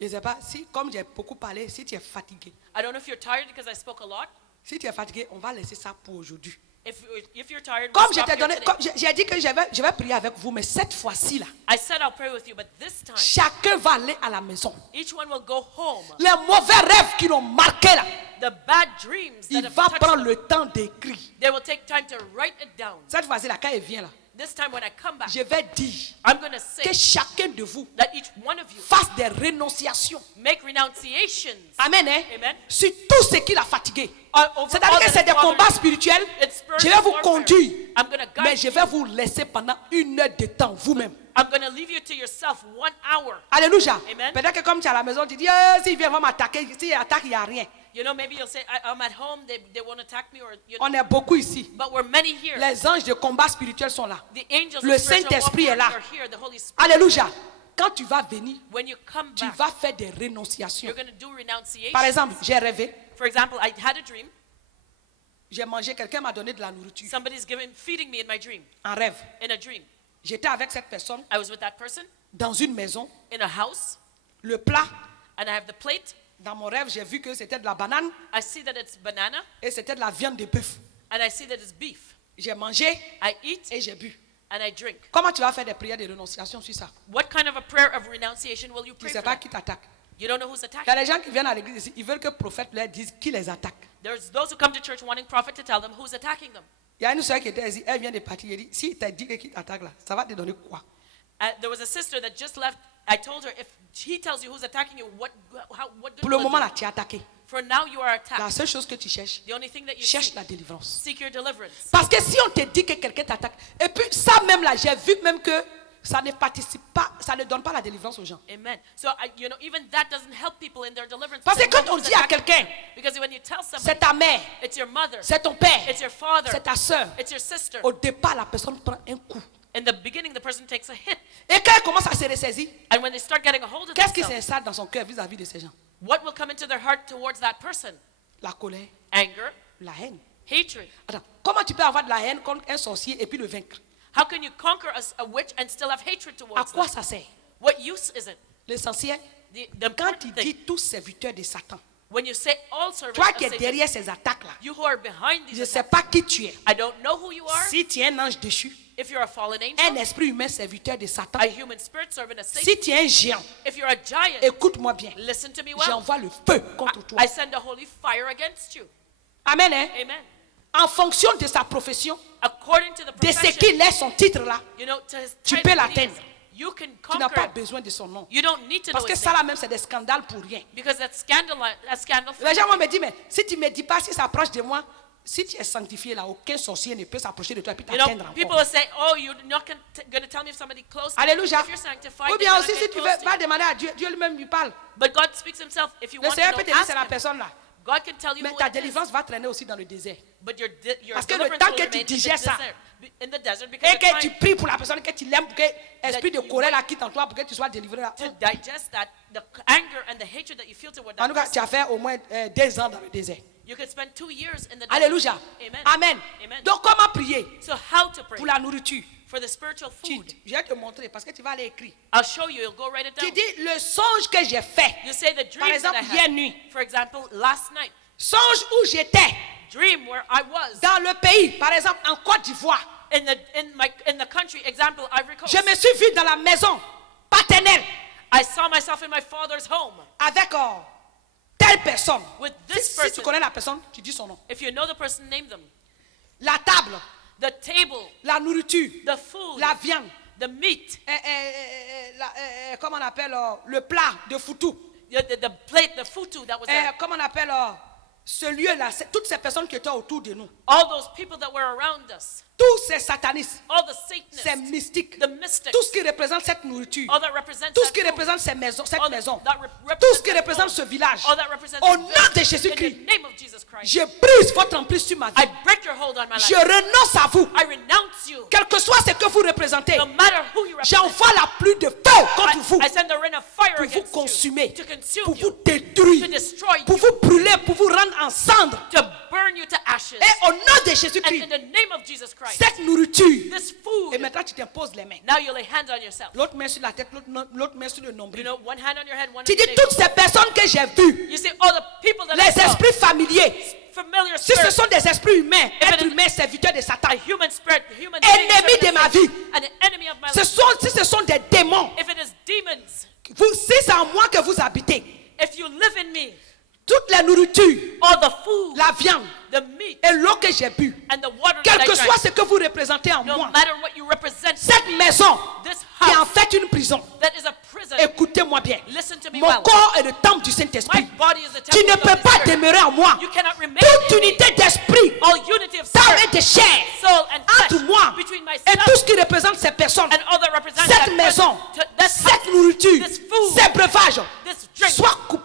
Je ne sais pas si, comme j'ai beaucoup parlé, si tu es fatigué. I don't know if you're tired because I spoke a lot. Si tu es fatigué, on va laisser ça pour aujourd'hui. If you're tired, we'll Comme je stop t'ai here donné, today. comme j'ai dit que je vais prier avec vous, mais cette fois-ci là, I said I'll pray with you, but this time, chacun va aller à la maison. each one will go home. Les mauvais rêves qui l'ont marqué là, The bad dreams that il have va touched prendre them, le temps d'écrire. they will take time to write it down. Cette fois-ci là, quand il vient là, This time when I come back, je vais dire I'm going to que say chacun de vous that each one of you fasse des renonciations. make renunciations. Amen. Hein? Amen. Sur tout ce qui l'a fatigué. Over C'est-à-dire all que that c'est is des bothering combats you. spirituels. It's Je spiritual vais vous warfare. conduire. I'm going to guide Mais je vais vous laisser pendant 1 heure de temps vous-même. I'm going to leave you to yourself 1 hour. Alléluia. Amen. Peut-être que comme tu es à la maison, tu dis, s'il vient vraiment m'attaquer, s'il attaque, il n'y a rien. You know, maybe you'll say, I'm at home, they won't attack me, or, you know, On est beaucoup ici. but we're many here. Les anges de combat spirituel sont là. The angels Le of spiritual Saint-Esprit warfare est là. are here, the Holy Spirit. Alléluia. Quand tu vas venir, When you come tu back, vas faire des rénonciations. you're going to do renunciation. Par exemple, j'ai rêvé, For example, I had a dream. j'ai mangé, quelqu'un m'a donné de la nourriture Somebody's feeding me in my dream, en rêve. in a dream. J'étais avec cette personne I was with that person dans une maison. in a house, Le plat, and I have the plate. dans mon rêve, j'ai vu que c'était de la banane I see that it's banana, et c'était de la viande de bœuf. and I see that it's beef. J'ai mangé I eat et j'ai bu. and I drink. Comment tu vas faire des prières de rénonciation sur ça? What kind of a prayer of renunciation will you Tu pray ne sais for pas that? qui t'attaque. You don't know who's Il y a attacking. des gens qui viennent à l'église ici, ils veulent que le prophète leur dise qui les attaque. There's those who come to church wanting prophet to tell them who's attacking them. Il y a une soeur qui était ici, elle vient de partir. Elle dit, si il t'a dit qu'il t'attaque là, ça va te donner quoi? There was a sister that just left. I told her, if he tells you who's attacking you, what good Pour le will moment it là, do? tu es attaqué. For now, you are La attacked. seule chose que tu cherches, The only thing that you cherche la délivrance. seek your deliverance. Parce que si on te dit que quelqu'un t'attaque, et puis ça même là, j'ai vu même que ça ne participe pas, ça ne donne pas la délivrance aux gens. Amen. So, even that doesn't help people in their deliverance. Parce que Because quand on who's dit à attacking quelqu'un, you. Because when you tell c'est somebody, ta mère, it's your mother, c'est ton père, it's your father, c'est ta soeur. it's your sister. Au départ, la personne prend un coup. In the beginning, the person takes a hit. Et quand elle commence à se ressaisir, And when they start getting a hold of qu'est-ce qui themselves, s'installe dans son cœur vis-à-vis de ces gens? what will come into their heart towards that person? La colère, Anger, la haine. hatred. Attends, comment tu peux avoir de la haine contre un sorcier et puis le vaincre? How can you conquer a witch and still have hatred À towards quoi them? ça sert? What use is it? L'essentiel, The quand important il thing, dit tous serviteurs de Satan, when you say all servants toi of qui es Satan, derrière ces attaques-là, you who are behind je ne these sais attacks, pas qui tu es. I don't know who you are. Si tu es un ange déchu, If you're a fallen angel, un esprit humain serviteur de Satan, a human spirit servant of Satan, si tu es un géant, if you're a giant, écoute-moi bien, listen to me well. j'envoie le feu contre toi. I send a holy fire against you. Amen. Hein? Amen. En fonction de sa profession, According to the de ce profession, qu'il est, son titre là, you know, to his tu title peux that he is, l'atteindre. you can tu n'as pas conquer. besoin de son nom. You don't need to know Parce que his ça name. là même, c'est des scandales pour rien. Because that's scandal. Les gens vont me dire, mais si tu ne me dis pas, si ça approche de moi, si tu es sanctifié là, aucun sorcier ne peut s'approcher de toi et puis You know, t'atteindre people encore. will say, "Oh, you're not going to tell me if somebody close." Alléluia. If you're sanctified, Ou they bien cannot aussi, get si tu close veux, to va you. demander à Dieu, Dieu lui-même lui parle. But God speaks Himself. If you Le want to Seigneur know, peut te dire, ask c'est la Him. personne là. God can tell you Mais who ta it is. délivrance va traîner aussi dans le désert. But your Parce que le deliverance temps will que tu remain in the digères ça, desert. In the desert, because Et the que tu time pries pour la personne, que tu l'aimes, pour que l'esprit de you colère la quitte en toi, pour que tu sois délivré là. to digest that, the anger and the hatred that you feel toward En that tout cas, person, tu as fait au moins 2 ans dans le désert. you could spend 2 years in the desert. Alléluia. Amen. Amen. Amen. Donc, comment prier So how to pray pour la nourriture? for the spiritual food? Je vais te montrer parce que tu vas aller écrire. I'll show you. You'll go write it Tu down. dis le songe que j'ai fait. You say the Par dream exemple, that I hier had. nuit. For example, last night, Songe où j'étais dream where I was dans le pays, par exemple en Côte d'Ivoire. in the country. Example, Ivory Coast. Je me suis vu dans la maison paternelle I saw myself in my father's home avec telle personne. with Si, this si tu person. connais la personne, tu dis son nom. If you know the person, name them. La table, The table, la nourriture, the food, la viande, the meat, comment on appelle le plat de foutou. the plate, the futu that was there. Comment on appelle ce lieu-là, toutes ces personnes qui étaient autour de nous. All those people that were around us, Tous ces satanistes, all the ces Satanists, mystiques, the mystics, tout ce qui représente cette nourriture, all that represents tout ce that qui food, représente cette maison, all that represents tout ce qui that représente home, ce village. all that represents Au that nom village, de in Jésus-Christ, the name of Jesus Christ, je brise votre emprise sur ma vie. I break your hold on my Je life. renonce à vous. I renounce you. Quel que soit ce que vous représentez, No matter who you represent, j'envoie la pluie de feu contre vous I send a rain of fire pour vous against consumer, you, to consume pour you, vous détruire, to destroy pour you, vous brûler, pour vous rendre en cendres. to burn you to ashes. Et au nom de And Jésus-Christ, in the name of Jesus Christ, cette nourriture, this food, et maintenant tu t'imposes les mains. now you lay hands on yourself. L'autre main sur la tête, l'autre main sur le You nombril. know, one hand on your head, one Tu on your dis navel. toutes ces personnes que j'ai vues, You see all the people that I les saw, esprits familiers, familiar si ce spirits, sont des esprits humains, it êtres is- humains, serviteurs de Satan, a human spirit, human ennemis de ma vie, and an enemy of my life. si ce sont des démons, If it is demons, si c'est en moi que vous habitez, if you live in me, toute la nourriture, all the food, la viande the meat, et l'eau que j'ai bu, and the water quel that I que soit drank, ce que vous représentez en no moi, matter what you represent, cette maison this qui est en house fait une prison, that is a prison, écoutez-moi bien, listen to me mon well. corps est le temple du My Saint-Esprit. body is the Tu temple ne of the peux Holy pas Spirit. demeurer en moi. You cannot remain Toute in me. unité d'esprit All unity of d'âme et spirit, de chair soul, and entre flesh moi between et myself tout ce qui représente ces personnes, and all that represents cette that maison, person, that cette house, nourriture, this food, ces breuvages, this drink, soient coupés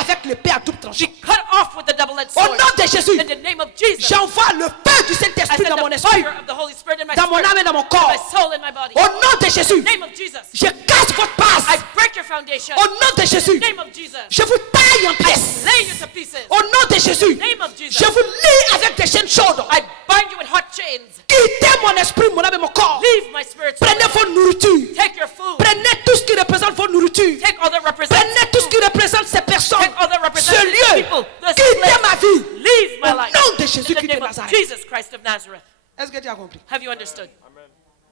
avec l'épée à double tranchant. cut off with the double-edged Au sword. nom de Jésus, In the name of Jesus, j'envoie le feu du I Saint-Esprit send dans mon the esprit, fire of the Holy Spirit in my dans mon spirit, âme et dans mon in corps. my soul, in my body. Au nom de Jésus, In the name of Jesus, je casse votre base. I break your foundation. Au nom de In Jésus, the name of Jesus, je vous taille en pièces. lay you to pieces. Au nom de Jésus, In the name of Jesus, je vous lie avec des chaînes chaudes. I bind you with hot chains. Quittez mon esprit, mon âme et mon corps. Leave my spirit. Prenez vos nourritures. Take your food. Prenez tout ce qui représente vos nourritures. Take all that represents Prenez tout ce qui représente ces personnes. Take all that represents Ce lieu. people, this Quittez place. ma vie. Leave my Au life. nom de In Jésus-Christ the de name of Nazareth. Jesus Christ of Nazareth. Est-ce que tu as compris? Have you understood?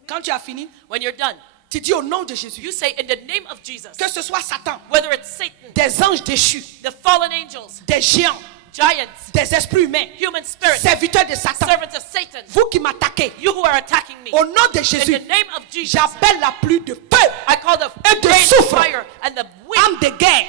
Quand tu as fini, When you're done, tu dis au nom de Jésus. you say in the name of Jesus, Que ce soit Satan, whether it's Satan, des anges déchus, the fallen angels, des géants, giants, des esprits humains, human spirits, serviteurs de Satan, servants of Satan, vous qui m'attaquez, you who are attacking me, au nom de in Jésus, the name of Jesus, j'appelle la pluie de feu, I call the et de rain, soufre, fire, and the wind, armes de guerre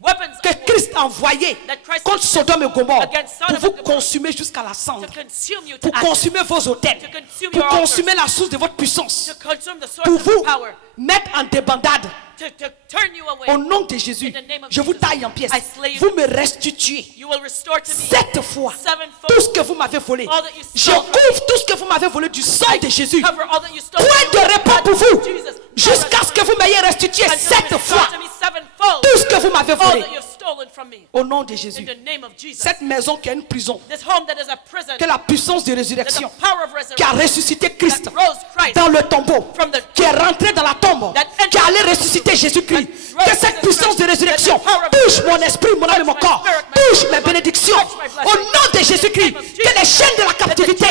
weapons que of war, Christ a envoyées that Christ contre Sodome et Gomorre against pour Sodom vous and Gomorrah, consumer jusqu'à la to cendre, consume you to pour ashes, consumer vos hôtels, to consume pour your altars, consumer la source de votre puissance, to consume the source pour of vous your power, mettre en débandade. to turn you away. Au nom de Jésus, In the name of je vous Jesus, taille en pièces. I slay you. Vous me restituez You will restore to me 7 fois sevenfold tout ce que vous m'avez volé. all that you Je stole from couvre tout ce que vous m'avez volé du sang de Jésus. cover all that you stole Point from de me. réponse pour vous. Jesus, Jusqu'à ce que vous m'ayez restitué until you 7 restore fois to me sevenfold tout ce que vous m'avez all volé. that you've stolen from me. Au nom de In Jésus. the name of Jesus. Cette maison qui est une prison, This home that is a prison, que la puissance de that the résurrection power of qui a resurrection ressuscité Christ that rose Christ dans le tombeau, from the qui est rentré dans la tombe, that entered qui allait ressusciter Jésus-Christ. that Que rose cette Jesus puissance de Christ, résurrection that the power of touche mon esprit, mon âme et mon touch my corps, spirit, my touche soul, mes my bénédictions. touch my blessing. Au nom de Jésus-Christ, que les chaînes de la captivité,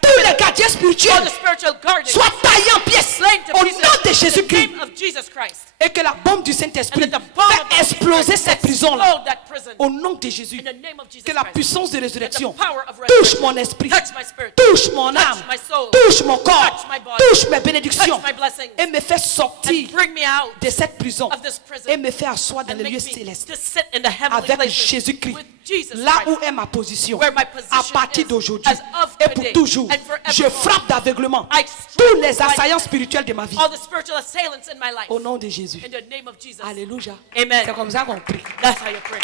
tous les gardiens all spirituels the spiritual guardians soient taillés en pièces slain to au pieces nom de in the Jésus-Christ. name of Jesus Christ. Et que la bombe du Saint-Esprit And that the bomb of fait exploser cette prison-là. explode that prison. Au nom de Jésus. In the name of Jesus Que la Christ. puissance de résurrection That the power of touche resurrection mon esprit, touch my spirit, touche mon âme, my soul, touche mon corps, touch my body, touche mes bénédictions touch my blessings, et me fait sortir and bring me out de cette prison of this prison et me fait asseoir dans and les make lieux me célestes to sit in the heavenly avec places Jésus-Christ. with Jesus Là Christ. où est ma position, Where my position à partir is, d'aujourd'hui as of et pour today, toujours, and forevermore. je frappe d'aveuglement I tous strike les assaillants blindness, spirituels de ma vie. all the spiritual assailants in my life. Au nom de Jésus. In the name of Jesus. Alléluia. Amen. C'est comme ça qu'on prie. That's how you pray.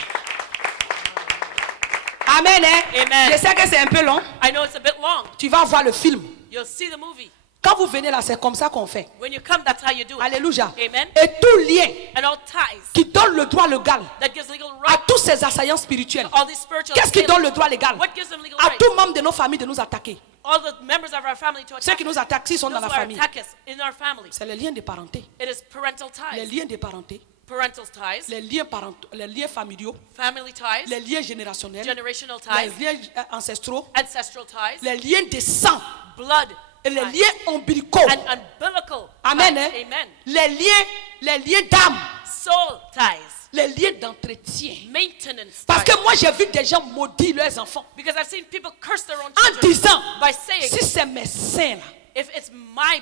Amen. Hein? Amen. Je sais que c'est un peu long. I know it's a bit long. Tu vas voir le film. You'll see the movie. Quand vous venez là, c'est comme ça qu'on fait. When you come, that's how you do it. Alléluia. Amen. Et tout lien And all ties qui donne le droit légal that gives legal à right tous ces assaillants spirituels. to all these spiritual Qu'est-ce qui donne assailants. le droit légal What gives them legal à right? tout membre de nos familles de nous attaquer? All the members of our family to Ceux attack qui us. nous attaquent, s'ils sont Those dans la who famille, attack us in our families. c'est les liens de parenté. It is parental Les ties, liens de parenté, parental ties, les liens parentaux, les liens familiaux, family ties, les liens générationnels, generational les ties, liens ancestraux, ancestral ties, les liens de sang blood et les ties, liens ombilicaux. and umbilical Amen. ties. Hein? Amen. Les liens d'âme, Soul ties, les liens d'entretien. maintenance Parce ties. que moi, j'ai vu des gens maudire leurs enfants Because I've seen people curse their own en children disant, by saying, si c'est mes seins là, if it's my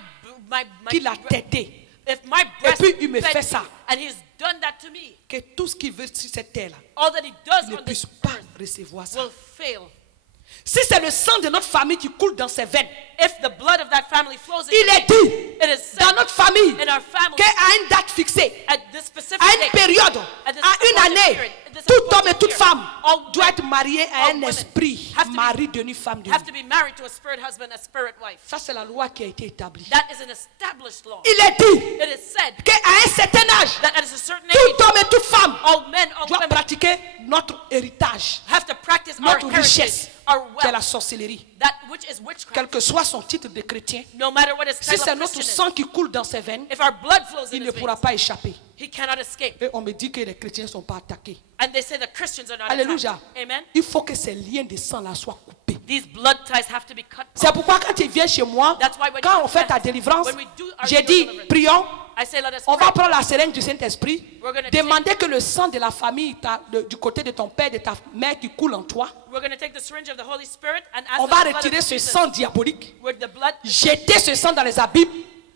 qui l'a tété, if my breast puis il me fed fait me, ça. and he's done that to me, que tout ce qu'il veut sur cette terre là, all that he does il ne on puisse this pas earth recevoir ça. will fail. Si c'est le sang de notre famille qui coule dans ses veines, If the blood of that family flows il est dit it is said dans notre famille in our family qu'à une date fixée, at this specific à une date, période, at this à une appointed année, period, at this tout homme et appointed toute period, femme all doit être marié à all un women esprit, have to be- mari devenu femme de have lui. to be married to a spirit husband, a spirit wife. Ça, c'est la loi qui a été établie. That is an established law. Il est dit It is said qu'à un certain âge, that at a certain tout age, homme et toute femme all men, all doit women pratiquer notre héritage, have to practice our notre heritage, richesse, our qui est la wealth, sorcellerie. that which is witchcraft. Quel que soit son titre de chrétien, No matter what his si title c'est of notre Christian sang qui coule dans ses veines, is, if our blood flows in il ne his pourra veins, pas échapper. he cannot escape. Et on me dit que les chrétiens ne sont pas attaqués. And they say the Christians are not Alléluia. attacked. Amen. Il faut que ces liens de sang-là soient coupés. These blood ties have to be cut C'est off. pourquoi quand tu viens chez moi, That's why when quand you on fait ta confess, délivrance, when we do our j'ai dit, deliverance, prions, I say let us on pray. va prendre la seringue du Saint-Esprit, We're gonna demander que le sang de la famille, du côté de ton père, de ta mère qui coule en toi, We're going to take the syringe of the Holy Spirit and ask on the va blood of retirer ce Jesus sang diabolique, with the blood jeter ce sang dans les abîmes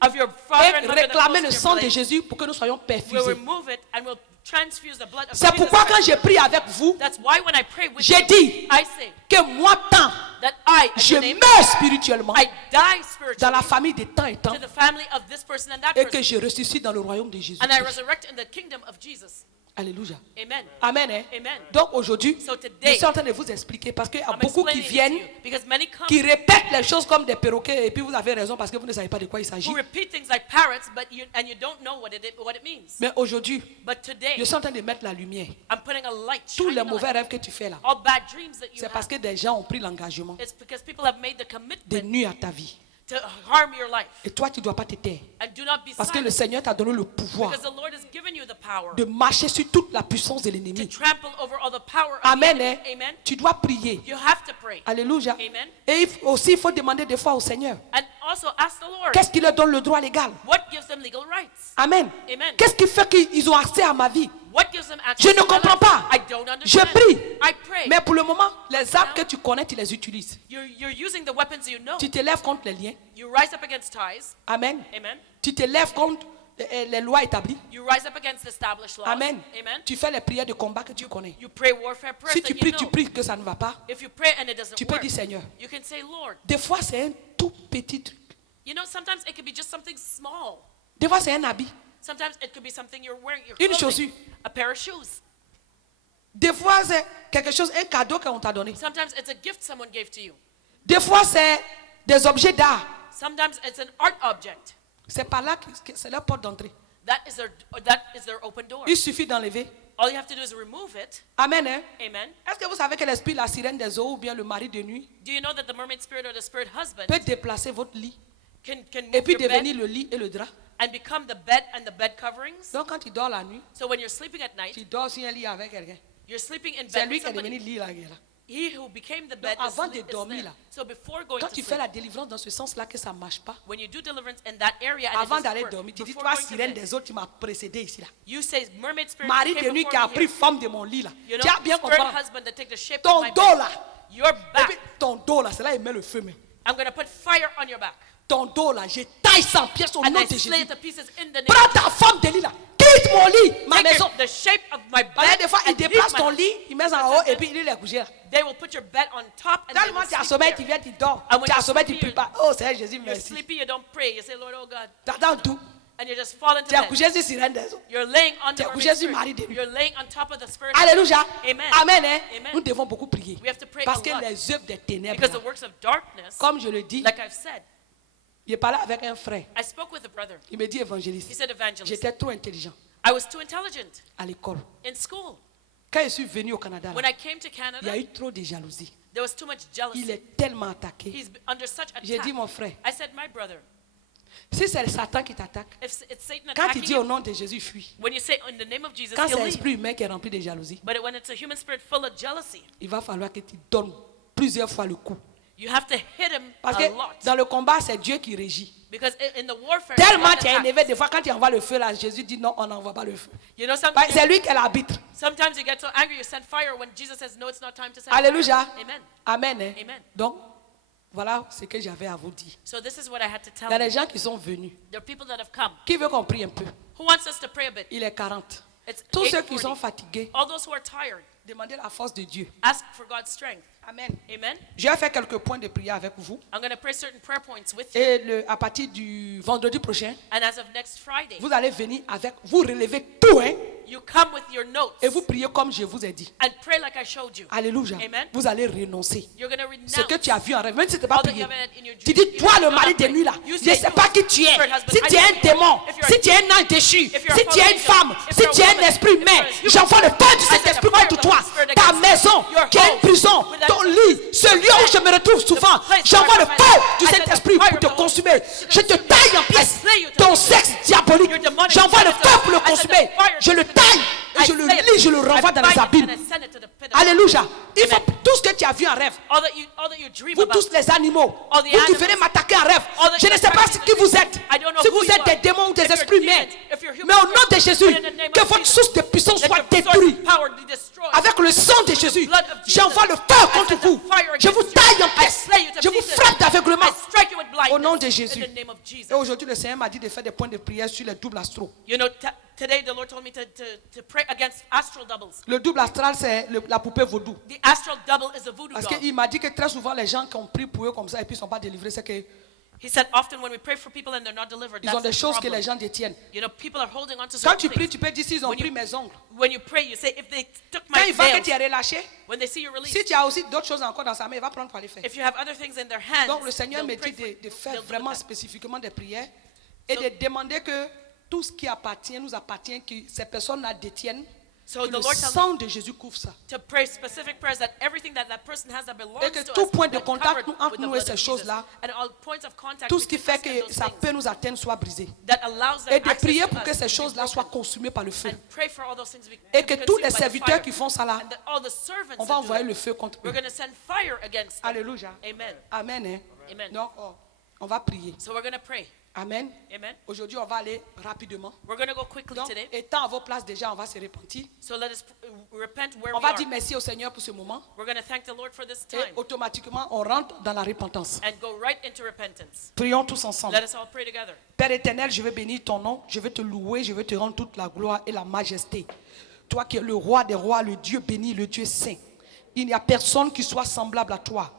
of your father et and mother that réclamer flows le in sang your de blade. Jésus pour que nous soyons We'll perfusés. remove it and we'll transfuse the blood of C'est Jesus pourquoi quand Christ. j'ai prié avec vous, That's why when I pray with j'ai you, dit I say que moi, tant, that I, at je your name, meurs spirituellement I die dans spiritually la famille de temps et temps to the family of this person and that et que person. je ressuscite dans le royaume de Jésus. And I resurrect in the kingdom of Jesus. Alléluia. Amen. Amen. Hein? Amen. Donc aujourd'hui, So je today, suis en train de vous expliquer parce qu'il y a I'm beaucoup qui explaining it to viennent, you because many come qui répètent les choses comme des perroquets et puis vous avez raison parce que vous ne savez pas de quoi il s'agit. who repeat things like parrots, but you don't know what it means. Mais aujourd'hui, But today, je suis en train de mettre la lumière. I'm putting a light, Tous shining les a mauvais light. rêves que tu fais là, All bad dreams that you c'est parce have. que des gens ont pris l'engagement It's because people have made the de commitment nuire à ta vie. to harm your life. Et toi, tu ne dois pas te taire. And do not be Parce que le silent. Seigneur t'a donné le pouvoir Because the Lord has given you the power de marcher sur toute la puissance de to l'ennemi. trample over all the power of Amen. the Hein? enemy. Amen. Tu dois prier. You have to pray. Alléluia. Amen. Et aussi, il faut demander des fois au Seigneur, And also ask the Lord, qu'est-ce qui leur donne le droit légal? what gives them legal rights? Amen. Amen. Qu'est-ce qui fait qu'ils ont accès à ma vie? What gives them access Je ne to my comprends life. pas. I don't Je understand. prie. I pray. Mais pour le moment, les armes que tu connais, tu les utilises. You're using the weapons you know. Tu te lèves contre les liens. You rise up against ties. Amen. Amen. Tu te lèves contre les lois établies. You rise up against established laws. Amen. Amen. Tu fais les prières de combat que tu connais. You pray warfare prayers Si that tu you pries, know. tu pries que ça ne va pas. If you pray and it doesn't Tu peux work, dire Seigneur. you can say, Lord. Des fois, c'est un tout petit truc. You know, sometimes it could be just something small. Des fois, c'est un habit. Sometimes it could be something you're wearing. Your Une clothing, chaussure. a pair of shoes. Des fois, c'est quelque chose, un cadeau qu'on t'a donné. Sometimes it's a gift someone gave to you. Des fois, c'est des objets d'art. Sometimes it's an art object. C'est par là que c'est leur porte d'entrée. That is their open door. Il suffit d'enlever. All you have to do is remove it. Amen. Hein? Amen. Est-ce que vous savez que l'esprit, la sirène des eaux ou bien le mari de nuit Do you know that the mermaid spirit or the spirit husband peut déplacer votre lit can et move puis your devenir bed le lit et le drap? and become the bed and the bed coverings? Donc quand tu dors la nuit, So when you're sleeping at night, tu dors sur un lit avec quelqu'un. you're sleeping in C'est bed lui with qui est devenu somebody. lit là. Qui est là. He who became the bed avant is de dormir, there. là, So before going Quand to tu fais sleep, la délivrance dans ce sens-là que ça ne marche pas, when you do deliverance in that area and it avant doesn't d'aller work, dormir, tu dis, before toi, going to sirène bed, des autres, tu m'as précédé ici là. you say, mermaid spirit Mari came de nuit before qui a me pris here. forme de mon lit là. You Tu as know, bien spirit compris. husband that take the shape Ton of my dos bed. là. Your Et back. puis, ton dos là, c'est là il met le feu même. I'm going to put fire on your back. Ton dos là, je taille sans pièces au And nom I de slay Jésus. it to pieces in the name Prends of ta forme de lit là. Quitte mon lit, ma Take maison. the shape of my Parce que bed des fois, il and leave déplace my ton house. lit, il met en haut et puis il est couché là. They will put your bed on top and they Tellement will tu as sleep sommeil, tu there. viens, tu dors. And when Tu as you're sommeil, tu ne sleepy, pries pas. Oh Seigneur Jésus, You're merci. sleepy, you don't pray. You say, Lord, oh God. Tu attends tout. And you just fall into Tu as bed. couché sur sirène des eaux. You're laying on Tu the as couché mermaid sur Marie spirit. de nuit. You're laying on top of the spirit. Alléluia. Amen. Amen. Hein? Amen. Nous devons beaucoup prier. We have to pray Parce a que lot. les œuvres des ténèbres, Because là, the works of darkness, comme je le dis, like I've said, j'ai parlé avec un frère. I spoke with a brother. Il me dit He évangéliste. said, evangelist, J'étais trop intelligent I was too intelligent à l'école. in school. Quand je suis venu au Canada, When là, I came to il y a Canada, eu trop de jalousie. there was too much Il jealousy. est tellement attaqué. He's under such J'ai attack. dit mon frère, I said, my brother, si c'est Satan qui t'attaque, if it's Satan quand tu attacking dis au you, nom de Jésus, fuis. when you say in the name of Jesus, Quand he'll c'est leave. l'esprit humain qui est rempli de jalousie, But when it's a human spirit full of jealousy, il va falloir que tu donnes plusieurs fois le coup. you have to hit him Parce a que lot. dans le combat, c'est Dieu qui régit. Because in the warfare, Tellement God tu es attacks. énervé, des fois quand tu envoies le feu là, Jésus dit non, on n'envoie pas le feu. You know, C'est lui qui est l'arbitre. sometimes you get so angry, you send fire when Jesus says, no, it's not time to send Alléluia. fire. Amen. Amen. Hein? Amen. Donc, voilà ce que j'avais à vous dire. So this is what I had to Il y a tell des you. gens qui sont venus. There are people that have come. Qui veut qu'on prie un peu? Who wants us to pray a bit? Il est 40. It's Tous ceux qui 8:40. sont fatigués, All those who are tired, demandez la force de Dieu. ask for God's strength. Amen. Amen. Je vais faire quelques points de prière avec vous. I'm going to pray certain prayer points with you. Et à partir du vendredi prochain, And as of next Friday, vous allez venir avec, vous relevez tout, hein, you come with your notes et vous priez comme je vous ai dit. and pray like I showed you. Alléluia. Amen. Vous allez renoncer. You're going to renounce Ce que tu as vu en rêve, même si tu n'es pas all that prié. you have had in your Tu dreams. dis, toi Even le if mari you're de not nuit là, praying. You je say, ne sais you, pas qui tu es. spirit husband, Si I tu es don't un know démon, if you're a si tu es un ange déchu, if you're a si tu es fallen une femme, angel, if si you're a tu es un woman, esprit if humain, you're a human, j'envoie le feu du I Saint-Esprit send the contre fire toi. of the Spirit Ta against maison, your qui est une home, prison, with that ton lit, ce lieu où je me retrouve souvent, place j'envoie where le I feu find du I send the Saint-Esprit fire pour of te the Holy consumer. Spirit. Je te taille en pièces. slay you to Ton pieces. sexe diabolique, Your demonic j'envoie le sex, feu pour le I send the consumer. fire Je to le the taille et I je le slay it. lis, je le renvoie I dans les bind it abîmes. and I send it to the pit of Alléluia. Il faut Amen. tout ce que tu as vu en rêve. All that you dream Vous about. tous les animaux, All the vous qui animals. venez m'attaquer en rêve, All that je ne you sais pas attack qui me. vous êtes. I don't know Si who vous you êtes des are. démons ou des If you're esprits demons, humains, if you're human mais au nom de spirits, Jésus, but in the name que of votre Jesus, source de puissance let soit your source détruite. of power be destroyed. Avec le sang de Jésus, blood of Jesus, j'envoie le feu I contre send the vous. fire Je vous against you. taille en I pièces. slay you to Je vous pieces. frappe d'aveuglement. I strike you with blindness Au nom de in Jésus. the name of Jesus. Et aujourd'hui, le Seigneur m'a dit de faire des points de prière sur les doubles astraux. You know, today the Lord told me to pray against astral doubles. Le double astral, c'est la poupée vaudou. The astral double is a voodoo Parce doll. qu'il m'a dit que très souvent, les gens qui ont pris pour eux comme ça et puis ils ne sont pas délivrés, c'est qu'ils He said often when we pray for people and they're not delivered, ont that's des the choses que problem. les gens détiennent. You know, people are holding on to Quand certain tu pries, things. tu peux dire s'ils ont When pris you- mes ongles. When you pray, you say, if they took Quand my il voit que nails, tu es relâché, when they see you released, si tu as aussi d'autres choses encore dans sa main, il va prendre pour les faire. if you have other things in their hands, Donc le Seigneur they'll me pray dit for- de faire they'll do vraiment that. spécifiquement des prières et So- de demander que tout ce qui appartient, nous appartient, que ces personnes-là détiennent. So Que the le Lord tells sang de Jésus couvre ça. to pray specific prayers that everything that person has that belongs Et que to tout us point de that contact covered entre with the nous et blood ces of Jesus. choses-là, And all points of contact tout ce qui between fait us and que those ça things peut nous atteindre soit brisé. that allows them Et de access prier to pour us que ces to be choses-là broken. soient consumées par le feu. And pray for all those things to be Et que tous consumed les by the serviteurs fire. qui font ça là, And all the servants on that va do envoyer that, le feu contre we're eux. going to send fire against them. Alléluia. Amen. Amen. Hein? Amen. Donc, on va prier. So we're going to pray. Amen. Amen. Aujourd'hui, on va aller rapidement. We're going to go quickly Donc, today. étant à vos places déjà, on va se repentir. So let us repent where On we va are. dire merci au Seigneur pour ce moment. We're going to thank the Lord for this Et time automatiquement, on rentre dans la repentance. and go right into repentance. Prions tous ensemble. Let us all pray together. Père éternel, je veux bénir ton nom. Je veux te louer. Je veux te rendre toute la gloire et la majesté. Toi qui es le roi des rois, le Dieu béni, le Dieu saint. Il n'y a personne qui soit semblable à toi.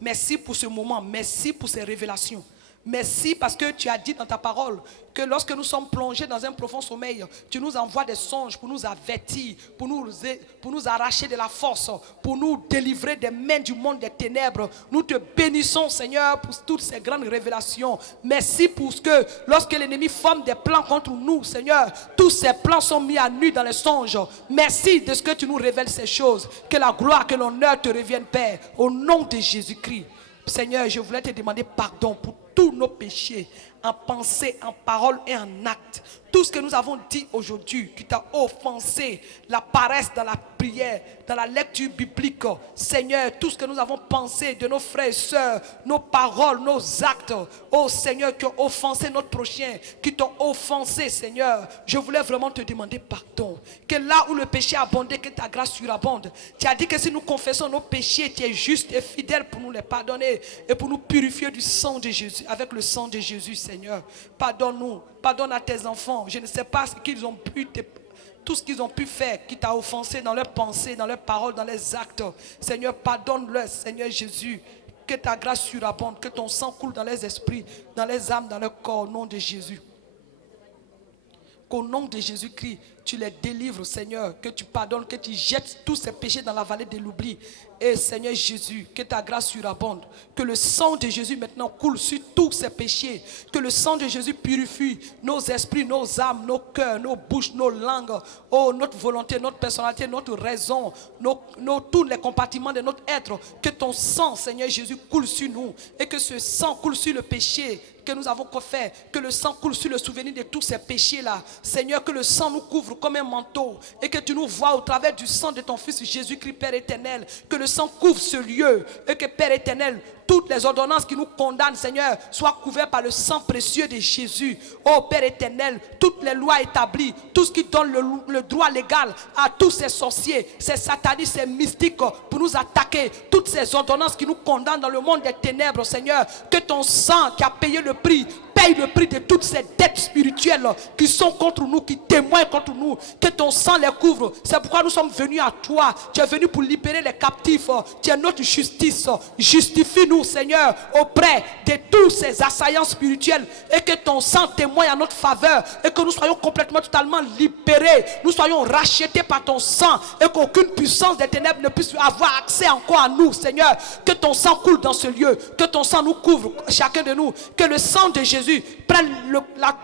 Merci pour ce moment. Merci pour ces révélations. Merci parce que tu as dit dans ta parole que lorsque nous sommes plongés dans un profond sommeil, tu nous envoies des songes pour nous avertir, pour nous arracher de la force, pour nous délivrer des mains du monde des ténèbres. Nous te bénissons, Seigneur, pour toutes ces grandes révélations. Merci pour ce que lorsque l'ennemi forme des plans contre nous, Seigneur, tous ces plans sont mis à nu dans les songes. Merci de ce que tu nous révèles ces choses. Que la gloire, que l'honneur te reviennent, Père, au nom de Jésus-Christ. Seigneur, je voulais te demander pardon pour tous nos péchés, en pensée, en parole et en acte. Tout ce que nous avons dit aujourd'hui qui t'a offensé, la paresse dans la prière, dans la lecture biblique, Seigneur, tout ce que nous avons pensé de nos frères et sœurs, nos paroles, nos actes, oh Seigneur, qui ont offensé notre prochain, qui t'ont offensé, Seigneur, je voulais vraiment te demander pardon. Que là où le péché a abondé, que ta grâce surabonde. Tu as dit que si nous confessons nos péchés, tu es juste et fidèle pour nous les pardonner et pour nous purifier du sang de Jésus, avec le sang de Jésus, Seigneur. Pardonne-nous, pardonne à tes enfants. Je ne sais pas ce qu'ils ont pu tout ce qu'ils ont pu faire qui t'a offensé dans leurs pensées, dans leurs paroles, dans leurs actes. Seigneur, pardonne-leur, Seigneur Jésus. Que ta grâce surabonde, que ton sang coule dans les esprits, dans les âmes, dans leur corps, au nom de Jésus. Qu'au nom de Jésus-Christ, tu les délivres, Seigneur, que tu pardonnes, que tu jettes tous ces péchés dans la vallée de l'oubli. Et Seigneur Jésus, que ta grâce surabonde, que le sang de Jésus maintenant coule sur tous ces péchés, que le sang de Jésus purifie nos esprits, nos âmes, nos cœurs, nos bouches, nos langues, oh, notre volonté, notre personnalité, notre raison, tous les compartiments de notre être. Que ton sang, Seigneur Jésus, coule sur nous et que ce sang coule sur le péché que nous avons fait, que le sang coule sur le souvenir de tous ces péchés-là. Seigneur, que le sang nous couvre comme un manteau et que tu nous vois au travers du sang de ton Fils Jésus-Christ, Père éternel. Que le sang couvre ce lieu et que, Père éternel, toutes les ordonnances qui nous condamnent, Seigneur, soient couvertes par le sang précieux de Jésus. Oh Père éternel, toutes les lois établies, tout ce qui donne le droit légal à tous ces sorciers, ces satanistes, ces mystiques pour nous attaquer, toutes ces ordonnances qui nous condamnent dans le monde des ténèbres, Seigneur, que ton sang qui a payé le prix, paye le prix de toutes ces dettes spirituelles qui sont contre nous, qui témoignent contre nous, que ton sang les couvre. C'est pourquoi nous sommes venus à toi. Tu es venu pour libérer les captifs. Tu es notre justice. Justifie-nous, Seigneur, auprès de tous ces assaillants spirituels et que ton sang témoigne en notre faveur et que nous soyons complètement, totalement libérés. Nous soyons rachetés par ton sang et qu'aucune puissance des ténèbres ne puisse avoir accès encore à nous, Seigneur. Que ton sang coule dans ce lieu, que ton sang nous couvre, chacun de nous, que le sang de Jésus prenne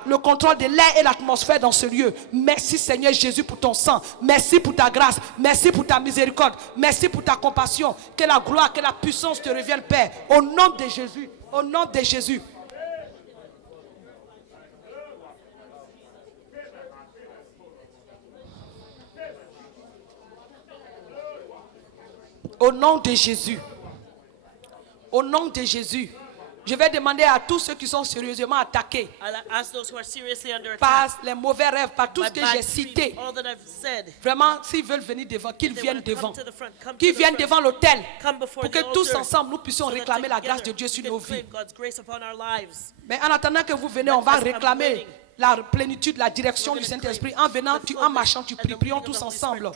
le contrôle de l'air et l'atmosphère dans ce lieu. Merci Seigneur Jésus pour ton sang. Merci pour ta grâce. Merci pour ta miséricorde. Merci pour ta compassion. Que la gloire, que la puissance te revienne, Père. Au nom de Jésus. Au nom de Jésus. Au nom de Jésus. Au nom de Jésus. Je vais demander à tous ceux qui sont sérieusement attaqués par les mauvais rêves, par tout ce que j'ai cité. Vraiment, s'ils veulent venir devant, qu'ils viennent devant. Qu'ils viennent devant l'autel pour que tous ensemble nous puissions réclamer la grâce de Dieu sur nos vies. Mais en attendant que vous venez, on va réclamer la plénitude, la direction du Saint-Esprit. En venant, en marchant, tu pries. Prions tous ensemble.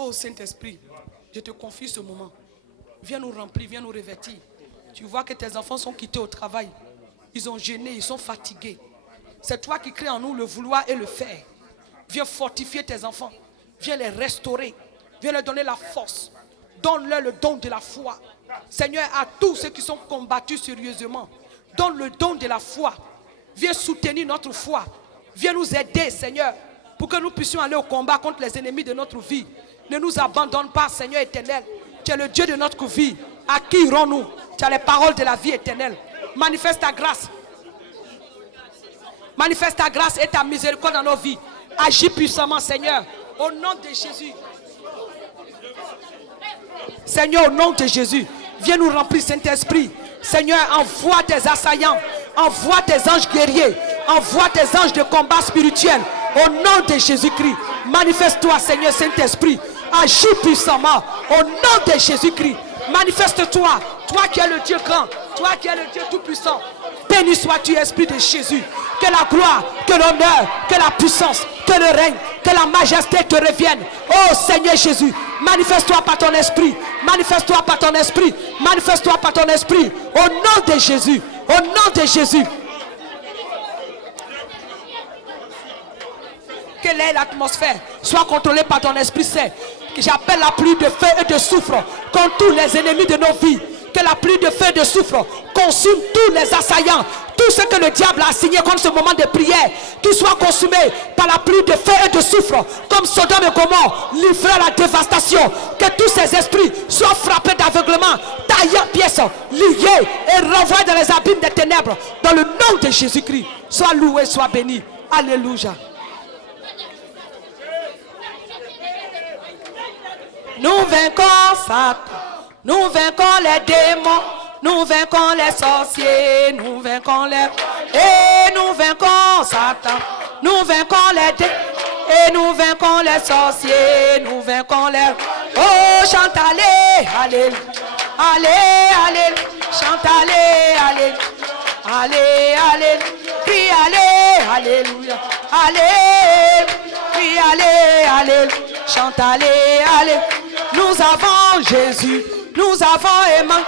Oh Saint-Esprit, je te confie ce moment. Viens nous remplir, viens nous revêtir. Tu vois que tes enfants sont quittés au travail. Ils ont gêné, ils sont fatigués. C'est toi qui crées en nous le vouloir et le faire. Viens fortifier tes enfants. Viens les restaurer. Viens leur donner la force. Donne-leur le don de la foi. Seigneur, à tous ceux qui sont combattus sérieusement, donne le don de la foi. Viens soutenir notre foi. Viens nous aider, Seigneur, pour que nous puissions aller au combat contre les ennemis de notre vie. Ne nous abandonne pas, Seigneur éternel. Tu es le Dieu de notre vie. À qui irons-nous? Tu as les paroles de la vie éternelle. Manifeste ta grâce. Manifeste ta grâce et ta miséricorde dans nos vies. Agis puissamment, Seigneur. Au nom de Jésus. Seigneur, au nom de Jésus. Viens nous remplir, Saint-Esprit. Seigneur, envoie tes assaillants. Envoie tes anges guerriers. Envoie tes anges de combat spirituel. Au nom de Jésus-Christ. Manifeste-toi, Seigneur Saint-Esprit. Agis puissamment. Au nom de Jésus-Christ. Manifeste-toi. Toi qui es le Dieu grand. Toi qui es le Dieu tout-puissant. Béni sois-tu, Esprit de Jésus. Que la gloire, que l'honneur, que la puissance, que le règne, que la majesté te reviennent. Oh Seigneur Jésus, manifeste-toi par ton esprit. Manifeste-toi par ton esprit. Manifeste-toi par ton esprit. Au nom de Jésus. Au nom de Jésus. Que l'air et l'atmosphère soient contrôlés par ton Esprit Saint. Que j'appelle la pluie de feu et de soufre contre tous les ennemis de nos vies. Que la pluie de feu et de soufre consume tous les assaillants. Tout ce que le diable a assigné comme ce moment de prière, qu'il soit consumé par la pluie de feu et de soufre, comme Sodome et Gomorrhe, livré à la dévastation. Que tous ces esprits soient frappés d'aveuglement, taillés en pièces, liés et renvoyés dans les abîmes des ténèbres. Dans le nom de Jésus-Christ, sois loué, sois béni. Alléluia. Nous vaincons Satan, nous vaincons les démons, nous vaincons les sorciers, nous vaincons les... Et nous vaincons Satan, nous vaincons les démons, et nous vaincons les sorciers, nous vaincons les... Oh, chante allez, allez, allez, allez, chante allez, allez, allez, allez, crie allez, alléluia, allez, crie allez, allez, chante allez, allez. Nous avons Jésus, nous avons Emmanuel,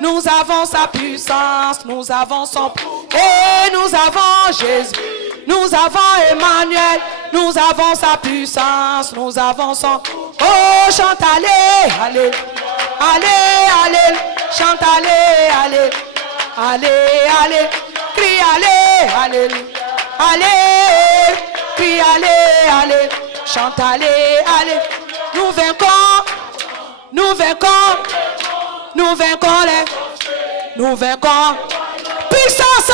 nous avons sa puissance, nous avons son... Et nous avons Jésus, nous avons Emmanuel, nous avons sa puissance, nous avons son... Oh, chante allez, allez, allez, allez, chante allez, allez, allez, allez, crie allez, allez, allez, crie allez, allez, chante allez, allez. Nous vaincons, nous vaincons, nous vaincons les, nous vaincons. Puissance!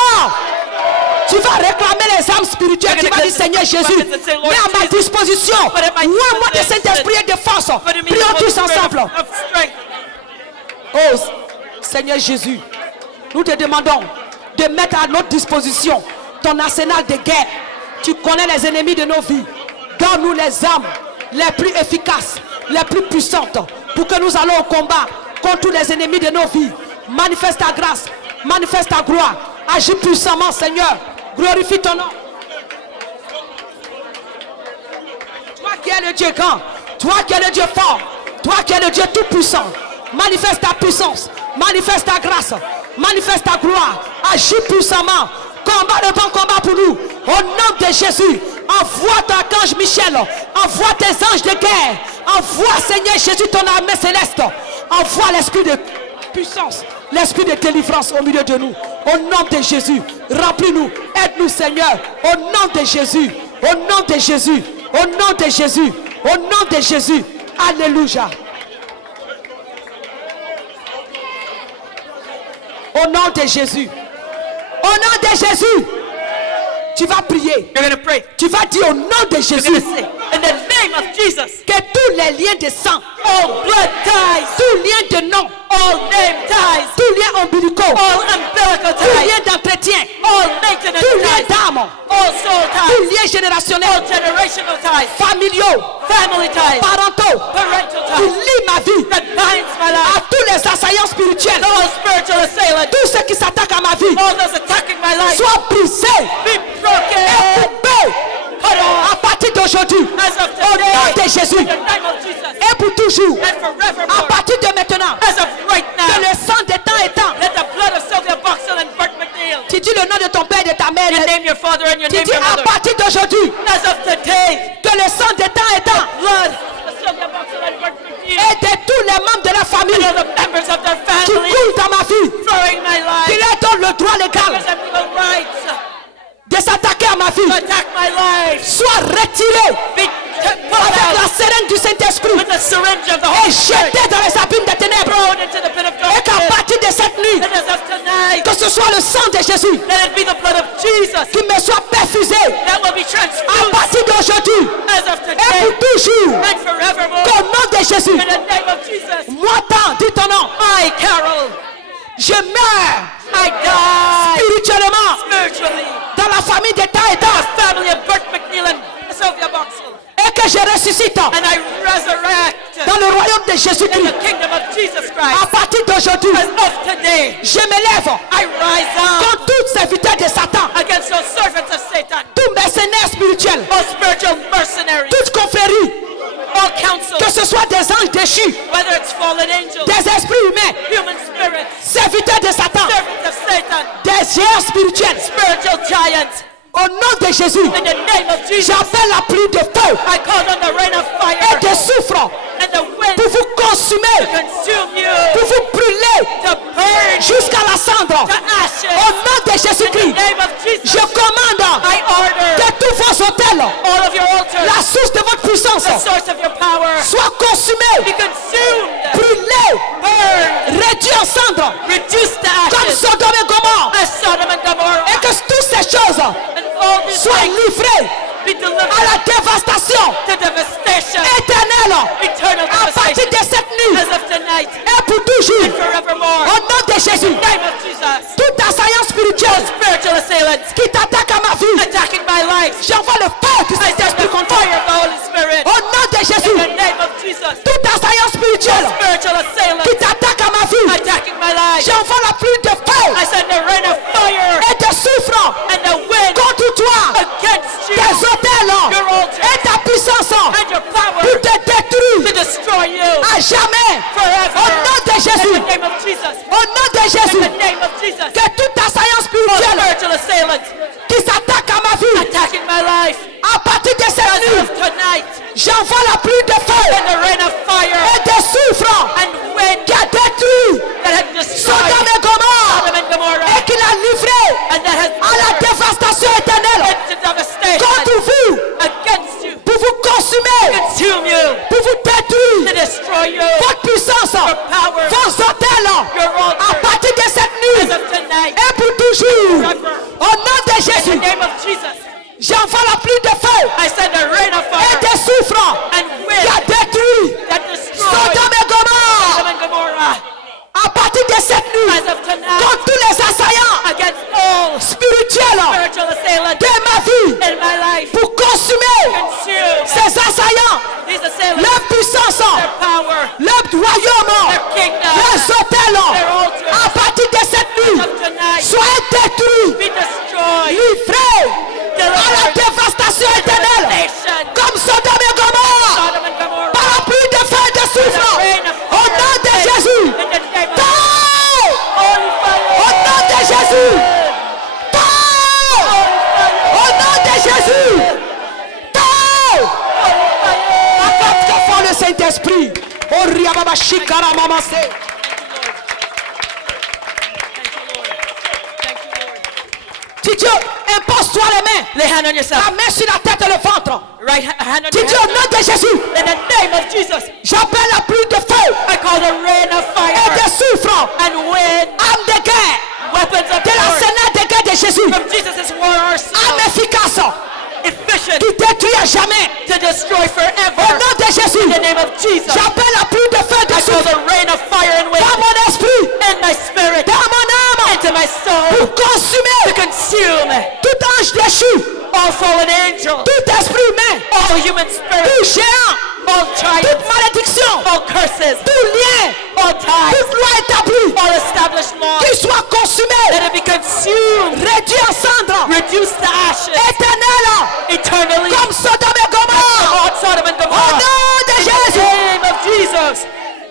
Tu vas réclamer les âmes spirituelles. Tu vas dire Seigneur Jésus, mets à ma disposition. Moi de Saint-Esprit et de force. Prions tous ensemble. Oh Seigneur Jésus, nous te demandons de mettre à notre disposition ton arsenal de guerre. Tu connais les ennemis de nos vies. Donne-nous les âmes les plus efficaces, les plus puissantes, pour que nous allons au combat contre tous les ennemis de nos vies. Manifeste ta grâce, manifeste ta gloire, agis puissamment Seigneur, glorifie ton nom. Toi qui es le Dieu grand, toi qui es le Dieu fort, toi qui es le Dieu tout puissant, manifeste ta puissance, manifeste ta grâce, manifeste ta gloire, agis puissamment, combat le bon combat pour nous, au nom de Jésus. Envoie ton archange Michel, envoie tes anges de guerre, envoie Seigneur Jésus ton armée céleste, envoie l'esprit de puissance, l'esprit de délivrance au milieu de nous, au nom de Jésus. Remplis-nous, aide-nous Seigneur, au nom de Jésus, au nom de Jésus, au nom de Jésus, au nom de Jésus. Alléluia. Au nom de Jésus, au nom de Jésus. Tu vas prier. You're going to pray. Tu vas dire au nom de You're Jésus. going to say, in the name of Jesus, Que tous les liens de sang, all blood ties, tous liens de nom, all name ties, tous liens ombilicaux, all umbilical tous ties, liens d'entretien, all maintenance tous liens ties, d'âme, all soul tous ties, liens générationnels, all generational ties, familiaux, family ties, parentaux, parental qui ties, lient ma vie that binds my à life, tous les assaillants spirituels, all spiritual assailants, tous ceux qui s'attaquent à ma vie, all those attacking my life, soient brisés, be broken, coupés cut off, à partir d'aujourd'hui, as of au nom today, de Jésus, in the name of Jesus, et pour toujours, and à forevermore, partir de maintenant, as of right que now. le sang des temps étant, Let the blood of Sylvia Boxall and Bert McNeil, tu dis le nom de ton père et de ta mère, you name your father and you tu name dis your à mother, partir d'aujourd'hui, as of today, que le sang des temps étant, blood of Sylvia Boxall and Bert McNeil, et de tous les membres de la and famille all the members of their qui family, coulent dans ma vie, throwing my qui life, leur donne le droit légal because I'm legal rights, de s'attaquer à ma vie, to attack my life, soit retiré be pulled avec la out sérène du Saint-Esprit with the syringe of the et Holy Spirit, jeté dans les abîmes des ténèbres, thrown into the pit of et qu'à darkness, partir de cette nuit, and as of tonight, que ce soit le sang de Jésus let it be the blood of Jesus qui me soit perfusé that will be à transfused partir d'aujourd'hui as of et today pour toujours, and forevermore, qu'au nom de Jésus, in the name of Jesus. Moi tant, dis ton nom. I, Carol, Je meurs I die spirituellement spiritually. dans la famille de ta et ta. Family of Bert McNeil and Sophia Boxall. Et que je ressuscite And I resurrect dans le royaume de in Jésus-Christ. the kingdom of Jesus À Christ. partir d'aujourd'hui, As of today, je me lève I rise up contre tous serviteurs de Satan, against those servants of Satan, tout mercenaire spirituel, all spiritual mercenaries, toute confrérie, all counsel, que ce soit des anges déchus, whether it's fallen angels, des esprits humains, human spirits, serviteurs de Satan, servants of Satan, des géants spirituels. spiritual giants. Au nom de Jésus, In the name of Jesus, j'appelle la pluie de feu I call on the rain of et fire de soufre and the wind pour vous consumer, to consume you, pour vous brûler to burn jusqu'à la cendre. to ashes. Au nom de In the Jésus-Christ, name of je Jesus, commande I order que tous vos hôtels, all of your altars, la source de votre puissance, the source of your power, soient consumés, be consumed, brûlés, burned, réduits en cendres, reduced to comme ashes, Sodome et Gomorrhe, as Sodom and Gomorrah, et que toutes ces choses and all these soient things livrées be à delivered la dévastation to devastation, éternelle eternal à partir devastation, de cette nuit as of tonight et pour toujours. and forevermore. Au nom de Jésus, In the name of Jesus, toute assaillant spirituel spiritual assailants qui t'attaque à ma vie, attacking my life, j'envoie le feu du I send the Saint-Esprit contre toi. fire of the Holy Spirit. Au nom de In Jésus, the name of Jesus, toute assaillant spirituel spiritual assailants qui t'attaque à ma vie, attacking my life, j'envoie la pluie de feu I send the rain of fire et de soufre and the wind contre toi, against you, tes hôtels your altars, et ta puissance and your power pour te détruire to destroy you à jamais. forever. Au nom de In Jésus, the name of Jesus, au nom de in Jésus, the name of Jesus, que toute assaillant all spirituel spiritual assailants qui s'attaque à ma vie, attacking my life, à partir de cette as nuit, of tonight, j'envoie la pluie de feu and the rain of fire et de soufre and wind qui a détruit that had destroyed Sodome et Gomorrhe Sodom and Gomorrah, et qui l'a livré and that has à la dévastation éternelle to devastation contre vous, against you, pour vous consumer, consume you, pour vous to détruire destroy you, votre puissance, your power, vos hôtels, your à altar, partir de cette as nuit of tonight, et pour toujours. forever. Au nom de In the Jésus, name of Jesus, j'envoie la pluie de feu I send a rain of et fire de soufre and qui a wind détruit that destroys Sodome et Gomorrhe Sodom and Gomorrah, à partir de cette nuit as of tonight, contre tous les assaillants against all spirituels spiritual assailants de ma vie in my life, pour consumer consume ces assaillants, these assailants, leur puissance, their power, leur royaume, their kingdom, leurs hôtels their altars, à partir de cette nuit of tonight, soient détruits, be destroyed, livrés à la delivered, dévastation éternelle nation, comme Sodome et Gomorrhe Sodom and Gomorrah, par la pluie de feu et de soufre au nom de Jésus. in the name of Feu! Holy Au fire, nom de Jésus. Feu! Au nom de Jésus. Feu! Holy fire. Accorde très fort le Saint-Esprit. Oh, riababa shikara mamase. Thank you, Lord. Thank you, Lord. Dis Dieu, impose-toi les mains. Lay hand on La yourself. main sur la tête et le ventre. Right hand on Dis your Dieu, au head. nom de Jésus, In the name of Jesus, j'appelle la pluie de feu I call the rain of et fire de soufre, and wind, arme de guerre, weapons of de la war scénaire de guerre de Jésus, from Jesus' war arme arsenal, efficace efficient qui détruit à jamais. to destroy Au forever. nom de Jésus, In the name of Jesus, j'appelle la pluie de feu et de I call soufre the rain of fire and wind dans mon esprit, in my spirit, dans mon âme, into my soul, pour consumer to consume tout ange déchu, all fallen angels, tout esprit humain, all human spirits, tout géant, all giants, toute malédiction, all curses, tout lien, all ties, toute loi établie, all established laws, qui soit consumé, let it be consumed, réduit en cendres, reduced to ashes, éternel, eternally, comme Sodome et Gomorrhe. all Sodom and Au Gomorrah. nom de In the Jésus, name of Jesus,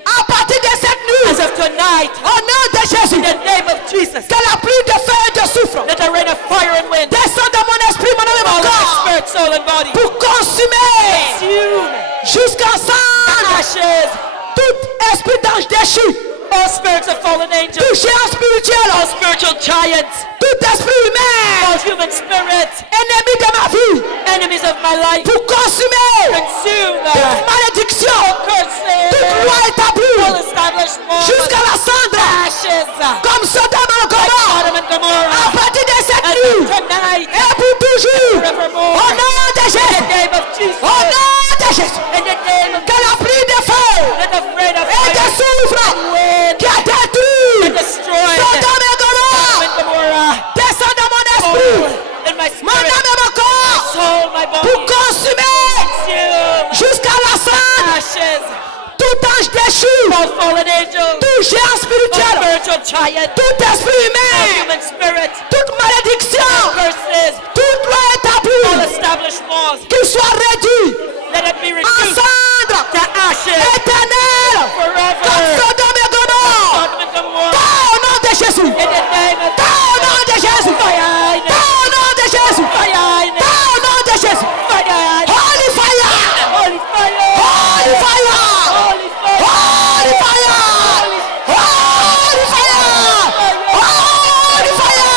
à partir de cette as nuit, of tonight, au nom de Jésus, in the name of Jesus, que la pluie de feu et de soufre let the rain of fire and wind descend dans mon esprit, mon âme et fall mon in my corps, spirit, soul, and body, pour consumer consume jusqu'en cendre ashes, tout esprit d'ange déchu, all spirits of fallen angels, tout géant spirituel, all spiritual giants, tout esprit humain, all human spirits, ennemi de ma vie, enemies of my life, pour consumer consume toute malédiction, curses, toute loi all établie established laws, jusqu'à la cendre, ashes, comme Sodome et Gomorrhe, Sodom and à Gomorrah, partir de cette as nuit of tonight, et pour toujours, forevermore, au nom de in the Jésus, name of Jesus, au nom de Jésus, in the name of que la pluie de feu let the rain of et de fire mon spirit, âme et mon corps, soul, my pour body, consumer consume jusqu'à la cendre ashes, tout ange déchu, all fallen angels, tout géant all spirituel, spiritual giant, tout esprit all humain, human spirit, toute malédiction, curses, toute loi all établie, established laws, qu'il soit réduit let it be en reduced cendre to ashes éternelle, comme forever. Sodome et Gomorrhe. Sodom and Gomorrah, Pas au nom de Jésus. in the name of Pas au nom de Jésus. fire, Pas au nom de Jésus. fire, Pas au nom de Jésus. fire, Holy fire. holy fire, Holy fire. holy fire, Holy fire. Holy fire. Holy fire.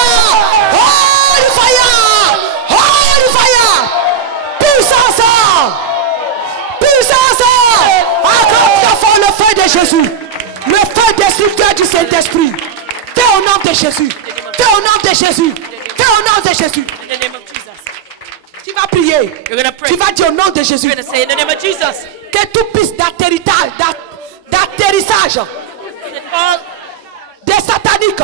Holy fire. Holy fire. Puissance. Puissance. Acclame très fort le feu de Jésus. Le feu destructeur du Saint-Esprit. Fais au nom de Jésus. Fais au nom de Jésus. Fais au nom de Jésus. in the name of Jesus. Tu vas prier. You're gonna pray. Tu vas dire au nom de Jésus. You're gonna say in the name of Jesus Que toute piste d'atterrissage that all des sataniques,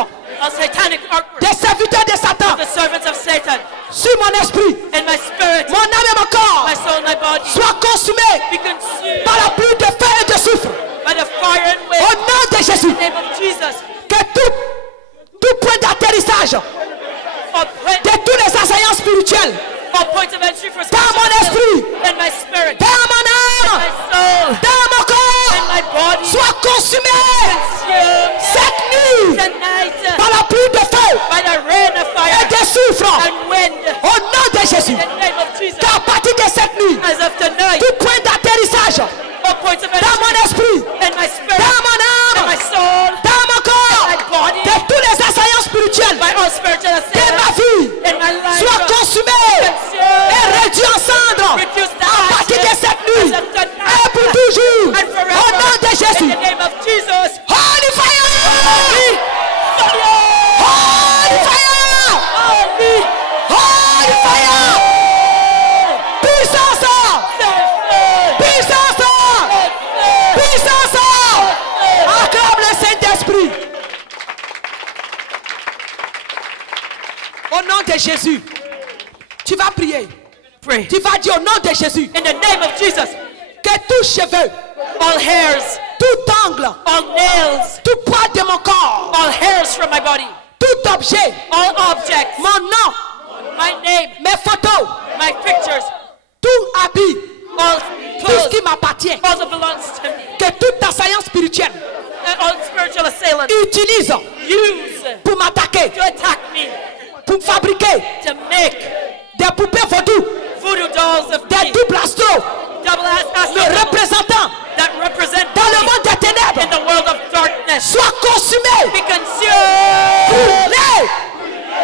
satanic artwork des serviteurs de of Satan the servants of Satan sur mon esprit, and my spirit, mon âme et mon corps my soul, my body soient consumés be consumed par la pluie de feu et de soufre. by the fire and Au wind. nom de Jésus. In the name of Jesus, Que tout point d'atterrissage all, de tous les assaillants spirituels all points of entry for dans mon esprit, and my spirit, dans mon âme, my soul, dans mon and corps my body soient consumés consumed cette nuit tonight par la pluie de feu by the rain of et fire de soufre. and wind. Au nom de Jésus. In the name of Jesus, Qu'à partir de cette nuit, as of tonight, tout point d'atterrissage all points of dans entry mon esprit, and my spirit, dans mon and my âme, soul, dans mon corps, my body, de tous les assaillants spirituels by all spiritual de ma assailants vie in my life, soient consumés et réduits en cendres reduce the à partir de ashes cette nuit as of et tonight pour toujours. and forever. Au nom de In Jésus. the name of Jesus. Holy fire! Holy fire! Holy fire! Holy Holy fire! Puissance! fire! Puissance! Puissance! Acclame le Saint-Esprit. Au nom de Jésus, tu vas prier. Pray. Tu vas dire au nom de Jésus In the name of Jesus, que tout cheveu, all hairs, tout angle, all nails, tout poil de mon corps, all hairs from my body, tout objet, all objects, mon nom, my name, mes photos, my pictures, tout habit, all tout ce clothes, qui m'appartient, all that belongs to me, que tout assaillant spirituel and all spiritual assailants utilise use pour m'attaquer, to attack me, pour fabriquer to make des poupées vaudou, voodoo dolls of des me, doubles astros, double-ass le astral représentant that represent dans le me monde des ténèbres, in the world of darkness, soit consumé, be consumed, brûlé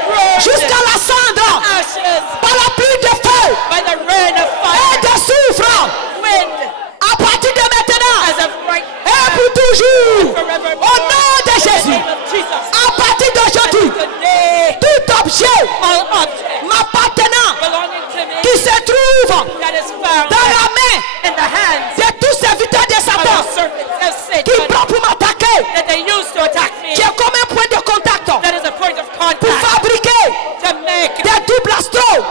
burned, jusqu'à la cendre ashes par la pluie de feu by the rain of et fire, de soufre wind, à partir de maintenant as of right et pour toujours. forevermore. Au nom de In the Jésus, name of Jesus. à partir d'aujourd'hui, Today, tout objet all objects m'appartenant belonging to me qui se trouve that is found dans la main in the hands de tous serviteurs de of Satan the serpents of qui Satan prend pour m'attaquer, that they use to attack me, qui est comme un point de contact that is a point of pour contact fabriquer to make des doubles astros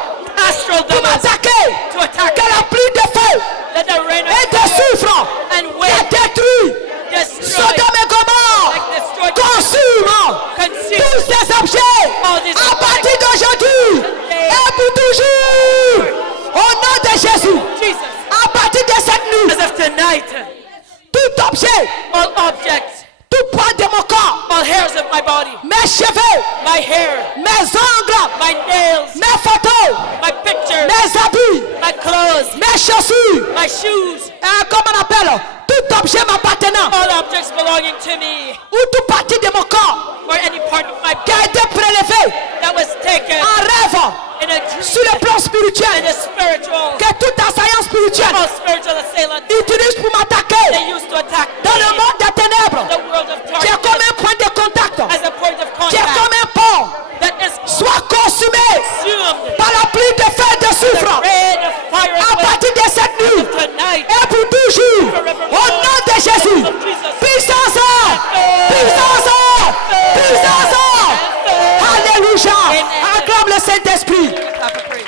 astral pour doubles m'attaquer, to attack que la pluie de feu that the rain et of de soufre and qui wind détruit destroy, Sodome et Gomorrhe, like destroy, consume consume tous ces objets all these à partir d'aujourd'hui et pour toujours. Au nom de Jésus, Jesus. à partir de cette nuit, As of tonight, tout objet, all objects, tout poil de mon corps, all hairs of my body, mes cheveux, my hair, mes ongles, my nails, mes photos, my pictures, mes habits, my clothes, mes chaussures, my shoes, comment on appelle, tout objet m'appartenant all objects belonging to me, ou toute partie de mon corps or any part of my qui a été prélevé that was taken en rêve in a dream, sur le plan in spirituel, a spiritual, que tout assaillant spirituel all spiritual assailants utilise pour m'attaquer they used to attack dans le me, monde des ténèbres, the world of qui est comme darkness, un point de contact, as a point of qui est contact comme un pont, that is soit consumé consumed par la pluie de feu et de the soufre rain of fire à and wind partir de cette nuit tonight. et pour toujours. Au nom de Jésus, puissance, puissance, puissance. Alléluia. Acclame le Saint-Esprit. Clap of praise.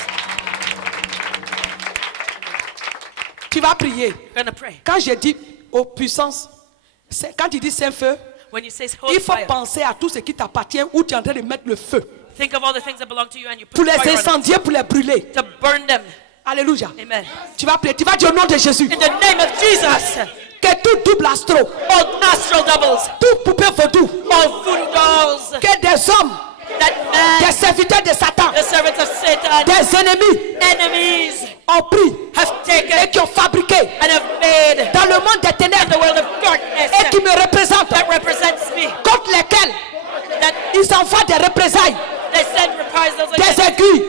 Tu vas prier. You're going to pray. Quand je dis aux puissances, quand tu dis Saint-Feu, When you say il holy faut fire, penser à tout ce qui t'appartient où tu es en train de mettre le feu. think of all the things that belong to you and you Pour put les fire on incendier, pour les brûler. it to burn them. Alléluia. Amen. Tu vas prier. Tu vas dire au nom de Jésus. In the name of Jesus, Que tout double astro, all astral doubles, tout poupée vaudou, all voodoo dolls, que des hommes, that man, des serviteurs de Satan, the servants of Satan, des ennemis enemies ont pris have et taken qui ont fabriqué and have made dans le monde des in ténèbres the world of darkness et qui me représentent, that represents me, contre lesquels that ils envoient des représailles, they send reprisals des against aiguilles,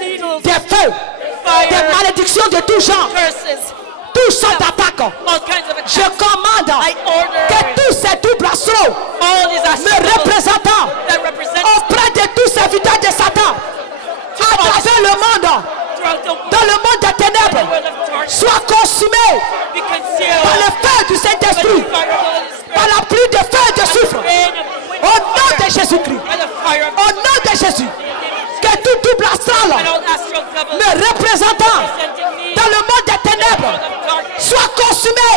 needles, des feux, des fire, malédictions de tout genre, curses, tout sortes d'attaques. all kinds of Je attacks. commande I order que tous ces doubles astros all these me astral doubles représentant that represent auprès de tous serviteurs de Satan à travers le monde, throughout the world, dans le monde des the ténèbres, world of darkness, soient consumés be par concealed le feu du by the Saint-Esprit, fire of the Holy Spirit, par la pluie de feu et de by the soufre, rain of wind au and nom de fire, Jésus-Christ, by the fire of au nom de Jésus, que tout double astral and all astral doubles me représentant representing me, dans le monde des ténèbres world of darkness, soit consumé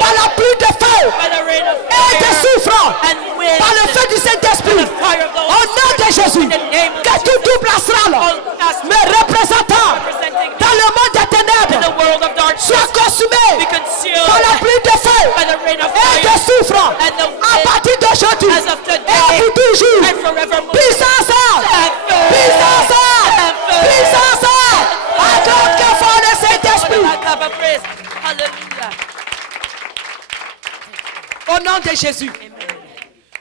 par la pluie de feu by the rain of et de fire soufre, and wind, par le feu du Saint-Esprit, the fire of the au Holy nom de Jésus, que tout double astral all astral me représentant representing me, dans le monde des in the ténèbres world of darkness, soit consumé be concealed par la pluie de feu by the rain of et de fire soufre and the à wind, partir d'aujourd'hui as of et today pour toujours. and forevermore. Puissance, Saint-Feu, puissance, Saint-Feu, puissance, accorde que fort le Saint-Esprit. Praise. Hallelujah. Au nom de Jésus, Amen.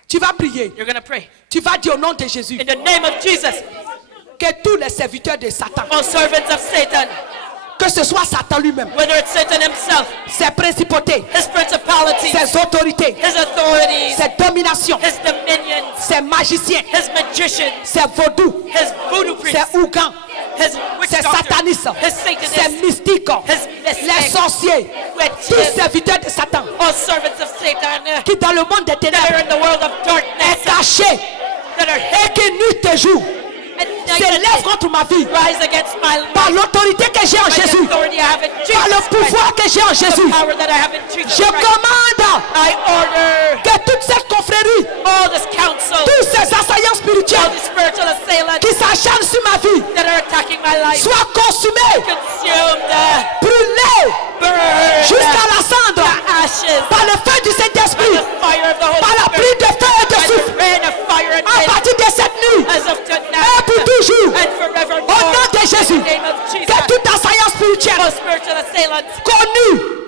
tu vas prier. You're going to pray. Tu vas dire au nom de Jésus In the name of Jesus, que tous les serviteurs de Satan, all servants of Satan, que ce soit Satan lui-même, whether it's Satan himself, ses principautés, his principalities, ses autorités, his authorities, ses dominations, his dominions, ses magiciens, his magicians, ses vaudous, his voodoo ses priests, ougans, his witch ses doctors, satanistes, his ses satanists, mystiques, his les mystics, sorciers, tous witches, serviteurs de Satan all servants of Satan qui dans le monde des that are ténèbres in the world of est darkness, caché that are et qui nuit et jour and s'élève contre ma vie rise against my life. par l'autorité que j'ai en By the Jésus, authority I have in par le Jesus Christ, pouvoir que j'ai en the Jésus. power that I have in Jesus Je Christ, commande I order que toute cette confrérie, all this counsel, tous ces assaillants all spirituels these spiritual assailants qui s'acharnent sur ma vie that are attacking my life, soient consumés, consumed, brûlés burned, jusqu'à la cendre ashes, par le feu du Saint-Esprit, the fire of the par Holy la Spirit, pluie de feu et de by the souffle, rain of fire and à wind, partir de cette nuit as of et tonight pour toujours. and Au forevermore. nom de Jésus, In the name of Jesus, que tout assaillant spirituel, all spiritual assailants connu,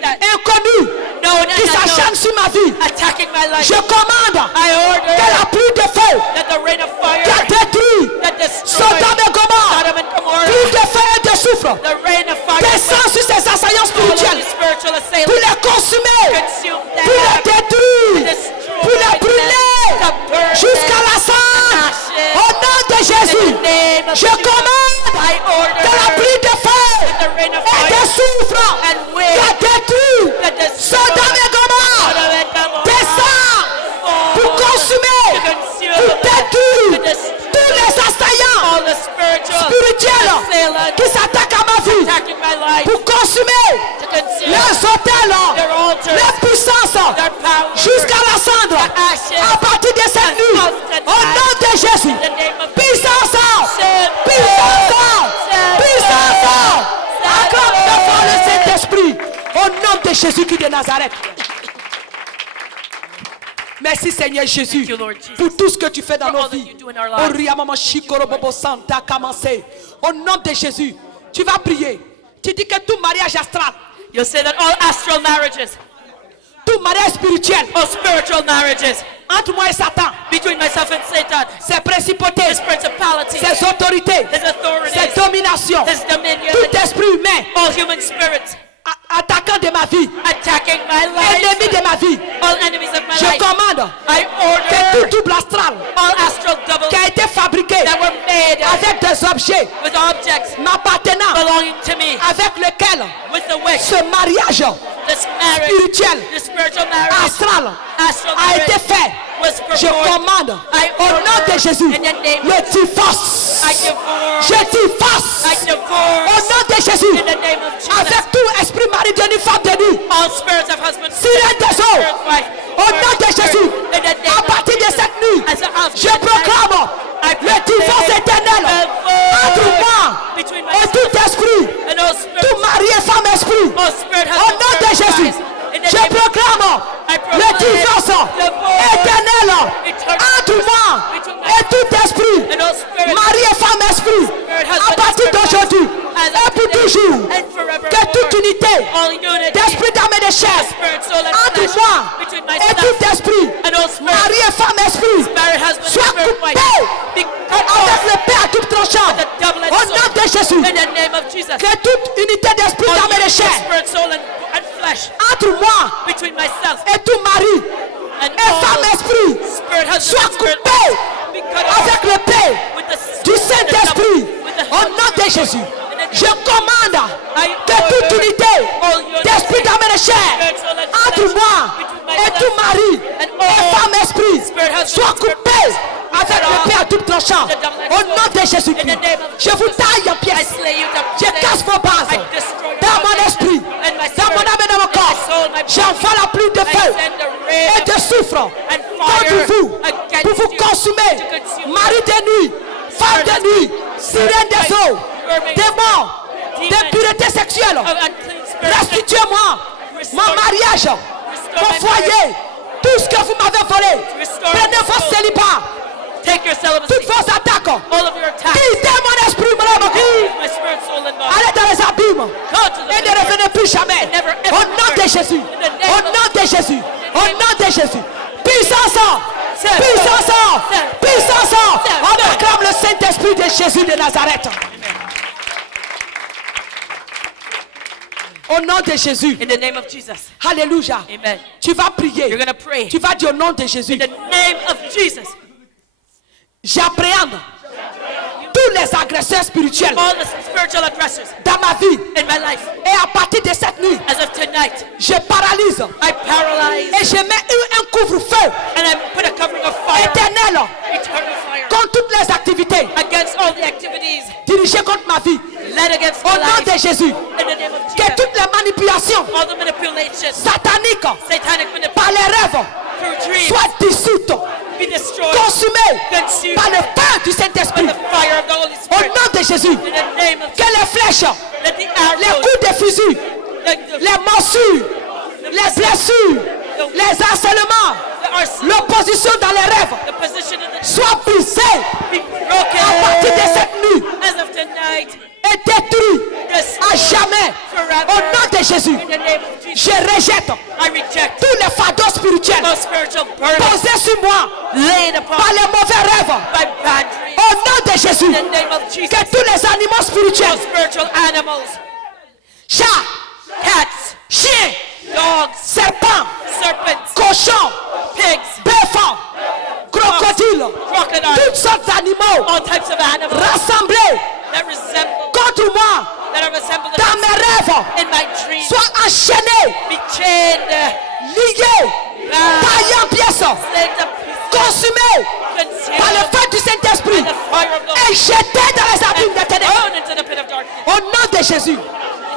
that inconnu, known qui and s'acharne unknown, sur ma vie, attacking my life, je commande I que order la pluie de feu that the rain of fire qui a détruit that destroyed Sodome et Gomorrhe, Sodom and Gomorrah, pluie de feu et de soufre, the rain of fire descend sur ces assaillants all of spirituels these spiritual pour assailants, les consumer, consume pour les them, détruire, destroy pour les brûler them, to burn jusqu'à them, la cendre. ashes. Au nom de Jésus, In the name of je Jesus, commande I que la order pluie de feu the rain of et de fire soufre and qui wind a détruit that destroy Sodome et Gomorrhe Sodom and Gomorrah, descend pour fall, consumer, to consume, pour détruire to destroy tous les assaillants all the spiritual spirituels assailants qui s'attaquent à ma vie, attacking my life, pour consumer to consume leurs hôtels, their altars, leurs puissances their power, jusqu'à la cendre ashes, à partir de cette nuit. Au nom de Jésus, in the name of puissance, Saint- puissance, Saint- puissance, accorde Saint- devant le Saint-Esprit. Au nom de Jésus-Christ de Nazareth. Merci Seigneur Jésus Thank you, Lord Jesus, pour tout ce que tu fais dans for nos all that vies. you do in our lives. Oriamama Shikorobobo Santa Kamase. Au nom de Jésus, tu vas prier. Tu dis que tout mariage astral, You'll say that all astral marriages, tout mariage spirituel all spiritual marriages entre moi et Satan, between myself and Satan, ses principautés, his principalities, ses autorités, his authorities, ses dominations, his dominion, tout esprit humain all human spirits attaquant de ma vie, attacking my life, ennemi de ma vie, all enemies of my je life. commande I que order tout double astral all astral doubles qui a été fabriqué that were made avec des objets with objects m'appartenant, belonging to me, avec lequel with the witch, ce mariage this marriage, spirituel, this spiritual marriage, astral astral a été marriage fait. was Je performed. commande I au nom de order Jésus in the name le divorce. I divorce, Je divorce I au divorce nom de de Jésus. In the name of Jesus. Avec tout esprit mari de nu, femme de nu. All spirits of husband, Sirène des eaux. spirits wife. Au nom de Jésus. In the name À of partir de cette nuit, As a je proclame le divorce éternel entre moi between et tout esprit, and all tout spirits, mari et femme esprit. all spirit Au nom de husband, Jésus, in the je name of proclame le divorce éternel entre moi et tout esprit, and all spirit, mari et femme esprit, à partir d'aujourd'hui et pour toujours, and forever, que toute unité all unity, d'esprit, d'âme et de chair spirit, soul, and entre flesh, moi between et myself tout esprit, and all spirit, mari et femme esprit, married husband, soit and spirit coupé wife, be cut avec off le paix à tout tranchant. with a double-edged Au nom sword. de Jésus, In the name of Jesus, que toute unité d'esprit, all d'âme et de unity, chair spirit, soul, and flesh, entre moi between myself et tout mari and et all femme esprit spirit, husband, soit and spirit coupé wife, be cut off avec le paix with the du sword and the Saint-Esprit. double- with the Au nom de Jésus, je commande I que toute order unité all unity, d'esprit, d'âme et de chair spirit, soul, and entre flesh, moi between et myself tout mari and et all femme esprit spirit, husband, soit and spirit coupé avec le paix à tout tranchant. the double-edged Au sword. nom de Jésus, In the name of je vous Jesus, taille en I pièces. slay you to Je casse vos bases I destroy your dans mon foundation esprit, and my dans mon spirit, âme et dans mon and my corps. soul, my body. J'envoie la pluie de I feu send a rain et de soufre and contre fire vous against pour vous you consumer. to consume Mari de nuit, femme de nuit, sirène des eaux, démons, d'impureté sexuelle. of unclean spirits. Restituez-moi mon mariage, mon foyer, tout ce que vous m'avez volé. Prenez vos célibats, Take your celibacy, toutes vos attaques. all of your attacks, Quittez mon esprit, mon âme. my spirit, soul, and body. Allez dans les abîmes Go to the et ne pit. revenez plus jamais. Au nom de Jésus, au nom de Jésus, au nom de Jésus. Puissance, puissance, puissance. On acclame le Saint-Esprit de Jésus de Nazareth. Au nom de Jésus. In the name of Jesus. Alléluia. Amen. Tu vas prier. You're going to pray. Tu vas dire au nom de Jésus. In the name of Jesus. J'appréhende tous les agresseurs spirituels All the spiritual aggressors dans ma vie. in my life. Et à partir de cette nuit, As of tonight, je paralyse I paralyze et je mets un couvre-feu and I put a covering of fire, éternel eternal fire, contre toutes les activités against all the activities dirigées contre ma vie. led against Au my nom life. de Jésus, In the name of que Jesus. toutes les manipulations All the manipulations, sataniques satanic par manipulations les rêves through dreams soient dissoutes, be destroyed consumées consumed par le feu du by Saint-Esprit. the fire of the Holy Au Spirit. nom de Jésus, In the name of que les flèches, let the les arrows, coups de fusil, the les morsures, les blessures, les harcèlements, l'opposition dans les rêves the position in the soient brisées be à partir de broken cette nuit as of tonight. et détruites à jamais. Au nom de Jésus, In the name of Jesus, je rejette I reject tous les fardeaux spirituels those spiritual burdens posés sur moi laid upon par les mauvais rêves. by bad dreams. Au nom de Jésus, In the name of Jesus, que tous les animaux spirituels, those spiritual animals, chats, cats, chiens, dogs, serpents, serpents, cochons, pigs, bœufs, crocodiles, crocodiles, toutes sortes d'animaux all types of animals rassemblés that resemble, contre moi that are resembled dans mes rêves in my dreams, soient enchaînés, be chained, liés, taillés en pièces, laid to pieces, consumés par le consumed feu du Saint-Esprit by the fire of the et jetés dans les abîmes des ténèbres. thrown into the pit of darkness. Au nom de Jésus,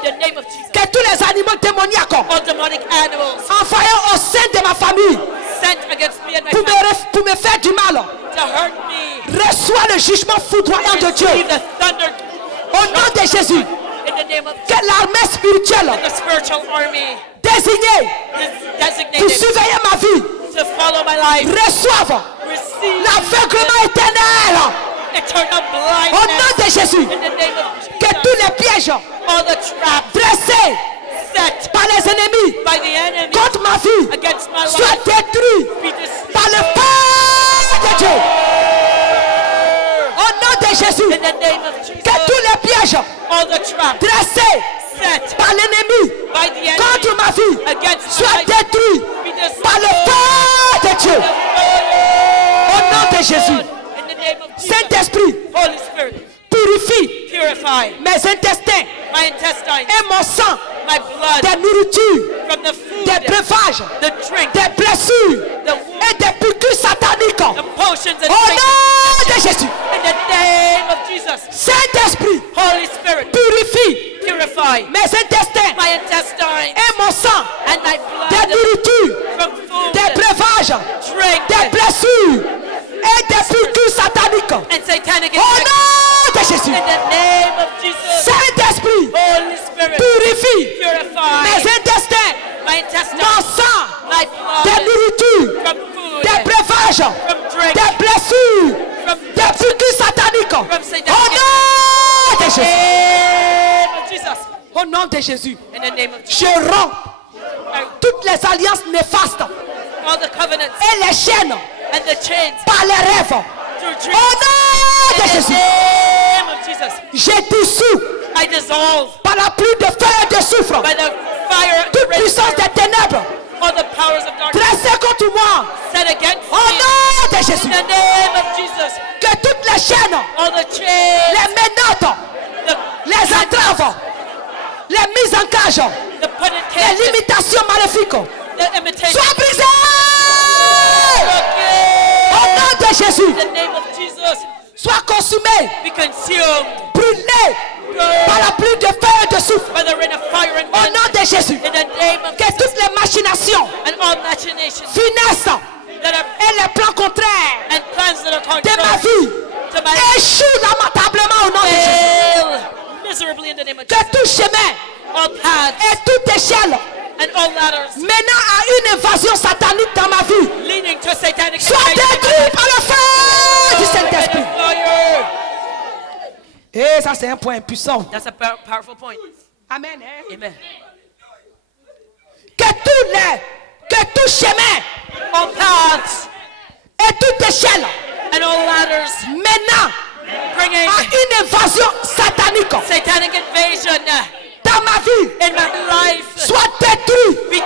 In the name of Jesus, que tous les animaux démoniaques all demonic animals envoyés au sein de ma famille sent against me and my pour family pour me faire du mal, to hurt me, reçois le jugement foudroyant de Dieu. receive the thunder. Au nom de Jésus, In the name of que l'armée spirituelle the spiritual army désignée is pour designated surveiller ma vie to follow my life, reçoive receive l'aveuglement éternel. eternal Au blindness. nom de Jésus, In the name of que Jesus, tous les pièges all the traps dressés set par les ennemis by the enemy contre ma vie against my soient life détruits be destroyed. par le feu de Dieu. Au nom de Jésus, In the name of Jesus, que tous les pièges all the traps dressés set par l'ennemi by the enemy contre ma vie against my soient life détruits be destroyed. par le feu de Dieu. Au nom de Jésus, In the name of Jesus, Saint-Esprit, Holy Spirit, purifie purify mes intestins my intestines, et mon sang my blood des nourritures, from the food, des breuvages, the drink, des blessures the wound, et des piqûres sataniques. the potions and Au nom de Jésus, in the name of Jesus, Saint-Esprit, Holy Spirit, purifie purify mes intestins my intestines et mon sang and my des blood nourritures, from food, des breuvages, drink, des blessures et des piqûres sataniques. and satanic Au infection. nom de Jésus, In the name of Jesus, Saint-Esprit, Holy Spirit, purifie purify mes intestins, my mon intestines, sang, my des blood nourritures, from food, des breuvages, from drink, des blessures, from des piqûres sataniques. from satanic Au nom de Jésus. name of Jesus. Au nom de Jésus, In the name of Jesus, je romps toutes les alliances néfastes all the covenants et les chaînes and the chains par les rêves. through Au dreams. nom de In the Jésus, name of Jesus, j'ai dissous I dissolve par la pluie de feu et de soufre by the fire of the toute puissance des ténèbres all the powers of darkness dressées contre moi. set against Au me. nom de In Jésus, the name of Jesus, que toutes les chaînes, all the chains, les menottes, the les entraves, les mises en cage, the put in les cages, limitations maléfiques the imitation. soient brisées. Okay. Au nom de Jésus, In the name of Jesus, soient consumées, be consumed brûlées par la pluie de feu et de soufre. by the rain of fire and Au nom wind. de Jésus, In the name of que Jesus, toutes les machinations, and all machinations finesses that are et les plans contraires and plans that are de ma contrary vie to my échouent lamentablement au nom de Jésus. fail miserably in the name of Que Jesus. tout chemin All paths et toute échelle and all ladders menant à une invasion satanique dans ma vie leading to satanic soient invasion détruits par le feu du by Saint-Esprit. the fire. Et ça, c'est un point puissant. That's a powerful point. Amen. Hein? Amen. Que tout chemin All paths et toute échelle and all ladders menant bringing à une invasion satanique satanic invasion dans ma vie in my life soient détruits be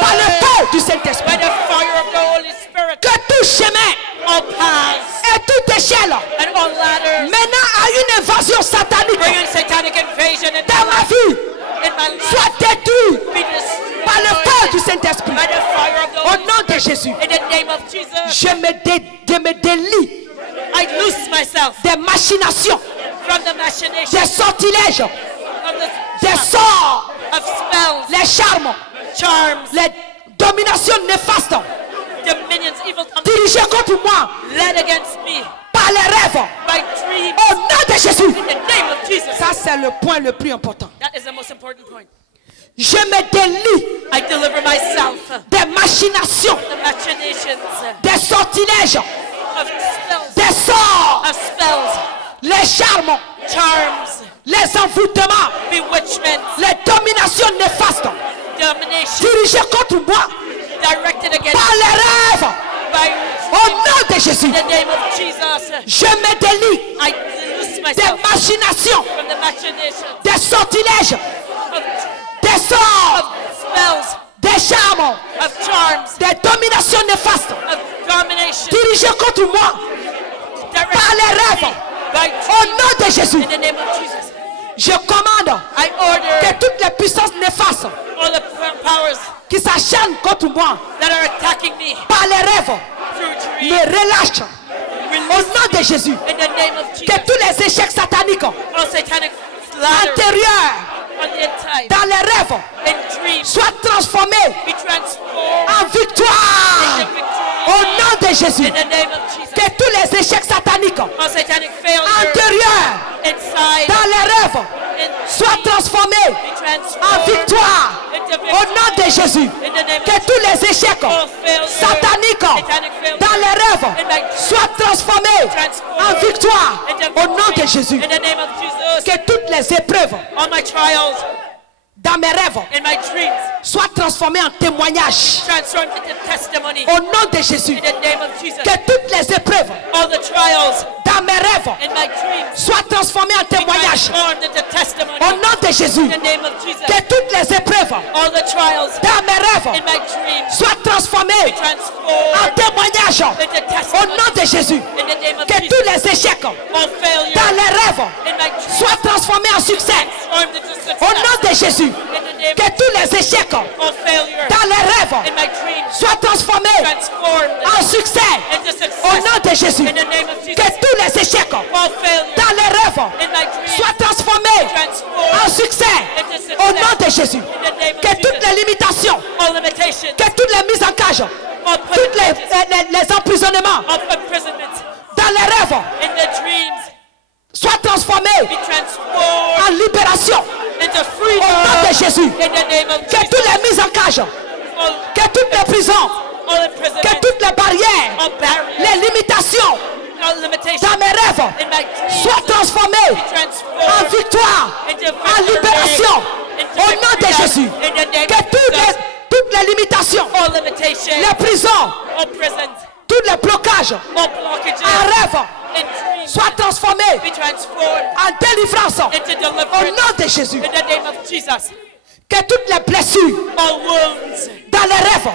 par le destroyed feu du by Saint-Esprit. the fire of the Holy Spirit. Que tout chemin All paths et toute échelle and all ladders menant à une invasion satanique bringing satanic invasion in dans ma vie my life soient détruits be destroyed par le feu du Saint-Esprit. by the fire of the Au Holy nom de Jésus, In the name of Jesus, je me délie I loose myself des machinations, from the machination des sortilèges, of des the sorts, of spells, les charmes, charms, les dominations néfastes dominions, evil dirigées contre moi led against me par les rêves. by dreams. Au nom de Jésus. In the name of Jesus. Ça, c'est le point le plus important. That is the most important point. Je me délie I deliver myself des machinations, the machinations des sortilèges, of spells, des sorts, of spells, les charmes, charms, les envoûtements, bewitchments, les dominations néfastes domination dirigées contre moi directed against par les rêves. by Au nom de Jésus, in the name of Jesus. je me délie I loose des myself machinations, from the machinations des sortilèges, of des sorts, spells, des charmes, of charms, des dominations néfastes of domination dirigées contre moi directed par les rêves. by Au nom de Jésus, in the name of Jesus. je commande I order que toutes les puissances néfastes all the powers qui s'acharnent contre moi that are attacking me par les rêves through me dreams relâchent. Au release nom de Jésus, in the name of que Jesus. tous les échecs sataniques All satanic ladders antérieurs on the inside dans les rêves in dreams soient transformés be transformed en victoire. into victory Au nom de Jésus, in the name of Jesus. que tous les échecs sataniques All satanic failure antérieurs inside dans les rêves in soient transformés be en transformed victoire. into Au nom de victory Jésus, in the name que of tous les échecs all failure sataniques satanic failure dans les rêves in my soient transformés en victoire. into Au nom de victory Jésus, in the name of Jesus. que toutes les épreuves All my trials dans mes rêves in my dreams soient transformées en témoignages. transformed into testimony Au nom de Jésus, in the name of Jesus. que toutes les épreuves All the trials dans mes rêves in my dreams soient transformées en be témoignages. transformed into testimony Au nom de Jésus, in the name of Jesus. que toutes les épreuves All the trials dans mes in rêves my dreams soient be transformées en transformed témoignages. into Au testimony nom de Jésus, in the name of que Jesus. tous les échecs All failure dans les rêves in my dreams soient transformés en succès. transformed into success Au nom de Jésus, in the name que tous les échecs all failure dans les rêves in my dreams soient transformés transformed en succès. into success Au nom de Jésus, in the name of Jesus. que tous les échecs All failure dans les rêves in my dreams soient transformés en transformed succès. Jésus. In the name of Que toutes Jesus. les limitations, All limitations. que toutes les mises en cage, All toutes les emprisonnements of imprisonment. dans les rêves In the dreams. soient transformés Be transformed en libération into au freedom. nom de Jésus. In the name of Que Jesus. toutes les mises en cage, All, que toutes les prisons, all que imprisonment. toutes les barrières, All barriers. les limitations All limitations. dans mes rêves In my dreams. soient transformées Be en transformed victoire, into en victory. libération Into au nom de freedom. Jésus. In the name Que of Jesus. toutes les limitations, All limitations. les prisons, All prisons. tous les blocages All blockages. en rêve In dreams. soient transformés Be transformed en délivrance into au deliverance. nom de Jésus. In the name of Jesus. Que toutes les blessures All wounds dans les rêves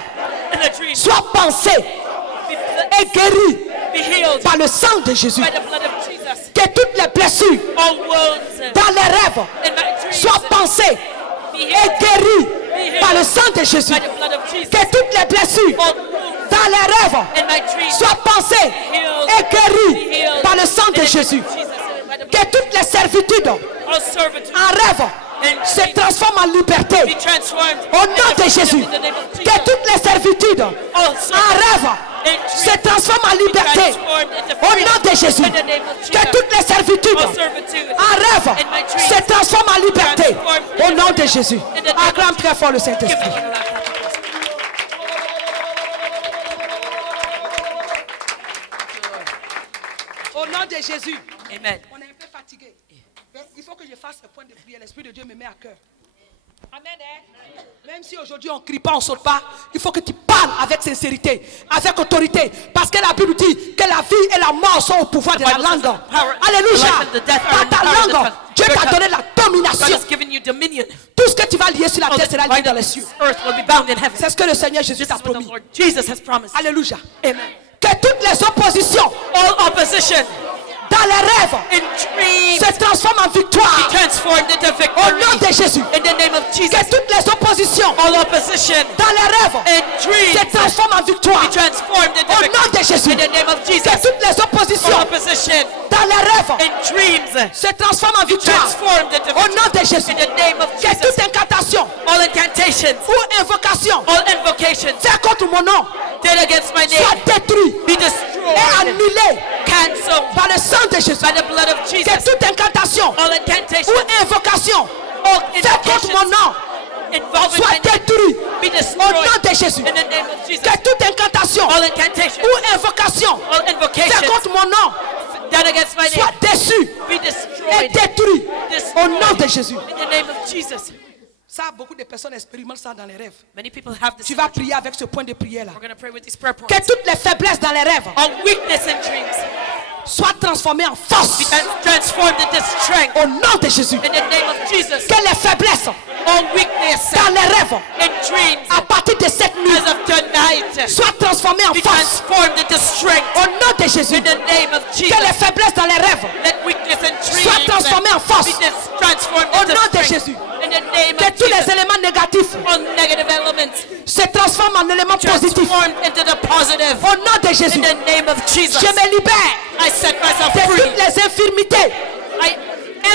in the dreams soient pensées be, et guéries be healed par le sang de Jésus. by the blood of Jesus. Que toutes les blessures All wounds dans les rêves in my dreams soient pensées be et healed guéries par le sang de Jésus. by the blood of Jesus. Que toutes les blessures All wounds dans les rêves in my dreams soient pensées et be guéries healed par le sang in de the Jésus. name of Jesus. By the Que blood toutes les servitudes all servitude en rêve se transforment en be liberté transformed au nom de Jésus. in the name of Que Jesus. toutes les servitudes All en rêve se transforment en liberté transformed into au freedom nom de Jésus. in the name of Jesus. Que toutes les servitudes All servitude en rêve in my dreams se transforment en liberté au nom de Jésus. in the name of Acclame très fort le Give Saint-Esprit. it a laugh. Au nom de Jésus. Amen. On est un peu fatigué. Mais il faut que je fasse ce point de prière. L'Esprit de Dieu me met à cœur. Amen. Hein? Même si aujourd'hui on ne crie pas, on ne saute pas, il faut que tu parles avec sincérité, avec autorité. Parce que la Bible dit que la vie et la mort sont au pouvoir de la langue. Alléluia. Par ta langue, Dieu t'a donné la God domination. has given you dominion. Tout ce que tu vas lier sur la All terre that sera lié bind dans on les this cieux. earth will be bound in heaven. C'est ce que le Seigneur Jésus This t'a is what the promis. Lord Jesus has promised. Alléluia. Amen. Que toutes les oppositions All opposition dans les rêves in dreams se transforment en be victoire. transformed into Au nom victory. de Jésus. In the name of Jesus. Que toutes les oppositions All opposition dans les rêves in dreams se transforment en victoire. be transformed into Au nom de victory. Jésus. In the name of Jesus. Que toutes les All oppositions opposition dans les rêves in dreams se transforment en victoire. transformed into Au nom victory. de Jésus. In the name of Que Jesus. toute incantation All incantations, ou invocation all invocations faite contre mon nom dead against my soit name détruite be et destroyed, annulée cancelled par le sang de Jésus. by the blood of Jesus. Que toute incantation All ou incantations, invocation all faite contre mon invocations nom involving soit my name détruite be au destroyed nom de Jésus. in the name of Jesus. Que toute incantation All incantations, ou invocation all faite invocations contre mon nom done against my name soit déçue be et destroyed, détruite au nom de destroyed Jésus. in the name of Jesus. Ça, beaucoup de personnes expérimentent ça dans les rêves. Many people have this. Tu vas prier avec ce point de prière là. We're going to pray with these prayer points. Que toutes les faiblesses dans les rêves All weakness in dreams soient transformées en force be transformed into strength au nom de Jésus. in the name of Jesus. Que les faiblesses All weakness dans les rêves in dreams à partir de cette nuit as of tonight soient transformées en be force transformed into strength au nom de Jésus. in the name of Jesus. Que les faiblesses dans les rêves Let weakness in soient dreams transformées en force be transformed au into nom de strength Jésus. in the name Que of tous les Jesus. éléments négatifs All negative elements se transforment en éléments positifs transformed into the positive au nom de Jésus. in the name of Jesus. Je me libère I set myself de free. toutes les infirmités I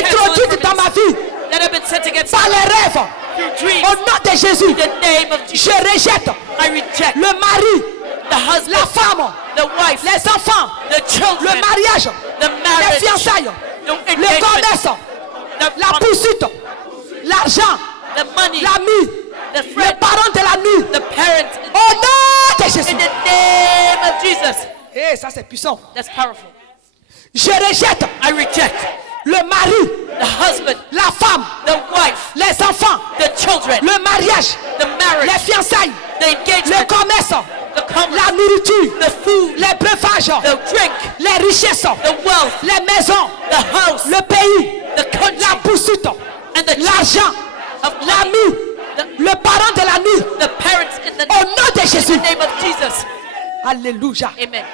introduites dans ma vie that have been set against par me les rêves through dreams. au nom de Jésus. In the name of Jesus. Je rejette I reject le mari, the husband, la femme, the wife, les enfants, the children, le mariage, the les marriage, fiançailles, the le engagement, commerce, the, la poursuite, l'argent, the money, l'ami, the les friend, parents de la nuit. the parents. Au nom de Jésus. In the name of Jesus. Eh, ça c'est puissant. That's powerful. Je rejette I reject le mari, the husband, la femme, the wife, les enfants, the children, le mariage, the marriage, les fiançailles, the le engagement, commerce, the commerce, la nourriture, the food, les breuvages, the drink, les richesses, the wealth, les maisons, the house, le pays, the country, la poursuite, and the l'argent, of money, l'ami, le parent de la nuit. the parents in the Au nom de Jésus. name of Jesus. Alléluia. Amen.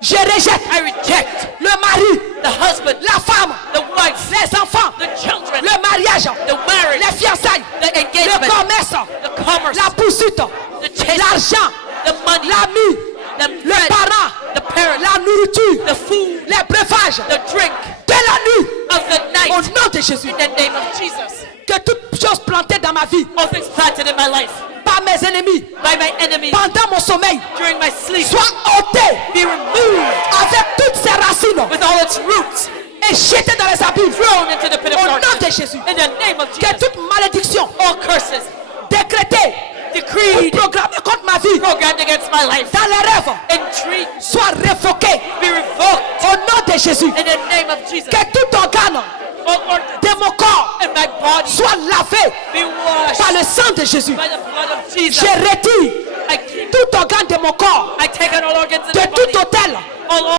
Je rejette I reject le mari, the husband, la femme, the wife, les enfants, the children, le mariage, the marriage, les fiançailles, the le engagement, commerce, the commerce, la poursuite, the chase, l'argent, the money, l'ami, the le friend, parent, the parent, la nourriture, the food, les breuvages the drink de la nuit. of the Au night. nom de Jésus. In the name of Jesus. Que toute chose plantée dans ma vie All things planted in my life par mes ennemis by my enemies pendant mon sommeil during my sleep soit ôtée be removed avec toutes ses racines with all its roots, et jetée dans les abîmes. thrown into the pit of Au nom darkness. de Jésus. In the name of Que Jesus. toute malédiction All curses décrétée ou decreed, programmée contre ma vie programmed against my life, dans les rêves in dreams, soit révoquée be revoked. au nom de Jésus. In the name of Jesus. Que tout organe All organs de mon corps in my body soit lavé be washed par le sang de Jésus. by the blood of Jesus. Je retire I keep, tout organe de mon corps I take out all organs in de my tout body, hôtel all